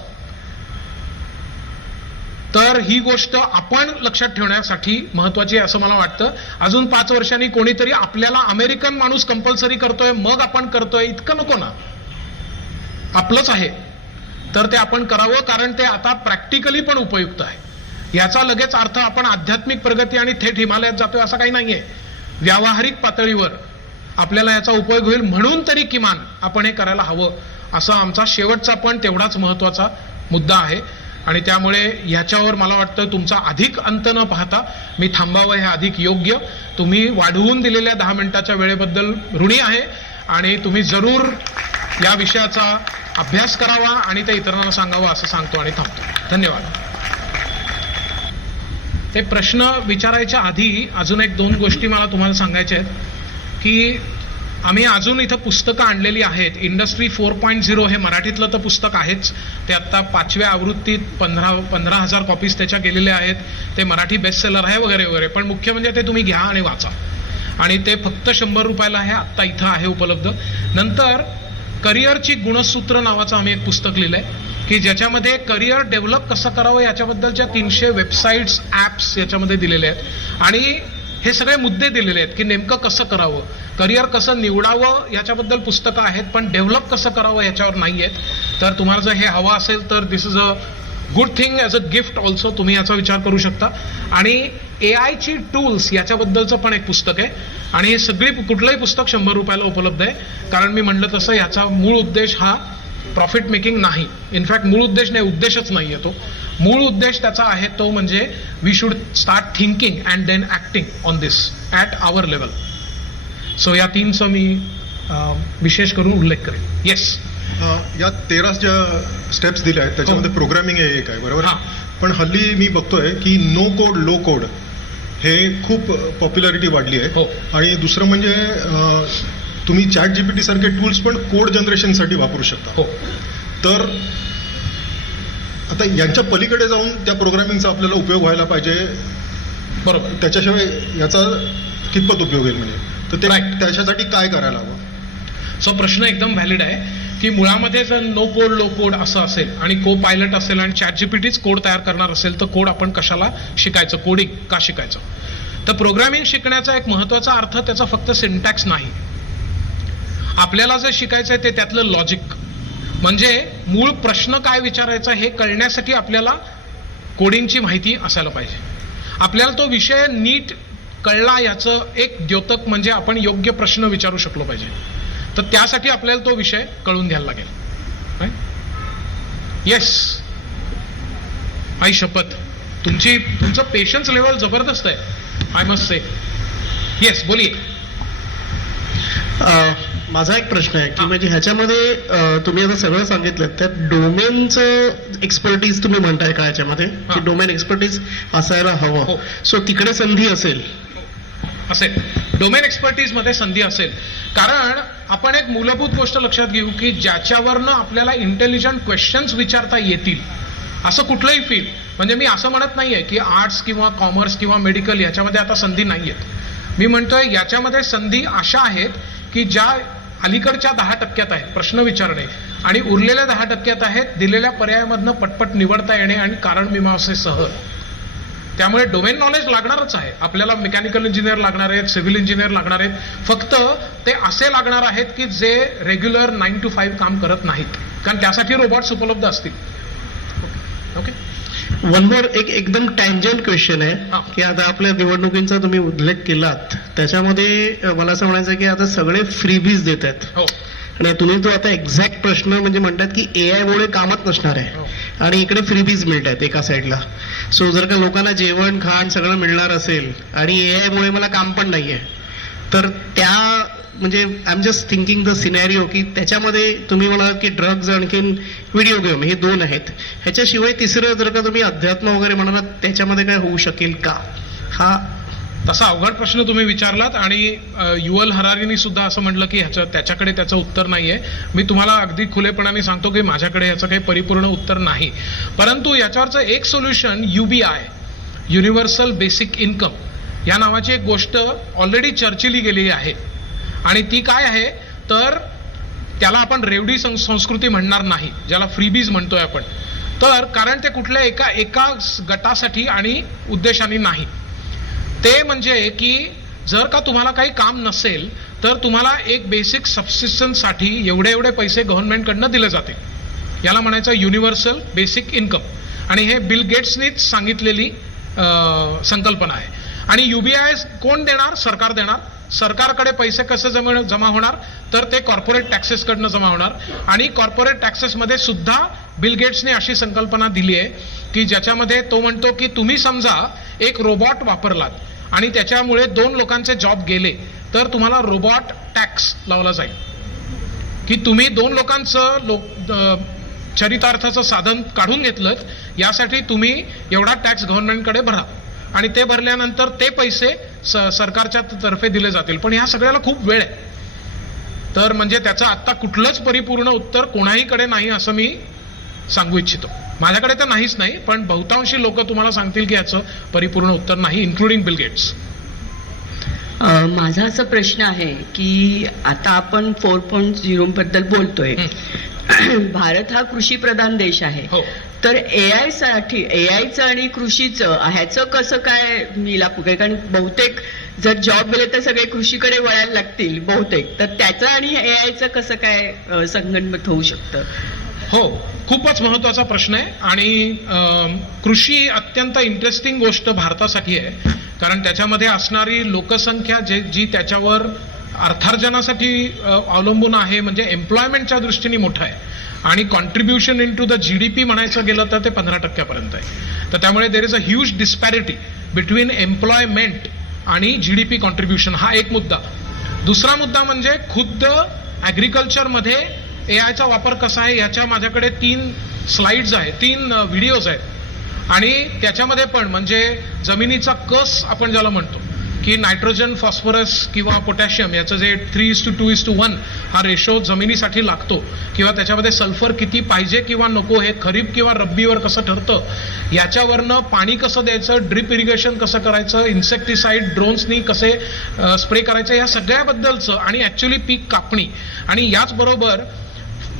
तर ही गोष्ट आपण लक्षात ठेवण्यासाठी महत्वाची आहे असं मला वाटतं. अजून 5 वर्षांनी कोणीतरी आपल्याला अमेरिकन माणूस कंपल्सरी करतोय मग आपण करतोय इतकं नको ना. आपलंच आहे तर ते आपण करावं, कारण ते आता प्रॅक्टिकली पण उपयुक्त आहे. याचा लगेच अर्थ आपण आध्यात्मिक प्रगती आणि थेट हिमालयात जातोय असं काही नाहीये. व्यावहारिक पातळीवर आपल्याला याचा उपयोग होईल म्हणून तरी किमान आपण हे करायला हवं असा आमचा शेवटचा पण तेवढाच महत्त्वाचा मुद्दा आहे. आणि त्यामुळे ह्याच्यावर मला वाटतं तुमचा अधिक अंत न पाहता मी थांबावं हे अधिक योग्य. तुम्ही वाढवून दिलेल्या 10 मिनिटाच्या वेळेबद्दल ऋणी आहे आणि तुम्ही जरूर या विषयाचा अभ्यास करावा आणि ते इतरांना सांगावा असं सांगतो आणि थांबतो. धन्यवाद. ते प्रश्न विचारायच्या आधी अजून 1-2 गोष्टी मला तुम्हाला सांगायच्या आहेत की आम्ही अजून इथं पुस्तकं आणलेली आहेत. इंडस्ट्री 4.0 हे मराठीतलं तर पुस्तक आहेच. ते आत्ता 5व्या आवृत्तीत 15,000 कॉपीज त्याच्या गेलेल्या आहेत. ते मराठी बेस्ट सेलर आहे वगैरे वगैरे. पण मुख्य म्हणजे ते तुम्ही घ्या आणि वाचा. आणि ते फक्त 100 रुपयाला आहे. आत्ता इथं आहे उपलब्ध. नंतर करिअरची गुणसूत्र नावाचं आम्ही एक पुस्तक लिहिलंय की ज्याच्यामध्ये करिअर डेव्हलप कसं करावं याच्याबद्दलच्या 300 वेबसाईट्स ॲप्स याच्यामध्ये दिलेले आहेत. आणि हे सगळे मुद्दे दिलेले आहेत की नेमकं कसं करावं, करिअर कसं निवडावं याच्याबद्दल पुस्तकं आहेत, पण डेव्हलप कसं करावं याच्यावर नाही आहेत. तर तुम्हाला जर हे हवं असेल तर this is a good thing as a gift also. तुम्ही याचा विचार करू शकता. आणि AI ची टूल्स याच्याबद्दलचं पण एक पुस्तक आहे. आणि हे सगळी कुठलंही पुस्तक 100 रुपयाला उपलब्ध आहे. कारण मी म्हणलं तसं याचा मूळ उद्देश हा प्रॉफिट मेकिंग नाही. इनफॅक्ट मूळ उद्देश नाही, उद्देशच नाही आहे तो. मूळ उद्देश त्याचा आहे तो म्हणजे we should start thinking and then acting on this at our level. So या 3चा मी विशेष करून उल्लेख करेन. येस. या 13 ज्या स्टेप्स दिल्या आहेत त्याच्यामध्ये प्रोग्रामिंग हे एक आहे, बरोबर? हां. पण हल्ली मी बघतोय की नो कोड लो कोड हे खूप पॉप्युलॅरिटी वाढली आहे. हो. आणि दुसरं म्हणजे तुम्ही ChatGPT सारखे टूल्स पण कोड जनरेशनसाठी वापरू शकता. हो. तर आता यांच्या पलीकडे जाऊन त्या प्रोग्रामिंगचा आपल्याला उपयोग व्हायला पाहिजे. बरोबर. त्याच्याशिवाय याचा कितपत उपयोग होईल म्हणजे तर ते Right. त्याच्यासाठी काय करायला हवं? सो प्रश्न एकदम व्हॅलिड आहे की मुळामध्ये जर नो कोड लो कोड असं असेल आणि को पायलट असेल आणि ChatGPTच कोड तयार करणार असेल तर कोड आपण कशाला शिकायचं, कोडिंग का शिकायचं? तर प्रोग्रामिंग शिकण्याचा एक महत्त्वाचा अर्थ त्याचा फक्त सिंटॅक्स नाही. आपल्याला जे शिकायचं आहे ते त्यातलं लॉजिक, म्हणजे मूळ प्रश्न काय विचारायचा हे कळण्यासाठी आपल्याला कोडिंगची माहिती असायला पाहिजे. आपल्याला तो विषय नीट कळला याचं एक द्योतक म्हणजे आपण योग्य प्रश्न विचारू शकलो पाहिजे. तर त्यासाठी आपल्याला तो विषय कळून घ्यायला लागेल. येस. आई शपथ, तुमचं पेशन्स लेवल जबरदस्त आहे, आय मस्ट से. येस, बोलिये. माझा एक प्रश्न आहे की म्हणजे ह्याच्यामध्ये तुम्ही आता सगळं सांगितलं त्यात डोमेनचं एक्सपर्टीज तुम्ही म्हणताय का ह्याच्यामध्ये की डोमेन एक्सपर्टीज असायला हवं? हो. सो तिकडे संधी असेल? असेल. डोमेन एक्सपर्टीज मध्ये संधी असेल. कारण आपण एक मूलभूत गोष्ट लक्षात घेऊ की ज्याच्यावरनं आपल्याला इंटेलिजंट क्वेश्चन्स विचारता येतील असं कुठलंही फील्ड, म्हणजे मी असं म्हणत नाहीये की आर्ट्स किंवा कॉमर्स किंवा मेडिकल याच्यामध्ये आता संधी नाहीयेत. मी म्हणतोय याच्यामध्ये संधी अशा आहेत की ज्या अलीकडच्या 10% आहेत प्रश्न विचारणे आणि उरलेल्या 10% आहेत दिलेल्या पर्यायामधनं पटपट निवडता येणे आणि कारण मीमांसेसह. त्यामुळे डोमेन नॉलेज लागणारच आहे आपल्याला. मेकॅनिकल इंजिनियर लागणार आहेत, सिव्हिल इंजिनियर लागणार आहेत. फक्त ते असे लागणार आहेत की जे रेग्युलर 9 to 5 काम करत नाहीत, कारण त्यासाठी रोबोट्स उपलब्ध असतील. ओके. वन मोर एक एकदम टँजंट क्वेश्चन आहे हा. की आता आपल्या निवडणुकींचा तुम्ही उल्लेख केलात त्याच्यामध्ये मला असं म्हणायचं की आता सगळे फ्रीबीज देत आहेत. हो. आणि तुम्ही तो आता एक्झॅक्ट प्रश्न म्हणजे म्हणतात की AI मुळे कामच नसणार हो. आहे आणि इकडे फ्रीबीज मिळत आहेत एका साईडला. सो जर का लोकांना जेवण खाण सगळं मिळणार असेल आणि AI मुळे मला काम पण नाहीये तर त्या म्हणजे I am just thinking the scenario की त्याच्यामध्ये तुम्ही म्हणालात की ड्रग्ज आणखीन व्हिडिओ गेम हे 2 आहेत. ह्याच्याशिवाय तिसरं जर का तुम्ही अध्यात्म वगैरे म्हणालात त्याच्यामध्ये काय होऊ शकेल का? हा तसा अवघड प्रश्न तुम्ही विचारलात आणि युवल हरारीनी सुद्धा असं म्हटलं की त्याच्याकडे त्याचं उत्तर नाहीये. मी तुम्हाला अगदी खुलेपणाने सांगतो की माझ्याकडे याचं काही परिपूर्ण उत्तर नाही. परंतु याच्यावरचं एक solution UBI, universal basic income या नावाची एक गोष्ट ऑलरेडी चर्चिली गेलेली आहे. आणि ती काय आहे तर त्याला आपण रेवडी संस्कृती म्हणणार नाही, ज्याला फ्रीबीज म्हणतोय आपण. तर कारण ते कुठल्या एका गटासाठी आणि उद्देशाने नाही. ते म्हणजे की जर का तुम्हाला काही काम नसेल तर तुम्हाला एक बेसिक सबसिस्टन्ससाठी एवढे पैसे गव्हर्नमेंटकडनं दिले जातील. याला म्हणायचं युनिव्हर्सल बेसिक इन्कम. आणि हे बिल गेट्सनीच सांगितलेली संकल्पना आहे. आणि UBI कोण देणार? सरकार देणार. सरकारकडे पैसे कसे जमा होणार, तर ते कॉर्पोरेट टॅक्सेसकडनं जमा होणार. आणि कॉर्पोरेट टॅक्सेसमध्ये सुद्धा बिल गेट्सने अशी संकल्पना दिली आहे की ज्याच्यामध्ये तो म्हणतो की तुम्ही समजा एक रोबॉट वापरलात आणि त्याच्यामुळे 2 लोकांचे जॉब गेले, तर तुम्हाला रोबॉट टॅक्स लावला जाईल. की तुम्ही 2 लोकांचं चरितार्थाचं साधन काढून घेतलं, यासाठी तुम्ही एवढा टॅक्स गव्हर्नमेंटकडे भरा आणि ते भरल्यानंतर ते पैसे सरकारच्या तर्फे दिले जातील. पण ह्या सगळ्याला खूप वेळ आहे. तर म्हणजे त्याचं आत्ता कुठलंच परिपूर्ण उत्तर कोणाहीकडे नाही असं मी सांगू इच्छितो. माझ्याकडे तर नाहीच नाही, पण बहुतांशी लोक तुम्हाला सांगतील की याचं परिपूर्ण उत्तर नाही, इन्क्लुडिंग बिल गेट्स. माझा असा प्रश्न आहे की आता आपण 4.0 बद्दल बोलतोय. भारत हा कृषी प्रधान देश आहे. हो. तर एआय साठी एआयचं आणि कृषीचं ह्याचं कसं काय मिलाप होईल? कारण बहुतेक जर जॉब गेले तर सगळे कृषीकडे वळायला लागतील बहुतेक, तर त्याचं आणि एआयचं कसं काय संगनमत होऊ शकतं? हो, खूपच महत्वाचा प्रश्न आहे. आणि कृषी अत्यंत इंटरेस्टिंग गोष्ट भारतासाठी आहे, कारण त्याच्यामध्ये असणारी लोकसंख्या जी त्याच्यावर अर्थार्जनासाठी अवलंबून आहे, म्हणजे एम्प्लॉयमेंटच्या दृष्टीने मोठं आहे. आणि contribution in to the GDP म्हणायचं गेलं तर ते 15% आहे. तर त्यामुळे there is a huge disparity between employment आणि GDP कॉन्ट्रीब्युशन. हा एक मुद्दा. दुसरा मुद्दा म्हणजे खुद्द ॲग्रिकल्चरमध्ये एआयचा वापर कसा आहे याच्या माझ्याकडे 3 स्लाइड्स आहेत, 3 व्हिडिओज आहेत. आणि त्याच्यामध्ये पण म्हणजे जमिनीचा कस आपण ज्याला म्हणतो की नायट्रोजन, फॉस्फरस किंवा पोटॅशियम याचं जे 3:2:1 हा रेशो जमिनीसाठी लागतो, किंवा त्याच्यामध्ये सल्फर किती पाहिजे किंवा नको हे खरीप किंवा रब्बीवर कसं ठरतं, याच्यावरनं पाणी कसं द्यायचं, ड्रिप इरिगेशन कसं करायचं, इन्सेक्टिसाइड ड्रोन्सनी कसे स्प्रे करायचं, या सगळ्याबद्दलचं, आणि ॲक्च्युली पीक कापणी, आणि याचबरोबर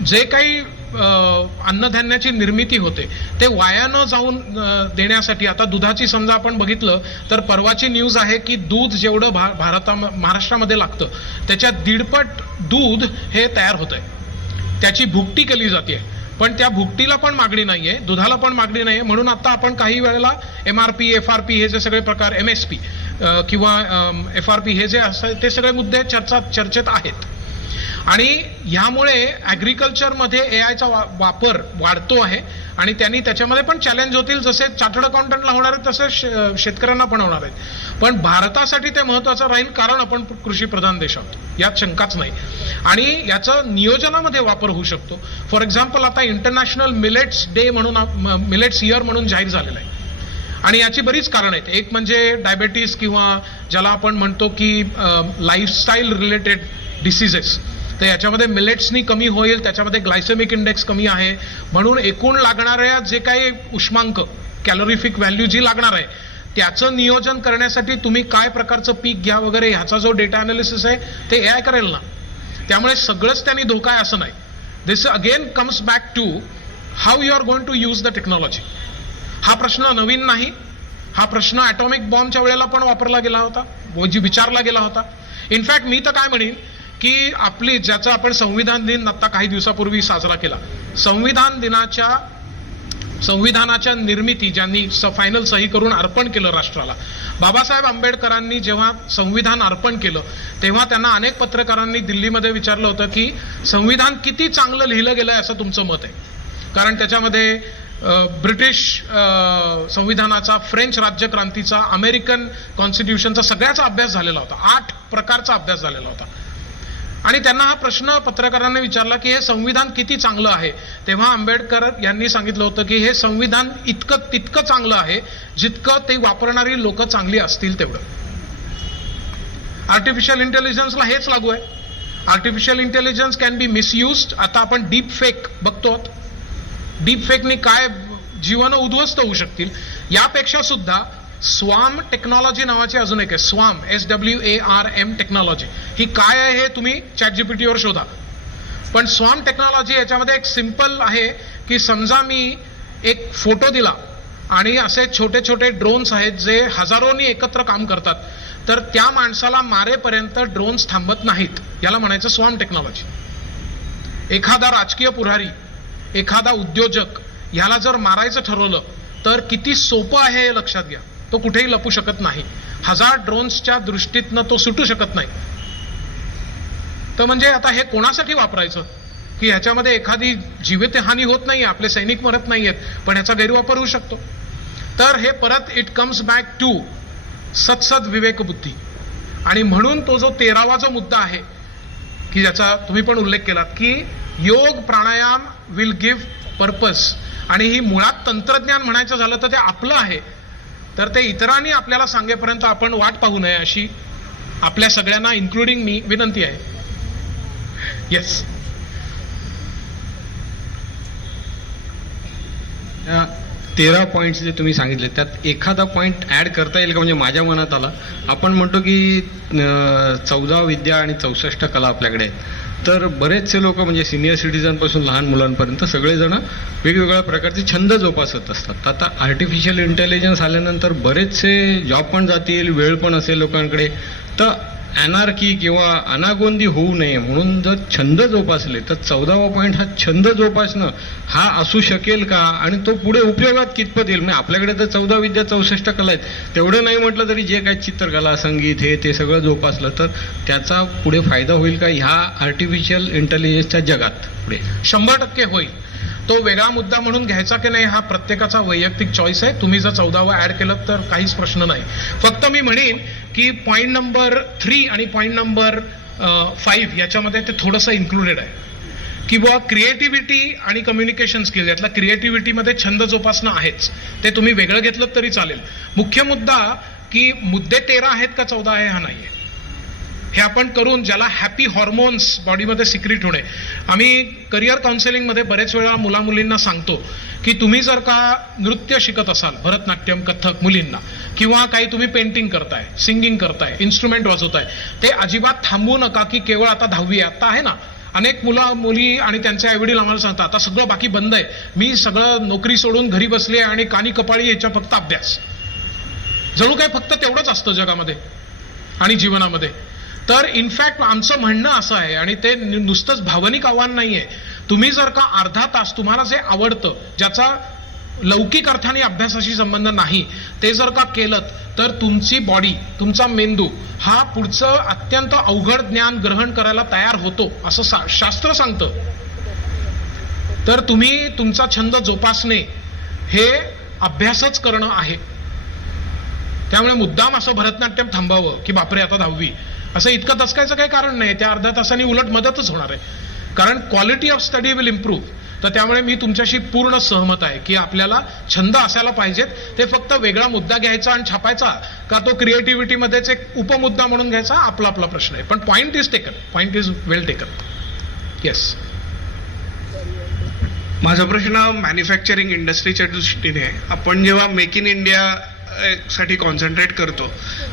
जे काही अन्नधान्याची निर्मिती होते ते वाया न जाऊन देण्यासाठी. आता दुधाची समजा आपण बघितलं तर परवाची न्यूज आहे की दूध जेवढं महाराष्ट्रामध्ये लागतं त्याच्या 1.5 दूध हे तयार होत आहे. त्याची भुकटी केली जाते, पण त्या भुकटीला पण मागणी नाहीये, दुधाला पण मागणी नाहीये. म्हणून आता आपण काही वेळेला MRP, FRP हे जे सगळे प्रकार, MSP किंवा FRP हे जे असतात ते सगळे मुद्दे चर्चेत आहेत. आणि ह्यामुळे ॲग्रिकल्चरमध्ये एआयचा वापर वाढतो आहे, आणि त्यांनी त्याच्यामध्ये पण चॅलेंज होतील, जसे चार्टर्ड अकाउंटंटला होणार आहेत तसे शेतकऱ्यांना पण होणार आहेत. पण भारतासाठी ते महत्त्वाचं राहील, कारण आपण कृषी प्रधान देश आहोत, यात शंकाच नाही. आणि याचं नियोजनामध्ये वापर होऊ शकतो. फॉर एक्झाम्पल आता इंटरनॅशनल मिलेट्स डे म्हणून, मिलेट्स इयर म्हणून जाहीर झालेलं आहे. आणि याची बरीच कारणं आहेत. एक म्हणजे डायबेटीस किंवा ज्याला आपण म्हणतो की लाईफस्टाईल रिलेटेड डिसीजेस, तर याच्यामध्ये मिलेट्सनी कमी होईल, त्याच्यामध्ये ग्लायसेमिक इंडेक्स कमी आहे, म्हणून एकूण लागणाऱ्या जे काही उष्मांक, कॅलोरिफिक व्हॅल्यू जी लागणार आहे त्याचं नियोजन करण्यासाठी तुम्ही काय प्रकारचं पीक घ्या वगैरे ह्याचा जो डेटा अनालिसिस आहे ते एआय करेल ना. त्यामुळे सगळंच त्यांनी धोका आहे असं नाही. This again comes back to how you are going to use the technology. हा प्रश्न नवीन नाही. हा प्रश्न ॲटॉमिक बॉम्बच्या वेळेला पण वापरला गेला होता, विचारला गेला होता. इनफॅक्ट मी तर काय म्हणेन की आपली, ज्याचा आपण संविधान दिन आता काही दिवसापूर्वी साजरा केला, संविधानाच्या निर्मिती ज्यांनी फायनल सही करून अर्पण केलं राष्ट्राला, बाबासाहेब आंबेडकरांनी जेव्हा संविधान अर्पण केलं तेव्हा त्यांना अनेक पत्रकारांनी दिल्लीमध्ये विचारलं होतं की संविधान किती चांगलं लिहिलं गेलंय असं तुमचं मत आहे. कारण त्याच्यामध्ये ब्रिटिश संविधानाचा, फ्रेंच राज्यक्रांतीचा, अमेरिकन कॉन्स्टिट्यूशनचा सगळ्याचा अभ्यास झालेला होता, 8 प्रकारचा अभ्यास झालेला होता. आणि त्यांना हा प्रश्न पत्रकारांनी विचारला की हे संविधान किती चांगलं आहे, तेव्हा आंबेडकर यांनी सांगितलं होतं की हे संविधान तितकं चांगलं आहे जितकं ते वापरणारी लोक चांगली असतील तेवढं. आर्टिफिशियल इंटेलिजन्सला हेच लागू आहे. Artificial intelligence can be misused. आता आपण डीप फेक बघतो. डीप फेकनी काय जीवन उद्ध्वस्त होऊ शकतील. यापेक्षा सुद्धा स्वाम टेक्नॉलॉजी नावाची अजून एक आहे, स्वाम, SWARM टेक्नॉलॉजी. ही काय आहे हे तुम्ही ChatGPTवर शोधा. पण स्वाम टेक्नॉलॉजी याच्यामध्ये एक सिंपल आहे की समजा मी एक फोटो दिला आणि असे छोटे छोटे ड्रोन्स आहेत जे हजारोनी एकत्र काम करतात, तर त्या माणसाला मारेपर्यंत ड्रोन्स थांबत नाहीत. याला म्हणायचं स्वाम टेक्नॉलॉजी. एखादा राजकीय पुढारी, एखादा उद्योजक ह्याला जर मारायचं ठरवलं तर किती सोपं आहे हे लक्षात घ्या. तो कुठेही लपू शकत नाही. 1000 ड्रोन्सच्या दृष्टीतनं तो सुटू शकत नाही. तर म्हणजे आता हे कोणासाठी वापरायचं की ह्याच्यामध्ये एखादी जीवितहानी होत नाहीये, आपले सैनिक मरत नाहीयेत, पण ह्याचा गैरवापर होऊ शकतो. तर हे परत इट कम्स बॅक टू सत्सद विवेक बुद्धी. आणि म्हणून तो जो 13वा जो मुद्दा आहे की ज्याचा तुम्ही पण उल्लेख केलात की योग प्राणायाम विल गिव्ह पर्पज, आणि ही मुळात तंत्रज्ञान म्हणायचं झालं तर ते आपलं आहे, तर ते इतरांनी आपल्याला सांगेपर्यंत आपण वाट पाहू नये अशी आपल्या सगळ्यांना इन्क्लुडिंग मी विनंती आहे. येस. 13 पॉईंट्स जे तुम्ही सांगितले त्यात एखादा पॉईंट ऍड करता येईल का? म्हणजे माझ्या मनात आला, आपण म्हणतो की 14 विद्या आणि 64 कला आपल्याकडे आहेत, तर बरेचसे लोक म्हणजे सिनियर सिटीजन पासून लहान मुलांपर्यंत सगळेजण वेगवेगळ्या प्रकारचे छंद जोपासत असतात. आता आर्टिफिशियल इंटेलिजन्स आल्यानंतर बरेचसे जॉब पण जातील, वेळ पण असेल लोकांकडे, तर अनार्की किंवा अनागोंदी होऊ नये म्हणून जर छंद जोपासले तर 14वा पॉईंट हा छंद जोपासणं हा असू शकेल का, आणि तो पुढे उपयोगात कितपत येईल? म्हणजे आपल्याकडे तर 14 विद्या 64 कला आहेत, तेवढं नाही म्हटलं तरी जे काही चित्रकला, संगीत हे ते सगळं जोपासलं तर त्याचा पुढे फायदा होईल का ह्या आर्टिफिशियल इंटेलिजन्सच्या जगात पुढे? 100% होईल. तो वेगळा मुद्दा म्हणून घ्यायचा की नाही हा प्रत्येकाचा वैयक्तिक चॉईस आहे. तुम्ही जर 14वा ऍड केलं तर काहीच प्रश्न नाही. फक्त मी म्हणेन की पॉईंट नंबर 3 आणि पॉईंट नंबर 5 याच्यामध्ये ते थोडंसं इन्क्लुडेड आहे की बुवा क्रिएटिव्हिटी आणि कम्युनिकेशन स्किल, यातला क्रिएटिव्हिटीमध्ये छंद जोपासणं आहेच, ते तुम्ही वेगळं घेतलं तरी चालेल. मुख्य मुद्दा की मुद्दे 13 आहेत का 14 आहे हा नाहीये. हे आपण करून ज्याला हॅपी हॉर्मोन्स बॉडीमध्ये सिक्रिट होणे. आम्ही करिअर काउन्सिलिंगमध्ये बरेच वेळा मुलामुलींना सांगतो की तुम्ही जर का नृत्य शिकत असाल, भरतनाट्यम, कथ्थक मुलींना, किंवा काही तुम्ही पेंटिंग करताय, सिंगिंग करताय, इन्स्ट्रुमेंट वाजवताय, ते अजिबात थांबवू नका की केवळ आता 10वी आता आहे ना. अनेक मुली आणि त्यांचे आईवडील आम्हाला सांगतात आता सगळं बाकी बंद आहे, मी सगळं नोकरी सोडून घरी बसले आणि कानी कपाळी याच्या फक्त अभ्यास. जणू काय फक्त तेवढंच असतं जगामध्ये आणि जीवनामध्ये. तर इनफॅक्ट आमचं म्हणणं असं आहे, आणि ते नुसतंच भावनिक आव्हान नाहीये, तुम्ही जर का अर्धा तास तुम्हाला जे आवडतं, ज्याचा लौकिक अर्थाने अभ्यासाशी संबंध नाही, ते जर का केलं तर तुमची बॉडी, तुमचा मेंदू हा पुढचं अत्यंत अवघड ज्ञान ग्रहण करायला तयार होतो असं शास्त्र सांगतं. तर तुम्ही तुमचा छंद जोपासणे हे अभ्यासच करणं आहे. त्यामुळे मुद्दाम असं भरतनाट्यम थांबावं की बापरे आता 10वी असं इतकं दसकायचं काही कारण नाही. त्या अर्ध्या तासांनी उलट मदतच होणार आहे, कारण quality of study will improve. तर त्यामुळे मी तुमच्याशी पूर्ण सहमत आहे की आपल्याला छंद असायला पाहिजेत. ते फक्त वेगळा मुद्दा घ्यायचा आणि छापायचा का तो क्रिएटिव्हिटीमध्येच एक उपमुद्दा म्हणून घ्यायचा आपला आपला प्रश्न आहे. पण point is taken, point is well taken. Yes. माझा प्रश्न मॅन्युफॅक्चरिंग इंडस्ट्रीच्या दृष्टीने आहे. आपण जेव्हा मेक इन इंडिया साठी कॉन्सन्ट्रेट करतो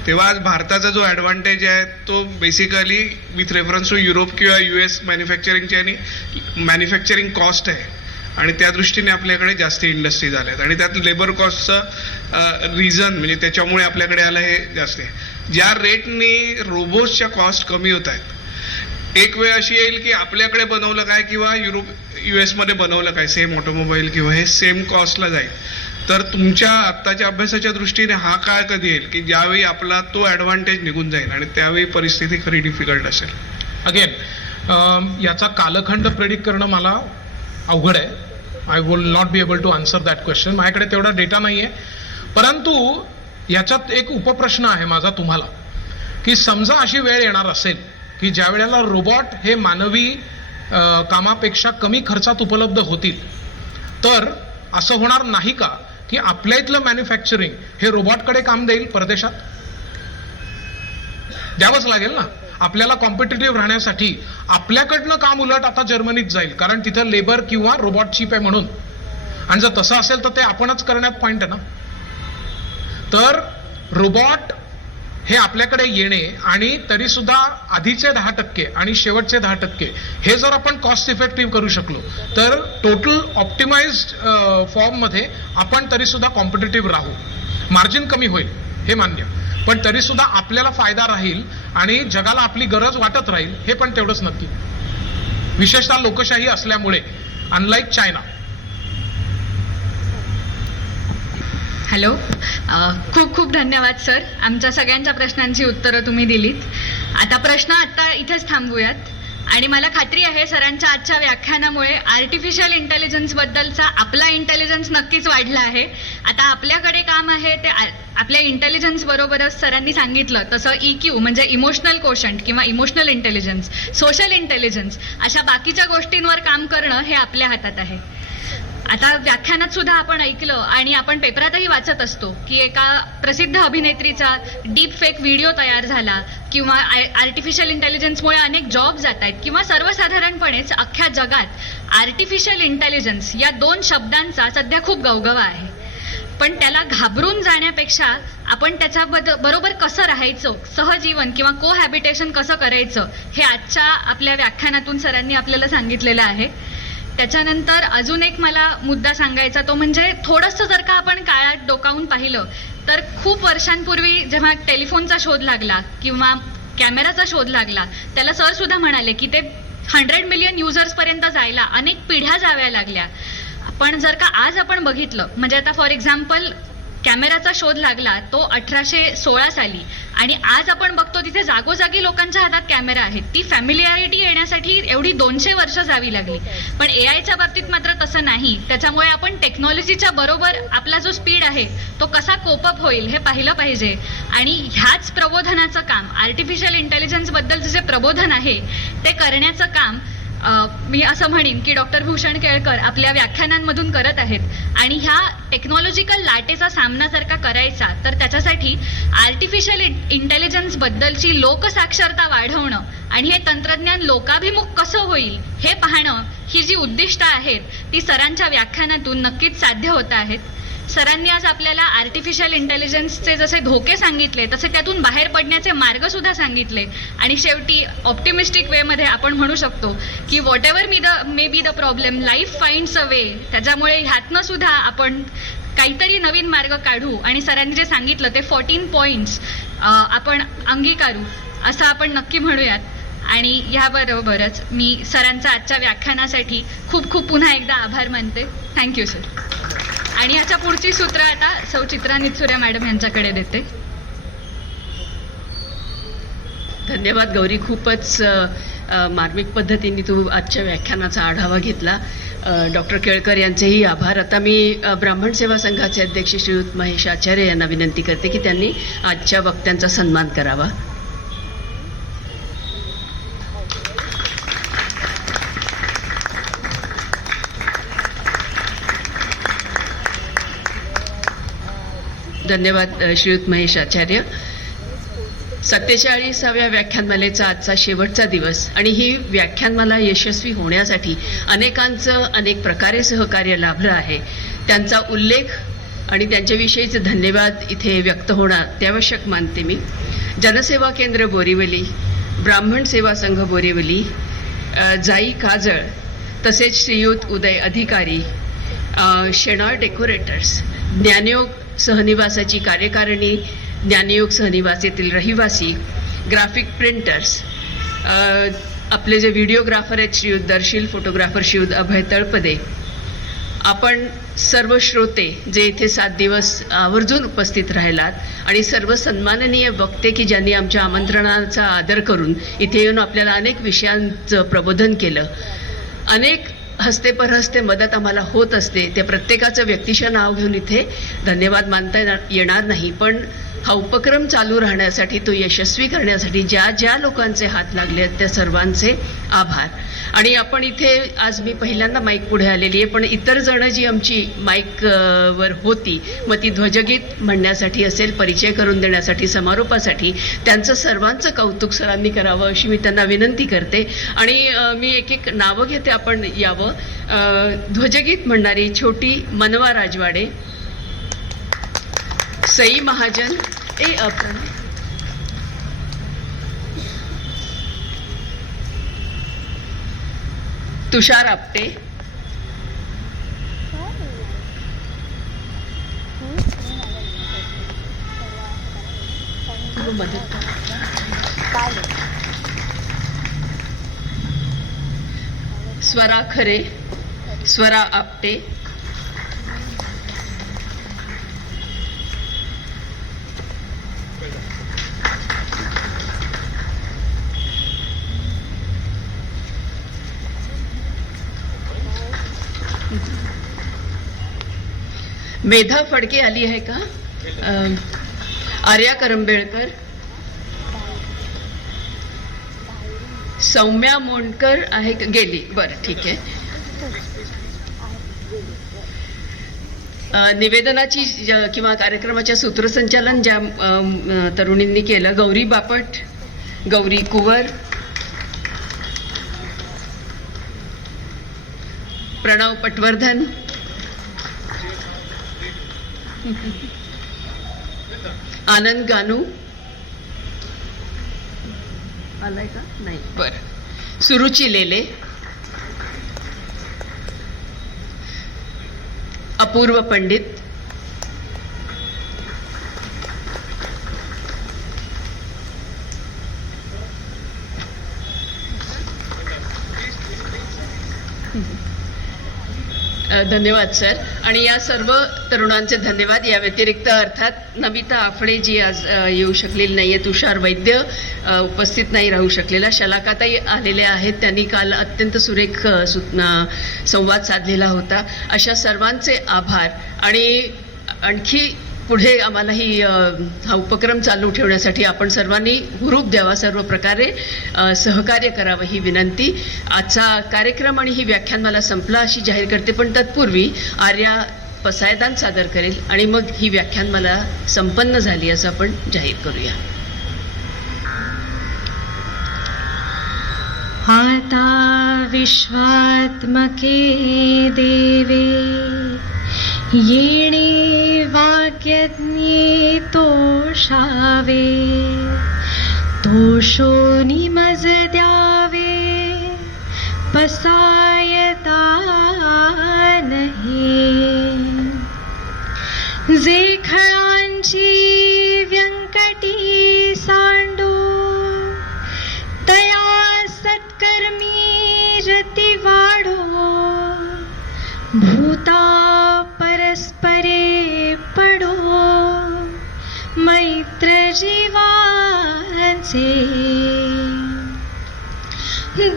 तेव्हा आज भारताचा जो ॲडव्हान्टेज आहे तो basically with reference to Europe किंवा US मॅन्युफॅक्चरिंगची आणि मॅन्युफॅक्चरिंग कॉस्ट आहे, आणि त्या दृष्टीने आपल्याकडे जास्त इंडस्ट्री झाल्या आहेत, आणि त्यात लेबर कॉस्टचं रिझन म्हणजे त्याच्यामुळे आपल्याकडे आलं हे जास्त आहे. ज्या रेटने रोबोट्सच्या कॉस्ट कमी होत आहेत, एक वेळ अशी येईल की आपल्याकडे बनवलं काय किंवा US मध्ये बनवलं काय, सेम ऑटोमोबाईल किंवा हे सेम कॉस्टला जाईल. तर तुमच्या आत्ताच्या अभ्यासाच्या दृष्टीने हा काळ कधी येईल की ज्यावेळी आपला तो ॲडव्हान्टेज निघून जाईल आणि त्यावेळी परिस्थिती खरी डिफिकल्ट असेल? अगेन याचा कालखंड प्रेडिक्ट करणं मला अवघड आहे. I will not be able to answer that question. माझ्याकडे तेवढा डेटा नाही आहे. परंतु याच्यात एक उपप्रश्न आहे माझा तुम्हाला, की समजा अशी वेळ येणार असेल की ज्या वेळेला रोबोट हे मानवी कामापेक्षा कमी खर्चात उपलब्ध होतील, तर असं होणार नाही का की आपल्या इथलं मॅन्युफॅक्चरिंग हे रोबोटकडे काम देईल परदेशात? द्यावंच लागेल ना. आपल्याला कॉम्पिटिटिव्ह राहण्यासाठी आपल्याकडनं काम उलट आता जर्मनीत जाईल, कारण तिथं लेबर किंवा रोबोट चीप आहे म्हणून. आणि जर तसं असेल तर ते आपणच करण्यात पॉईंट आहे ना. तर रोबोट हे आपल्याकडे येणे आणि तरी सुद्धा आधीचे 10% आणि शेवटचे 10% हे जर आपण कॉस्ट इफेक्टिव्ह करू शकलो तर टोटल ऑप्टिमाइज्ड फॉर्ममध्ये आपण तरी सुद्धा कॉम्पिटिटिव्ह राहू. मार्जिन कमी होईल हे मान्य, पण तरी सुद्धा आपल्याला फायदा राहील आणि जगाला आपली गरज वाटत राहील हे पण तेवढंच नक्की. विशेषतः लोकशाही असल्यामुळे, अनलाईक चायना. हॅलो. खूप खूप धन्यवाद सर, आमच्या सगळ्यांच्या प्रश्नांची उत्तरं तुम्ही दिलीत. आता प्रश्न आत्ता इथेच थांबवूयात. आणि मला खात्री आहे सरांच्या आजच्या व्याख्यानामुळे आर्टिफिशियल इंटेलिजन्सबद्दलचा आपला इंटेलिजन्स नक्कीच वाढला आहे. आता आपल्याकडे काम आहे ते आपल्या इंटेलिजन्स बरोबरच सरांनी सांगितलं तसं EQ म्हणजे इमोशनल कोशंट किंवा इमोशनल इंटेलिजन्स, सोशल इंटेलिजन्स अशा बाकीच्या गोष्टींवर काम करणं हे आपल्या हातात आहे. आता व्याख्यानात सुद्धा आपण ऐकलं आणि आपण पेपरातही वाचत असतो की एका प्रसिद्ध अभिनेत्रीचा डीप फेक व्हिडिओ तयार झाला किंवा आर्टिफिशियल इंटेलिजन्समुळे अनेक जॉब जात आहेत किंवा सर्वसाधारणपणेच अख्ख्या जगात आर्टिफिशियल इंटेलिजन्स या 2 शब्दांचा सध्या खूप गवगवा आहे. पण त्याला घाबरून जाण्यापेक्षा आपण त्याच्या बरोबर कसं राहायचं, सहजीवन किंवा कोहॅबिटेशन कसं करायचं हे आजच्या आपल्या व्याख्यानातून सरांनी आपल्याला सांगितलेलं आहे. त्याच्यानंतर अजून एक मला मुद्दा सांगायचा तो म्हणजे थोडंसं जर का आपण काळात डोकावून पाहिलं तर खूप वर्षांपूर्वी जेव्हा टेलिफोनचा शोध लागला किंवा कॅमेराचा शोध लागला त्याला सर सुद्धा म्हणाले की ते 100 मिलियन युजर्सपर्यंत जायला अनेक पिढ्या जाव्या लागल्या. पण जर का आज आपण बघितलं म्हणजे आता फॉर एक्झाम्पल कॅमेराचा शोध लागला तो 1816 साली आणि आज आपण बघतो तिथे जागोजागी लोकांच्या हातात कॅमेरा आहेत. ती फॅमिलियारिटी येण्यासाठी एवढी 200 वर्ष जावी लागली. पण AIच्या बाबतीत मात्र तसं नाही. त्याच्यामुळे आपण टेक्नॉलॉजीच्या बरोबर आपला जो स्पीड आहे तो कसा कोपअप होईल हे पाहिलं पाहिजे. आणि ह्याच प्रबोधनाचं काम, आर्टिफिशियल इंटेलिजन्स बद्दलचं जे प्रबोधन आहे ते करण्याचं काम मी असं म्हणेन की डॉक्टर भूषण केळकर आपल्या व्याख्यानांमधून करत आहेत. आणि ह्या टेक्नॉलॉजिकल लाटेचा सामना जर का करायचा तर त्याच्यासाठी आर्टिफिशियल इंटेलिजन्स बद्दलची लोकसाक्षरता वाढवणं आणि हे तंत्रज्ञान लोकाभिमुख कसं होईल हे पाहणं ही जी उद्दिष्ट आहेत ती सरांच्या व्याख्यानातून नक्कीच साध्य होत आहेत. सरांनी आज आपल्याला आर्टिफिशियल इंटेलिजन्सचे जसे धोके सांगितले तसे त्यातून बाहेर पडण्याचे मार्ग सुद्धा सांगितले. आणि शेवटी ऑप्टिमिस्टिक वेमध्ये आपण म्हणू शकतो की whatever may be the problem life finds a way. त्याच्यामुळे ह्यातनं सुद्धा आपण काहीतरी नवीन मार्ग काढू आणि सरांनी जे सांगितलं ते 14 पॉईंट्स आपण अंगीकारू असं आपण नक्की म्हणूयात. आणि ह्याबरोबरच मी सरांचा आजच्या व्याख्यानासाठी खूप खूप पुन्हा एकदा आभार मानते. Thank you sir. आणि याच्या पुढची सूत्र आता सौ चित्रा नितसुरे मॅडम यांच्याकडे देते. धन्यवाद गौरी, खूपच मार्मिक पद्धतीने तू आजच्या व्याख्यानाचा आढावा घेतला. डॉक्टर केळकर यांचेही आभार. आता मी ब्राह्मण सेवा संघाचे अध्यक्ष श्रीयुत महेश आचार्य यांना विनंती करते की त्यांनी आजच्या वक्त्यांचा सन्मान करावा. धन्यवाद श्रीयुत महेश आचार्य. 47व्या व्याख्यानमालेचा आजचा शेवटचा दिवस आणि ही व्याख्यानमाला यशस्वी होण्यासाठी अनेकांचं अनेक प्रकारे सहकार्य लाभलं आहे. त्यांचा उल्लेख आणि त्यांच्याविषयीचे धन्यवाद इथे व्यक्त होणार त्यावश्यक मानते मी. जनसेवा केंद्र बोरिवली, ब्राह्मण सेवा संघ बोरिवली, जाई काजळ, तसेच श्रीयुत उदय अधिकारी, शेणाळ डेकोरेटर्स, ज्ञानयोग सहनिवासाची कार्यकारिणी, ज्ञानयोग सहनिवास येथील रहिवासी, ग्राफिक प्रिंटर्स, आपले जे व्हिडिओग्राफर आहेत श्रीयुत दर्शील, फोटोग्राफर श्रीयुत अभय तळपदे, आपण सर्व श्रोते जे इथे 7 दिवस आवर्जून उपस्थित राहिलात आणि सर्व सन्माननीय वक्ते की ज्यांनी आमच्या आमंत्रणाचा आदर करून इथे येऊन आपल्याला अनेक विषयांचं प्रबोधन केलं. अनेक हस्ते परहस्ते मदत आम्हाला होत असते. त्या प्रत्येकाचं व्यक्तिशः नाव घेऊन इथे धन्यवाद मानता येणार नाही. पण हा उपक्रम चालू राहण्यासाठी, तो यशस्वी करण्यासाठी ज्या ज्या लोकांचे हात लागले आहेत त्या सर्वांचे आभार. आणि आपण इथे आज मी पहिल्यांदा माईक पुढे आलेली आहे, पण इतर जण जी आमची माईक वर होती मग ती ध्वजगीत म्हणण्यासाठी असेल, परिचय करून देण्यासाठी, समारोपासाठी, त्यांचं सर्वांचं कौतुक सरांनी करावं अशी मी त्यांना विनंती करते. आणि मी एक एक नावं घेते, आपण यावं. ध्वजगीत म्हणणारी छोटी मनवा राजवाडे, सई महाजन, तुषार आपटे, स्वरा खरे, स्वरा आपटे, मेधा फडके आली आहे का? आर्या करंबेळकर, सौम्या मोंडकर आहे का? गेली. बरं, ठीक आहे. निवेदनाची किंवा कार्यक्रमाच्या सूत्रसंचालन ज्या तरुणींनी केलं, गौरी बापट, गौरी कुवर, प्रणव पटवर्धन, आनंद गानू आलाय का? नाही. बरं. सुरुची लेले, अपूर्व पंडित, धन्यवाद सर. आणि या सर्व तरुणांचे धन्यवाद. या व्यतिरिक्त अर्थात नमिता आफळे जी आज येऊ शकलेली नाहीये, तुषार वैद्य उपस्थित नाही राहू शकलेला, शलाकाताई आलेल्या आहेत, त्यांनी काल अत्यंत सुरेख संवाद साधलेला होता. अशा सर्वांचे आभार. आणि आणखी पुढे आम्हालाही हा उपक्रम चालू ठेवण्यासाठी आपण सर्वांनी हुरूप द्यावा, सर्व प्रकारे सहकार्य करावं ही विनंती. आजचा कार्यक्रम आणि ही व्याख्यानमाला संपला अशी जाहीर करते, पण तत्पूर्वी आर्या पसायदान सादर करेल आणि मग ही व्याख्यानमाला संपन्न झाली असं आपण जाहीर करूया. आता विश्वात्मके देवे येणे वाक्यज्ञे तोषावे, तोषोनी मज द्यावे पसायता नहे. जे खळांची व्यंकटी सांडो, तया सत्कर्मी रती वाढो. भूता परस्परे पडो, मैत्र जीवांचे.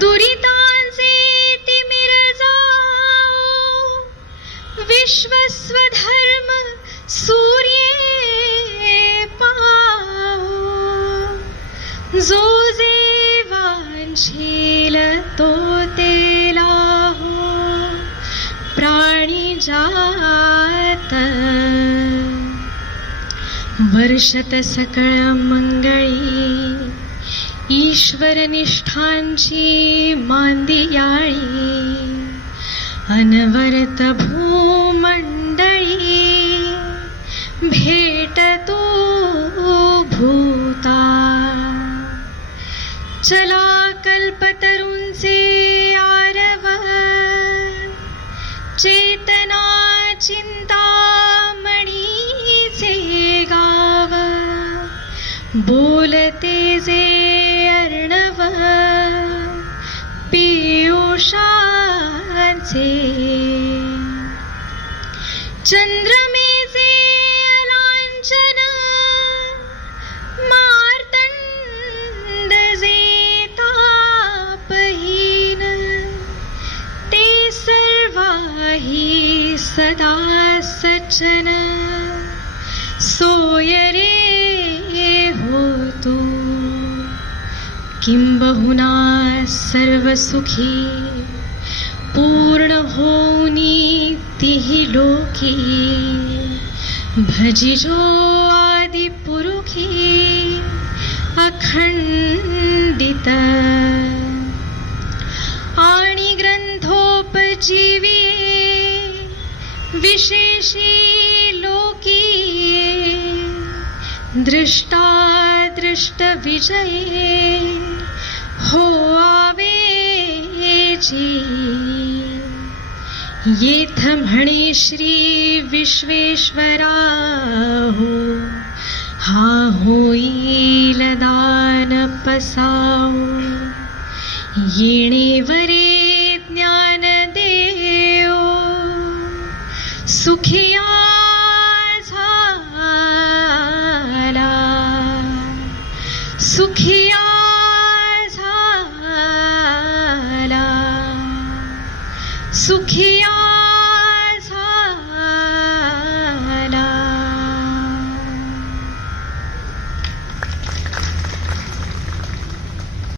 दुरितांचे तिमिर जाओ, विश्वस्वधर्म सूर्ये पाओ. जो जे वांछील तो तेला हो, प्राणी जात. वर्षत सकळ मंगळी, ईश्वर निष्ठांची मांदियाळी. अनवरत भूमंडळी, भेटतो भूता. चला कल्पतरूंचे आरव, चेतना चिंतामणीचे गाव. बोलते जे अर्णव, पियुषांचे. चंद्रमेचे अलांचन, मार्तंड जे तापहीन. ते सर्वाही सदा सज्जन, सोय रे होतो. किंबहुना सर्व सुखी, पूर्ण होऊनी तिही लोकी. भजिजो आदि पुरुखी, अखंडित. आणि ग्रंथोपजीवी, विशेषी लोकी. दृष्टादृष्ट विजये, हो आवेची. येथ म्हणे श्री विश्वेश्वरा हो, हा होईल दान पसाओ. येणेवरे ज्ञान देव, सुखिया झाला. सुखिया झाला. सुखिया